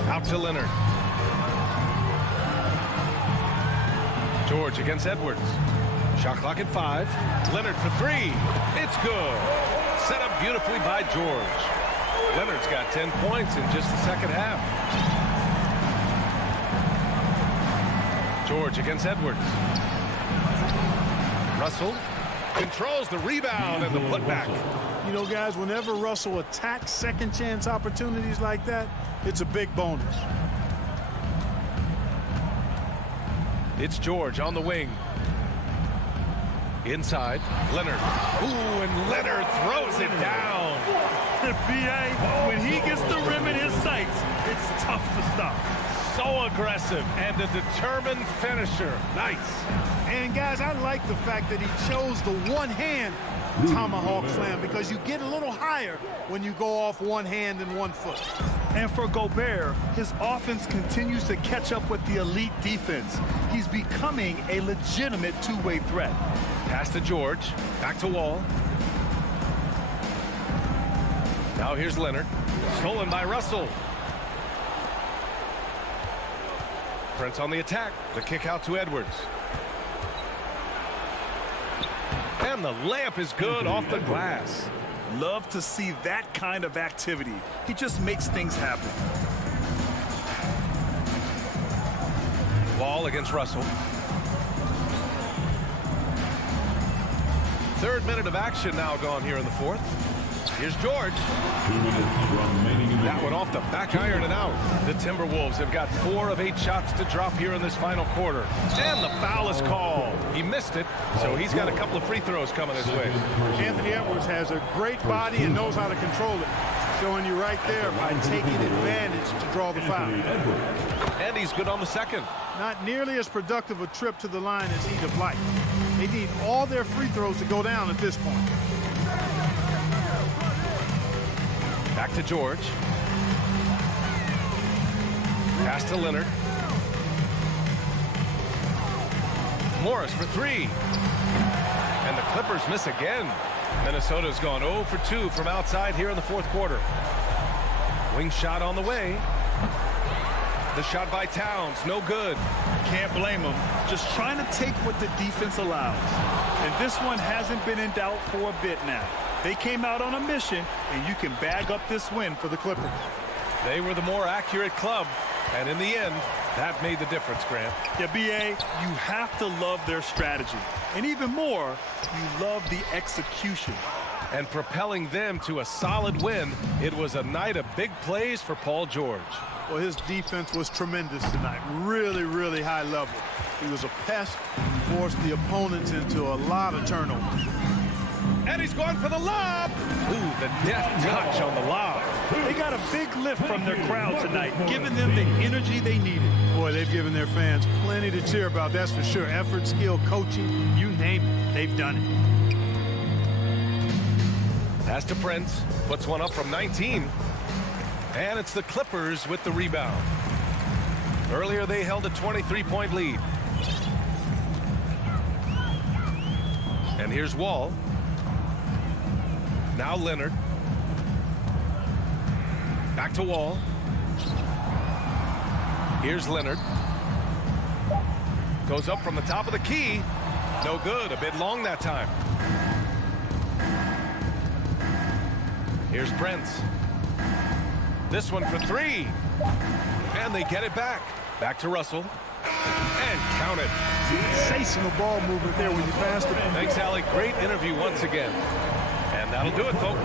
Out to Leonard. George against Edwards. Shot clock at 5. Leonard for 3. It's good. Set up beautifully by George. Leonard's got 10 points in just the second half. George against Edwards. Russell controls the rebound and the putback. You know, guys, whenever Russell attacks second chance opportunities like that, it's a big bonus. It's George on the wing. Inside, Leonard. Ooh, and Leonard throws it down. B.A., when he gets the rim in his sights, it's tough to stop. So aggressive and a determined finisher. Nice. And, guys, I like the fact that he chose the one-hand tomahawk slam because you get a little higher when you go off one hand and 1 foot. And for Gobert, his offense continues to catch up with the elite defense. He's becoming a legitimate two-way threat. Pass to George. Back to Wall. Now here's Leonard. Stolen by Russell. Prince on the attack. The kick out to Edwards. And the layup is good off the glass. Love to see that kind of activity. He just makes things happen. Wall against Russell. Third minute of action now gone here in the fourth. Here's George. That one off the back iron and out. The Timberwolves have got 4 of 8 shots to drop here in this final quarter. And the foul is called. He missed it, so he's got a couple of free throws coming his way. Anthony Edwards has a great body and knows how to control it. Showing you right there by taking advantage to draw the foul. And he's good on the second. Not nearly as productive a trip to the line as he'd have liked. They need all their free throws to go down at this point. Back to George. Pass to Leonard. Morris for 3. And the Clippers miss again. Minnesota's gone 0 for 2 from outside here in the fourth quarter. Wing shot on the way. The shot by Towns, no good. Can't blame him. Just trying to take what the defense allows. And this one hasn't been in doubt for a bit now. They came out on a mission, and you can bag up this win for the Clippers. They were the more accurate club, and in the end, that made the difference, Grant. Yeah, B.A., you have to love their strategy. And even more, you love the execution. And propelling them to a solid win, it was a night of big plays for Paul George. Well, his defense was tremendous tonight. Really, really high level. He was a pest, forced the opponents into a lot of turnovers. And he's going for the lob. Ooh, the deft touch on the lob. They got a big lift from their crowd tonight, giving them the energy they needed. Boy, they've given their fans plenty to cheer about, that's for sure. Effort, skill, coaching, you name it, they've done it. Pass to Prince, puts one up from 19. And it's the Clippers with the rebound. Earlier, they held a 23-point lead. And here's Wall. Now Leonard. Back to Wall. Here's Leonard. Goes up from the top of the key. No good. A bit long that time. Here's Prince. This one for 3. And they get it back. Back to Russell. And count it. Sensational ball movement there when you passed it. Thanks, Allie. Great interview once again. And that'll do it, folks.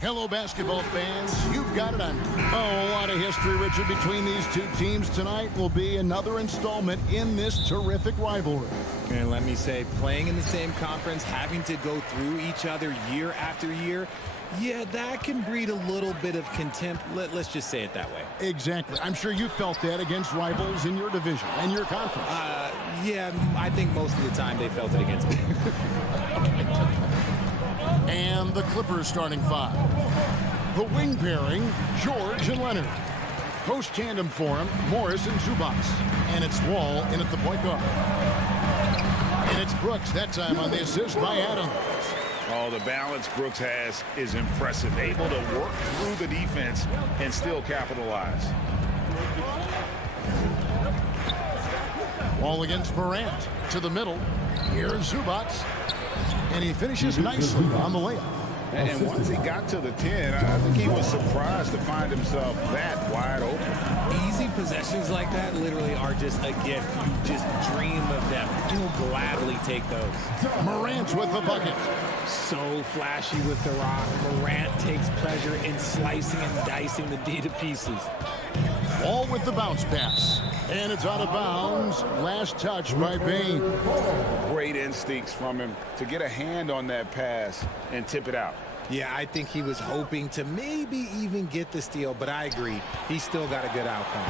Hello, basketball fans. You've got it on. Oh, a lot of history, Richard, between these two teams tonight will be another installment in this terrific rivalry. And let me say, playing in the same conference, having to go through each other year after year, yeah, that can breed a little bit of contempt. Let's just say it that way. Exactly. I'm sure you felt that against rivals in your division and your conference. Yeah, I think most of the time they felt it against me. And the Clippers starting five. The wing pairing, George and Leonard. Post tandem for him, Morris and Zubac. And it's Wall in at the point guard. And it's Brooks that time on the assist by Adams. Oh, the balance Brooks has is impressive. Able to work through the defense and still capitalize. Wall against Morant to the middle. Here's Zubac. And he finishes nicely on the layup. And once he got to the 10, I think he was surprised to find himself that wide open. Easy possessions like that literally are just a gift. You just dream of them. You'll gladly take those. Morant with the bucket. So flashy with the rock. Morant takes pleasure in slicing and dicing the D to pieces. Wall with the bounce pass. And it's out of bounds. Last touch by Bain. Great instincts from him to get a hand on that pass and tip it out. Yeah, I think he was hoping to maybe even get the steal, but I agree. He still got a good outcome.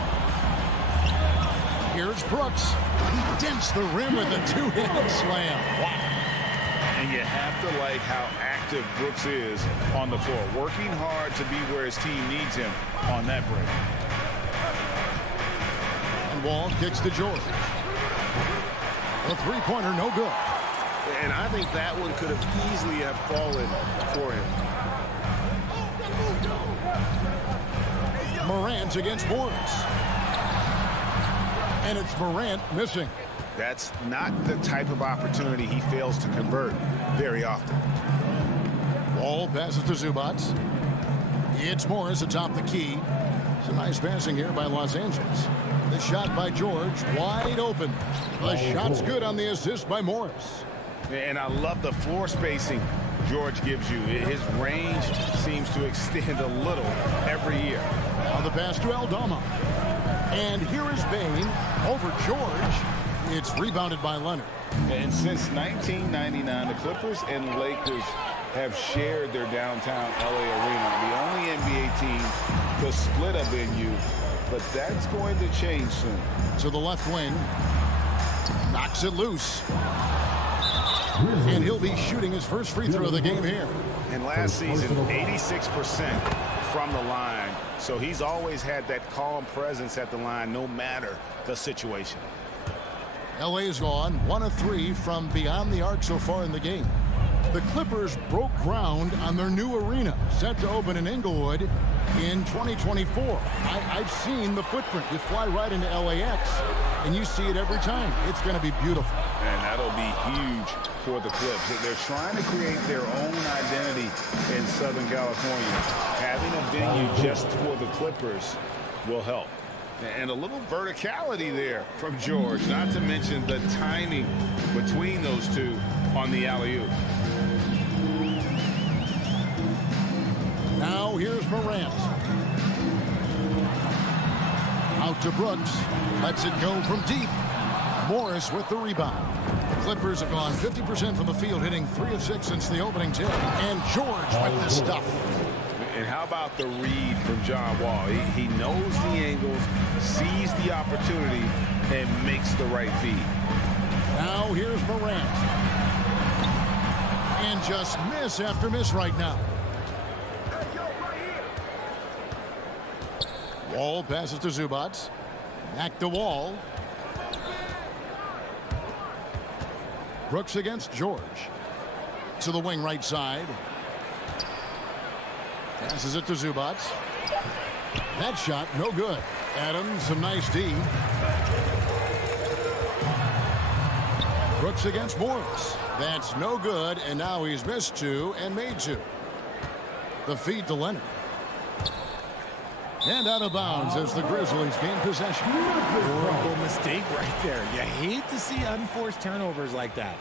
Here's Brooks. He dents the rim with a two-handed slam. Wow. And you have to like how active Brooks is on the floor, working hard to be where his team needs him on that break. And Wall kicks to George. A three-pointer, no good. And I think that one could have easily have fallen for him. Morant against Morris. And it's Morant missing. That's not the type of opportunity he fails to convert very often. Wall passes to Zubac. It's Morris atop the key. Some nice passing here by Los Angeles. The shot by George, wide open. The shot's good on the assist by Morris. And I love the floor spacing George gives you. His range seems to extend a little every year. Now the pass to Aldama. And here is Bain over George. It's rebounded by Leonard. And since 1999, the Clippers and Lakers have shared their downtown LA arena. The only NBA team to split a venue, but that's going to change soon. To the left wing. Knocks it loose. And he'll be shooting his first free throw of the game here. And last season, 86% from the line. So he's always had that calm presence at the line, no matter the situation. LA is gone 1 of 3 from beyond the arc so far in the game. The Clippers broke ground on their new arena, set to open in Inglewood in 2024. I've seen the footprint. You fly right into LAX, and you see it every time. It's going to be beautiful. And that'll be huge for the Clips. They're trying to create their own identity in Southern California. Having a venue just for the Clippers will help. And a little verticality there from George, not to mention the timing between those two on the alley-oop. Now here's Morant. Out to Brooks. Lets it go from deep. Morris with the rebound. The Clippers have gone 50% from the field, hitting 3 of 6 since the opening tip. And George with the stuff. And how about the read from John Wall? He knows the angles, sees the opportunity, and makes the right feed. Now here's Morant. And just miss after miss right now. Wall passes to Zubac. Back to Wall. Brooks against George. To the wing right side. Passes it to Zubac. That shot, no good. Adams, some nice D. Brooks against Morris. That's no good, and now he's missed 2 and made 2. The feed to Leonard. And out of bounds as the Grizzlies gain possession. Horrible mistake right there. You hate to see unforced turnovers like that.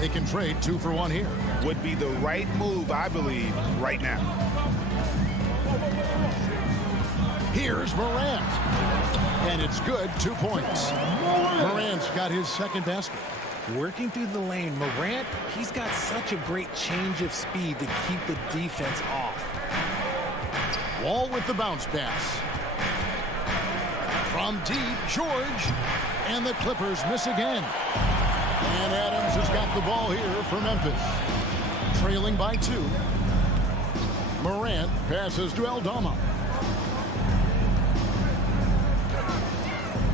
They can trade 2 for 1 here. Would be the right move, I believe, right now. Here's Morant. And it's good, 2 points. Morant's got his second basket. Working through the lane, Morant, he's got such a great change of speed to keep the defense off. Wall with the bounce pass. From deep, George. And the Clippers miss again. And Adams has got the ball here for Memphis. Trailing by 2. Morant passes to Aldama.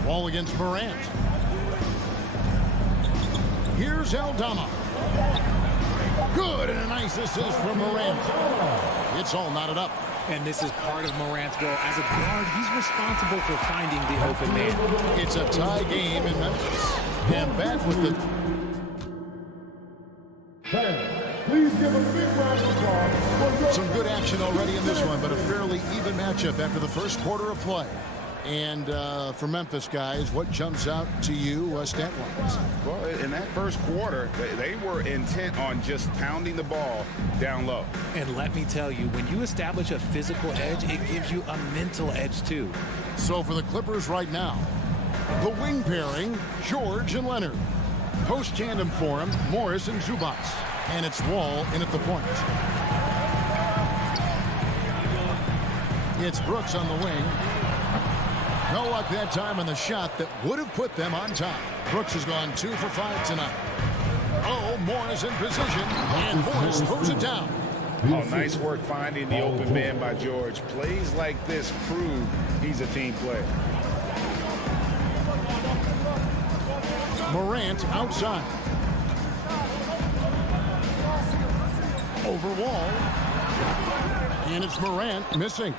Wall against Morant. Here's Aldama. Good, and a nice assist from Morant. It's all knotted up. And this is part of Morant's role. As a guard, he's responsible for finding the open man. It's a tie game in Memphis. And back with the... Please give a big round of applause. Some good action already in this one, but a fairly even matchup after the first quarter of play. And for Memphis, guys, what jumps out to you stat-wise? Well, in that first quarter, they were intent on just pounding the ball down low. And let me tell you, when you establish a physical edge, it gives you a mental edge, too. So for the Clippers right now, the wing pairing, George and Leonard. Post tandem for him, Morris and Zubac. And it's Wall in at the point. It's Brooks on the wing. No luck that time on the shot that would have put them on top. Brooks has gone 2 for 5 tonight. Oh, Morris in position, and Morris throws it down. Oh, nice work finding the open man by George. Plays like this prove he's a team player. Morant outside. Over Wall. And it's Morant missing.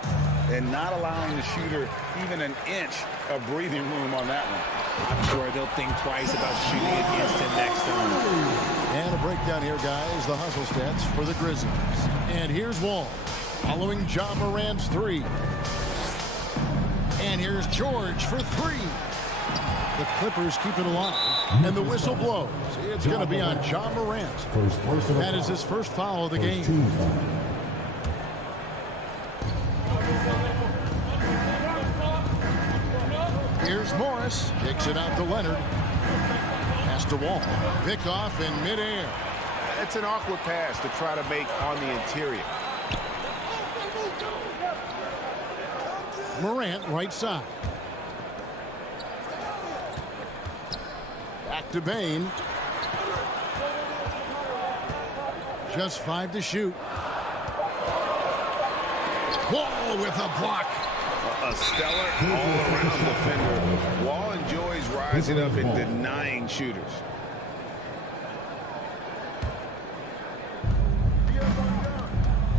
and not allowing the shooter even an inch of breathing room on that one. I'm sure they'll think twice about shooting against him next time. And a breakdown here, guys. The hustle stats for the Grizzlies. And here's Wall following John Morant's three. And here's George for three. The Clippers keep it alive. And the whistle blows. It's going to be on John Morant. That is his first foul of the game. Here's Morris. Kicks it out to Leonard. Pass to Wall. Pick off in midair. It's an awkward pass to try to make on the interior. Morant, right side. Back to Bain. Just 5 to shoot. Wall with a block. A stellar all-around defender. Wall enjoys rising up and denying shooters.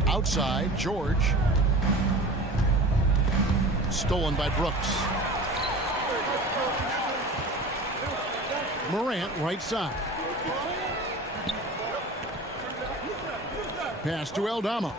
Outside, George. Stolen by Brooks. Morant, right side. Pass to Aldama.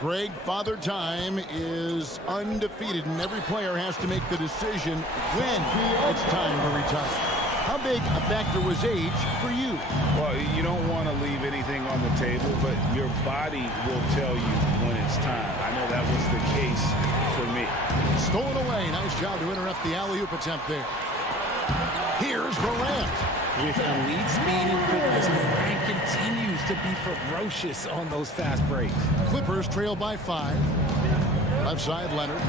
Greg, Father Time is undefeated, and every player has to make the decision when it's time to retire. How big a factor was age for you? Well, you don't want to leave anything on the table, but your body will tell you when it's time. I know that was the case for me. Stolen away. Nice job to interrupt the alley-oop attempt there. Here's Morant. With elite speed and quickness, Morant continues to be ferocious on those fast breaks. Clippers trail by 5. Left side, Leonard.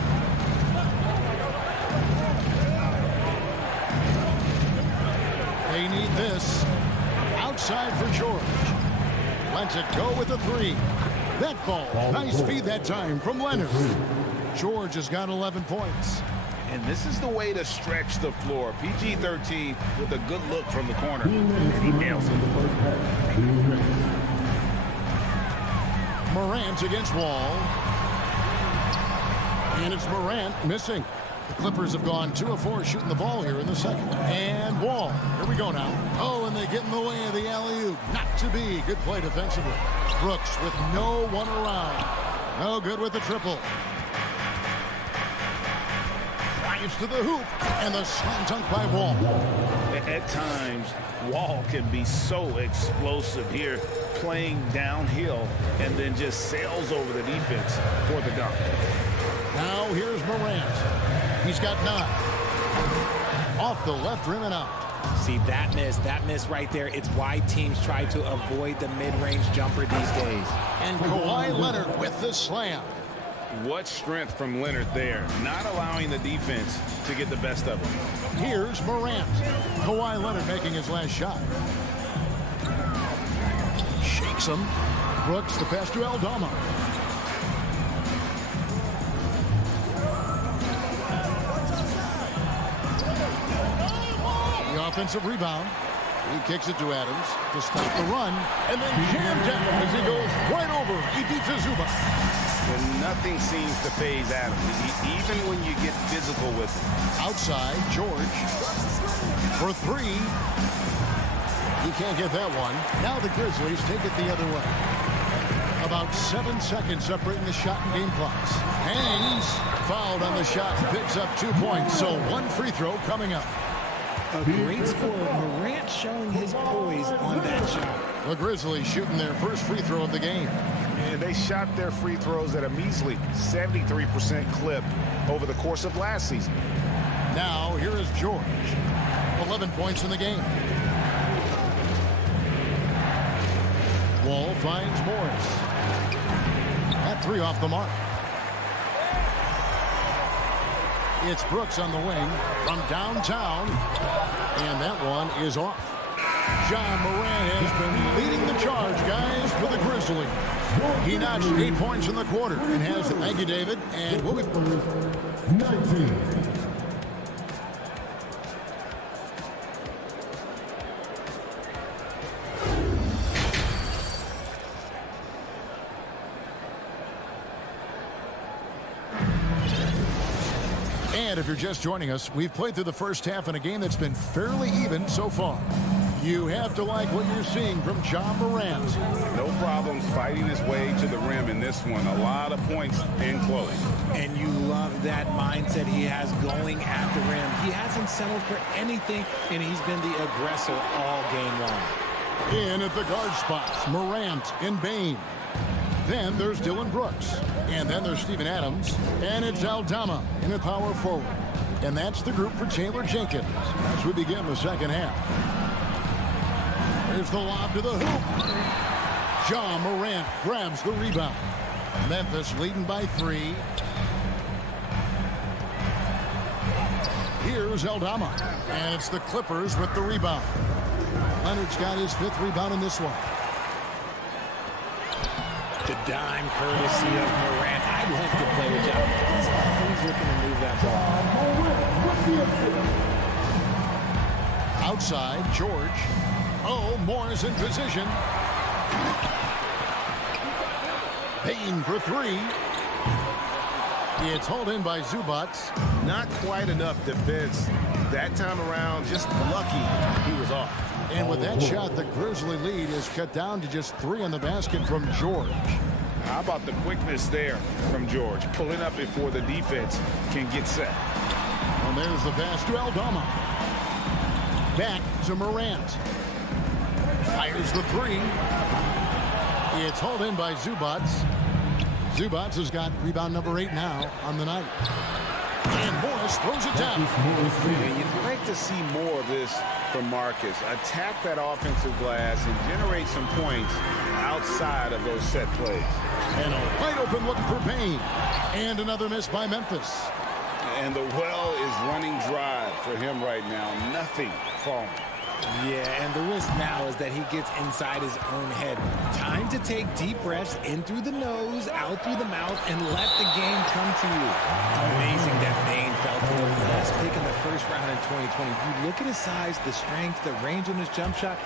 They need this. Outside for George. Lets it go with a 3. That ball. Nice feed that time from Leonard. George has got 11 points. And this is the way to stretch the floor. PG-13 with a good look from the corner. And he nails it. Morant against Wall. And it's Morant missing. The Clippers have gone 2 of 4 shooting the ball here in the second. And Wall. Here we go now. Oh, and they get in the way of the alley-oop. Not to be. Good play defensively. Brooks with no one around. No good with the triple. To the hoop, and the slam dunk by Wall. At times, Wall can be so explosive here, playing downhill, and then just sails over the defense for the dunk. Now here's Morant. He's got 9. Off the left rim and out. See, that miss right there, it's why teams try to avoid the mid-range jumper these days. And Kawhi Leonard with the slam. What strength from Leonard there, not allowing the defense to get the best of him. Here's Morant. Kawhi Leonard making his last shot. Shakes him. Brooks, the pass to Aldama. The offensive rebound. He kicks it to Adams to stop the run, and then jammed down as he goes right over Ivica Zubac. And nothing seems to faze Adams, even when you get physical with him. Outside, George for 3. He can't get that one. Now the Grizzlies take it the other way. About 7 seconds separating the shot and game clocks. Haynes fouled on the shot, picks up 2 points, so 1 free throw coming up. A great score. Morant showing his poise on that shot. The Grizzlies shooting their first free throw of the game. And they shot their free throws at a measly 73% clip over the course of last season. Now here is George. 11 points in the game. Wall finds Morris. That 3 off the mark. It's Brooks on the wing from downtown. And that one is off. John Morant has been leading the charge, guys, for the Grizzlies. He notched 8 points in the quarter and has, thank you, David, and we'll be 19. And if you're just joining us, we've played through the first half in a game that's been fairly even so far. You have to like what you're seeing from John Morant. No problems fighting his way to the rim in this one. A lot of points in close. And you love that mindset he has going at the rim. He hasn't settled for anything, and he's been the aggressor all game long. In at the guard spots, Morant and Bane. Then there's Dylan Brooks. And then there's Steven Adams. And it's Aldama in the power forward. And that's the group for Taylor Jenkins as we begin the second half. There's the lob to the hoop. John Morant grabs the rebound. Memphis leading by 3. Here's Aldama. And it's the Clippers with the rebound. Leonard's got his 5th rebound in this one. The dime courtesy of Morant. I'd love to play with John. He's always looking to move that ball. Outside, George. Oh, Moore's in position. Payne for 3. It's hauled in by Zubac. Not quite enough defense that time around. Just lucky he was off. And with that shot, the Grizzly lead is cut down to just 3 on the basket from George. How about the quickness there from George? Pulling up before the defense can get set. And there's the pass to Aldama. Back to Morant. Fires the 3. It's hauled in by Zubac. Zubac has got rebound number 8 now on the night. And Morris throws it down. And you'd like to see more of this from Marcus. Attack that offensive glass and generate some points outside of those set plays. And a wide open look for Payne. And another miss by Memphis. And the well is running dry for him right now. Nothing falling. Yeah, and the risk now is that he gets inside his own head. Time to take deep breaths in through the nose, out through the mouth, and let the game come to you. Amazing that Bane fell to the last pick in the first round in 2020. You look at his size, the strength, the range on his jump shot.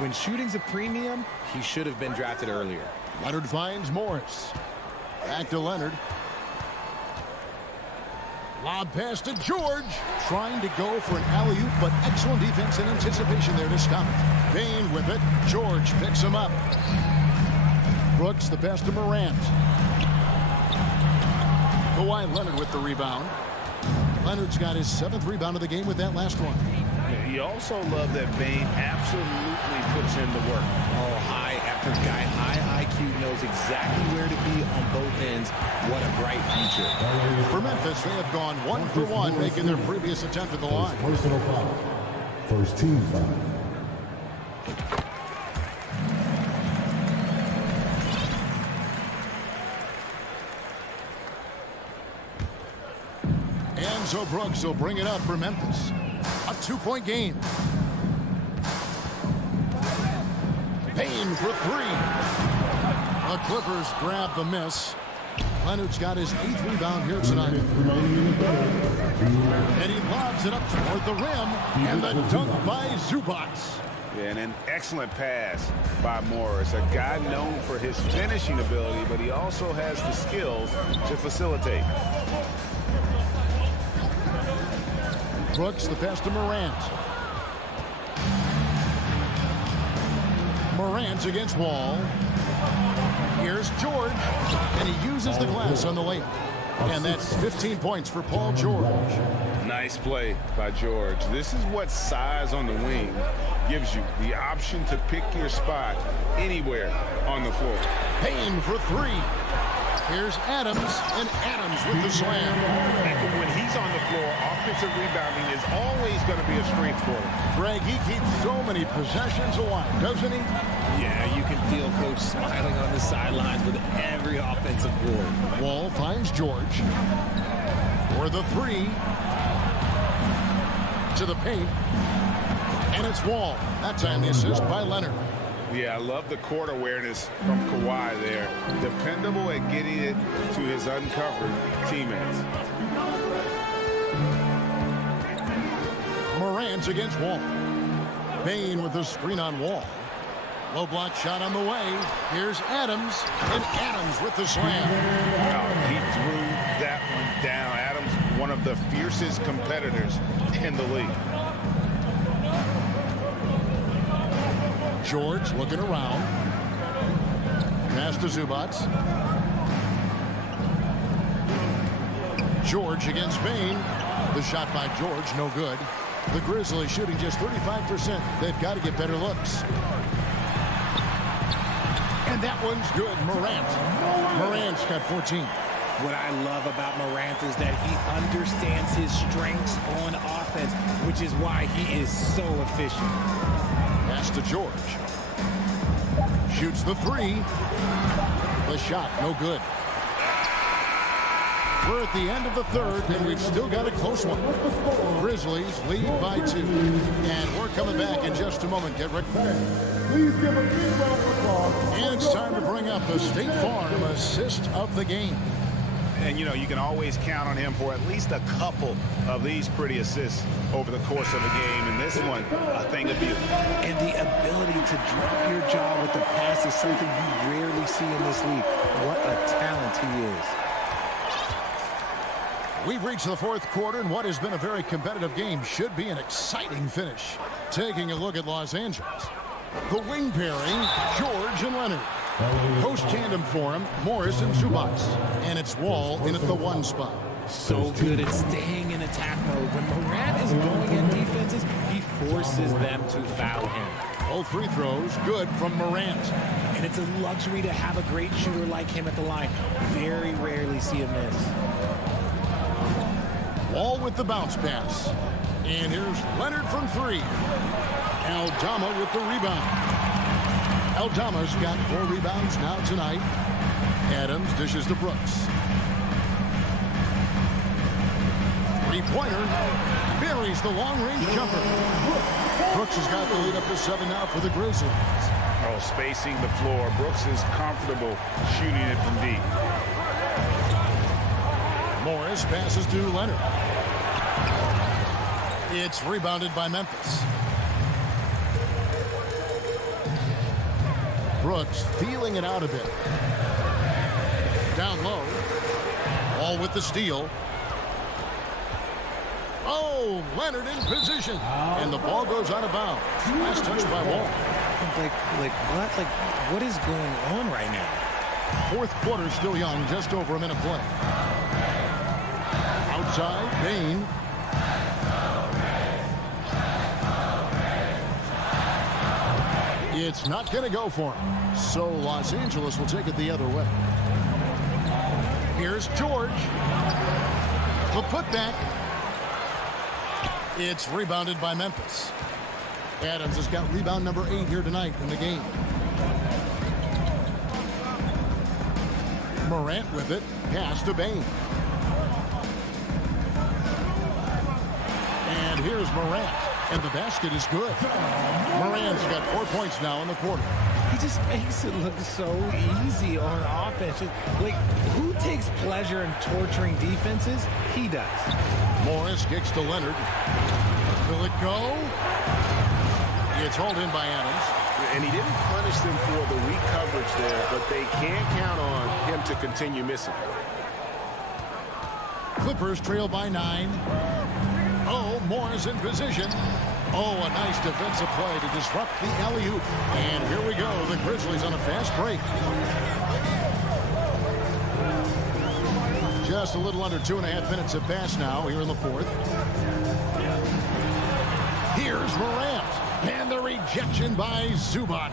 When shooting's a premium, he should have been drafted earlier. Leonard finds Morris. Back to Leonard. Lob pass to George. Trying to go for an alley-oop, but excellent defense and anticipation there to stop it. Bane with it. George picks him up. Brooks the pass to Morant. Kawhi Leonard with the rebound. Leonard's got his 7th rebound of the game with that last one. You also love that Bane absolutely puts in the work. Oh, high effort guy, high IQ, knows exactly where to be on both ends. What a bright future. For Memphis, they have gone 1 for 1, making their previous attempt at the line. Personal foul. First team foul. And so Brooks will bring it up for Memphis. A 2-point game. Payne for 3. The Clippers grab the miss. Leonard's got his 8th rebound here tonight. And he lobs it up toward the rim. And the dunk by Zubac. And an excellent pass by Morris. A guy known for his finishing ability, but he also has the skills to facilitate. Brooks the pass to Morant. Morant against Wall. Here's George. And he uses the glass on the layup. And that's 15 points for Paul George. Nice play by George. This is what size on the wing gives you. The option to pick your spot anywhere on the floor. Payne for 3. Here's Adams, and Adams with the slam. And when he's on the floor, offensive rebounding is always going to be a strength for him. Greg, he keeps so many possessions alive, doesn't he? Yeah, you can feel Coach smiling on the sidelines with every offensive board. Wall finds George. For the 3. To the paint. And it's Wall. That time the assist by Leonard. Yeah, I love the court awareness from Kawhi there. Dependable at getting it to his uncovered teammates. Morant against Wall. Bane with the screen on Wall. Low block shot on the way. Here's Adams, and Adams with the slam. Oh, he threw that one down. Adams, one of of the fiercest competitors in the league. George looking around. Pass to Zubac. George against Bain. The shot by George, no good. The Grizzlies shooting just 35%. They've got to get better looks. And that one's good. Morant's got 14. What I love about Morant is that he understands his strengths on offense, which is why he is so efficient. Pass to George. Shoots the three. The shot, no good. We're at the end of the third, and we've still got a close one. Grizzlies lead by 2. And we're coming back in just a moment. Get ready. Please give a big round of applause. And it's time to bring up the State Farm assist of the game. And, you know, you can always count on him for at least a couple of these pretty assists over the course of a game. And this one, a thing of beauty. And the ability to drop your jaw with the pass is something you rarely see in this league. What a talent he is. We've reached the fourth quarter, and what has been a very competitive game should be an exciting finish. Taking a look at Los Angeles. The wing pairing, George and Leonard. Post tandem for him, Morris and Zubac. And it's Wall in at the 1 spot. So good at staying in attack mode. When Morant is going in defenses, he forces them to foul him. Both free throws, good from Morant. And it's a luxury to have a great shooter like him at the line. Very rarely see a miss. Wall with the bounce pass. And here's Leonard from 3. Aldama with the rebound. Aldama's got 4 rebounds now tonight. Adams dishes to Brooks. Three-pointer. Buries the long-range jumper. Brooks has got the lead up to 7 now for the Grizzlies. Oh, spacing the floor. Brooks is comfortable shooting it from deep. Morris passes to Leonard. It's rebounded by Memphis. Brooks feeling it out a bit. Down low. All with the steal. Oh, Leonard in position. And the ball goes out of bounds. Last touch by Wall. What is going on right now? Fourth quarter still young, just over a minute play. Outside, Bain. It's not going to go for him. So Los Angeles will take it the other way. Here's George. The putback. It's rebounded by Memphis. Adams has got rebound number 8 here tonight in the game. Morant with it. Pass to Bain. And here's Morant. And the basket is good. Morant's got 4 points now in the quarter. He just makes it look so easy on offense. Like, who takes pleasure in torturing defenses? He does. Morris kicks to Leonard. Will it go? It's hauled in by Adams. And he didn't punish them for the weak coverage there, but they can count on him to continue missing. Clippers trail by 9. Oh, Morris in position. Oh, a nice defensive play to disrupt the alley-oop. And here we go, the Grizzlies on a fast break. Just a little under 2.5 minutes have passed now here in the fourth. Here's Morant. And the rejection by Zubac.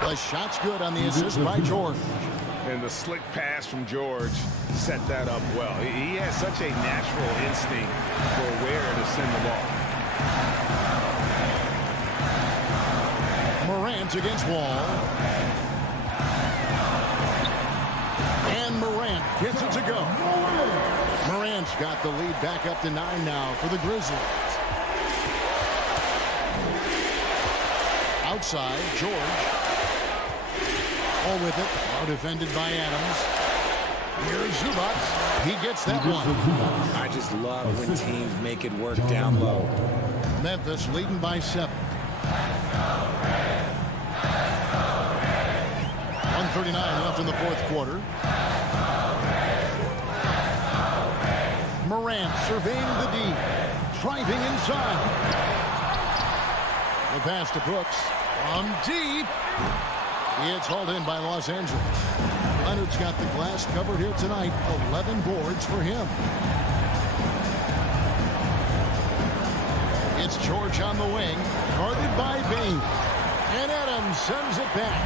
The shot's good on the assist by George. And the slick pass from George set that up well. He has such a natural instinct for where to send the ball. Morant against Wall. And Morant gets it to go. Morant's got the lead back up to 9 now for the Grizzlies. Outside, George. All with it. Now defended by Adams. Here's Zubac. He gets that one. I just love when teams make it work down low. Memphis leading by 7. 1:39 left in the fourth quarter. Morant surveying the D. Driving inside. The pass to Brooks. From deep. It's hauled in by Los Angeles. Leonard's got the glass covered here tonight. 11 boards for him. It's George on the wing. Guarded by Bain. And Adams sends it back.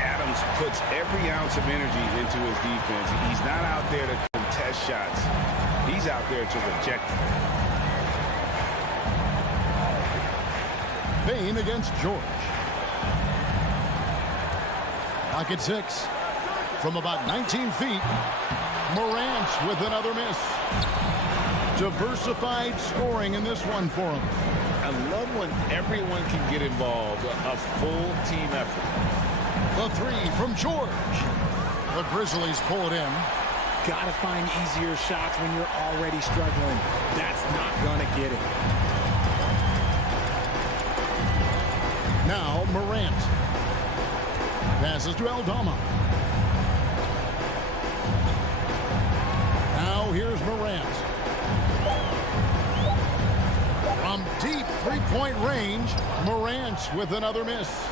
Adams puts every ounce of energy into his defense. He's not out there to contest shots. He's out there to reject them. Bain against George. Clock at 6. From about 19 feet, Morant with another miss. Diversified scoring in this one for him. I love when everyone can get involved, a full team effort. The three from George. The Grizzlies pull it in. Gotta find easier shots when you're already struggling. That's not gonna get it. Now Morant. Passes to Aldama. Now here's Morant. From deep three-point range, Morant with another miss.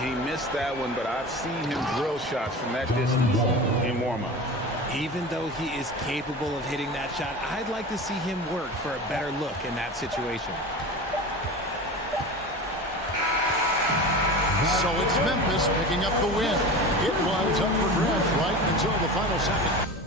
He missed that one, but I've seen him drill shots from that distance in warm-up. Even though he is capable of hitting that shot, I'd like to see him work for a better look in that situation. So it's Memphis picking up the win. It was up for grabs right until the final second.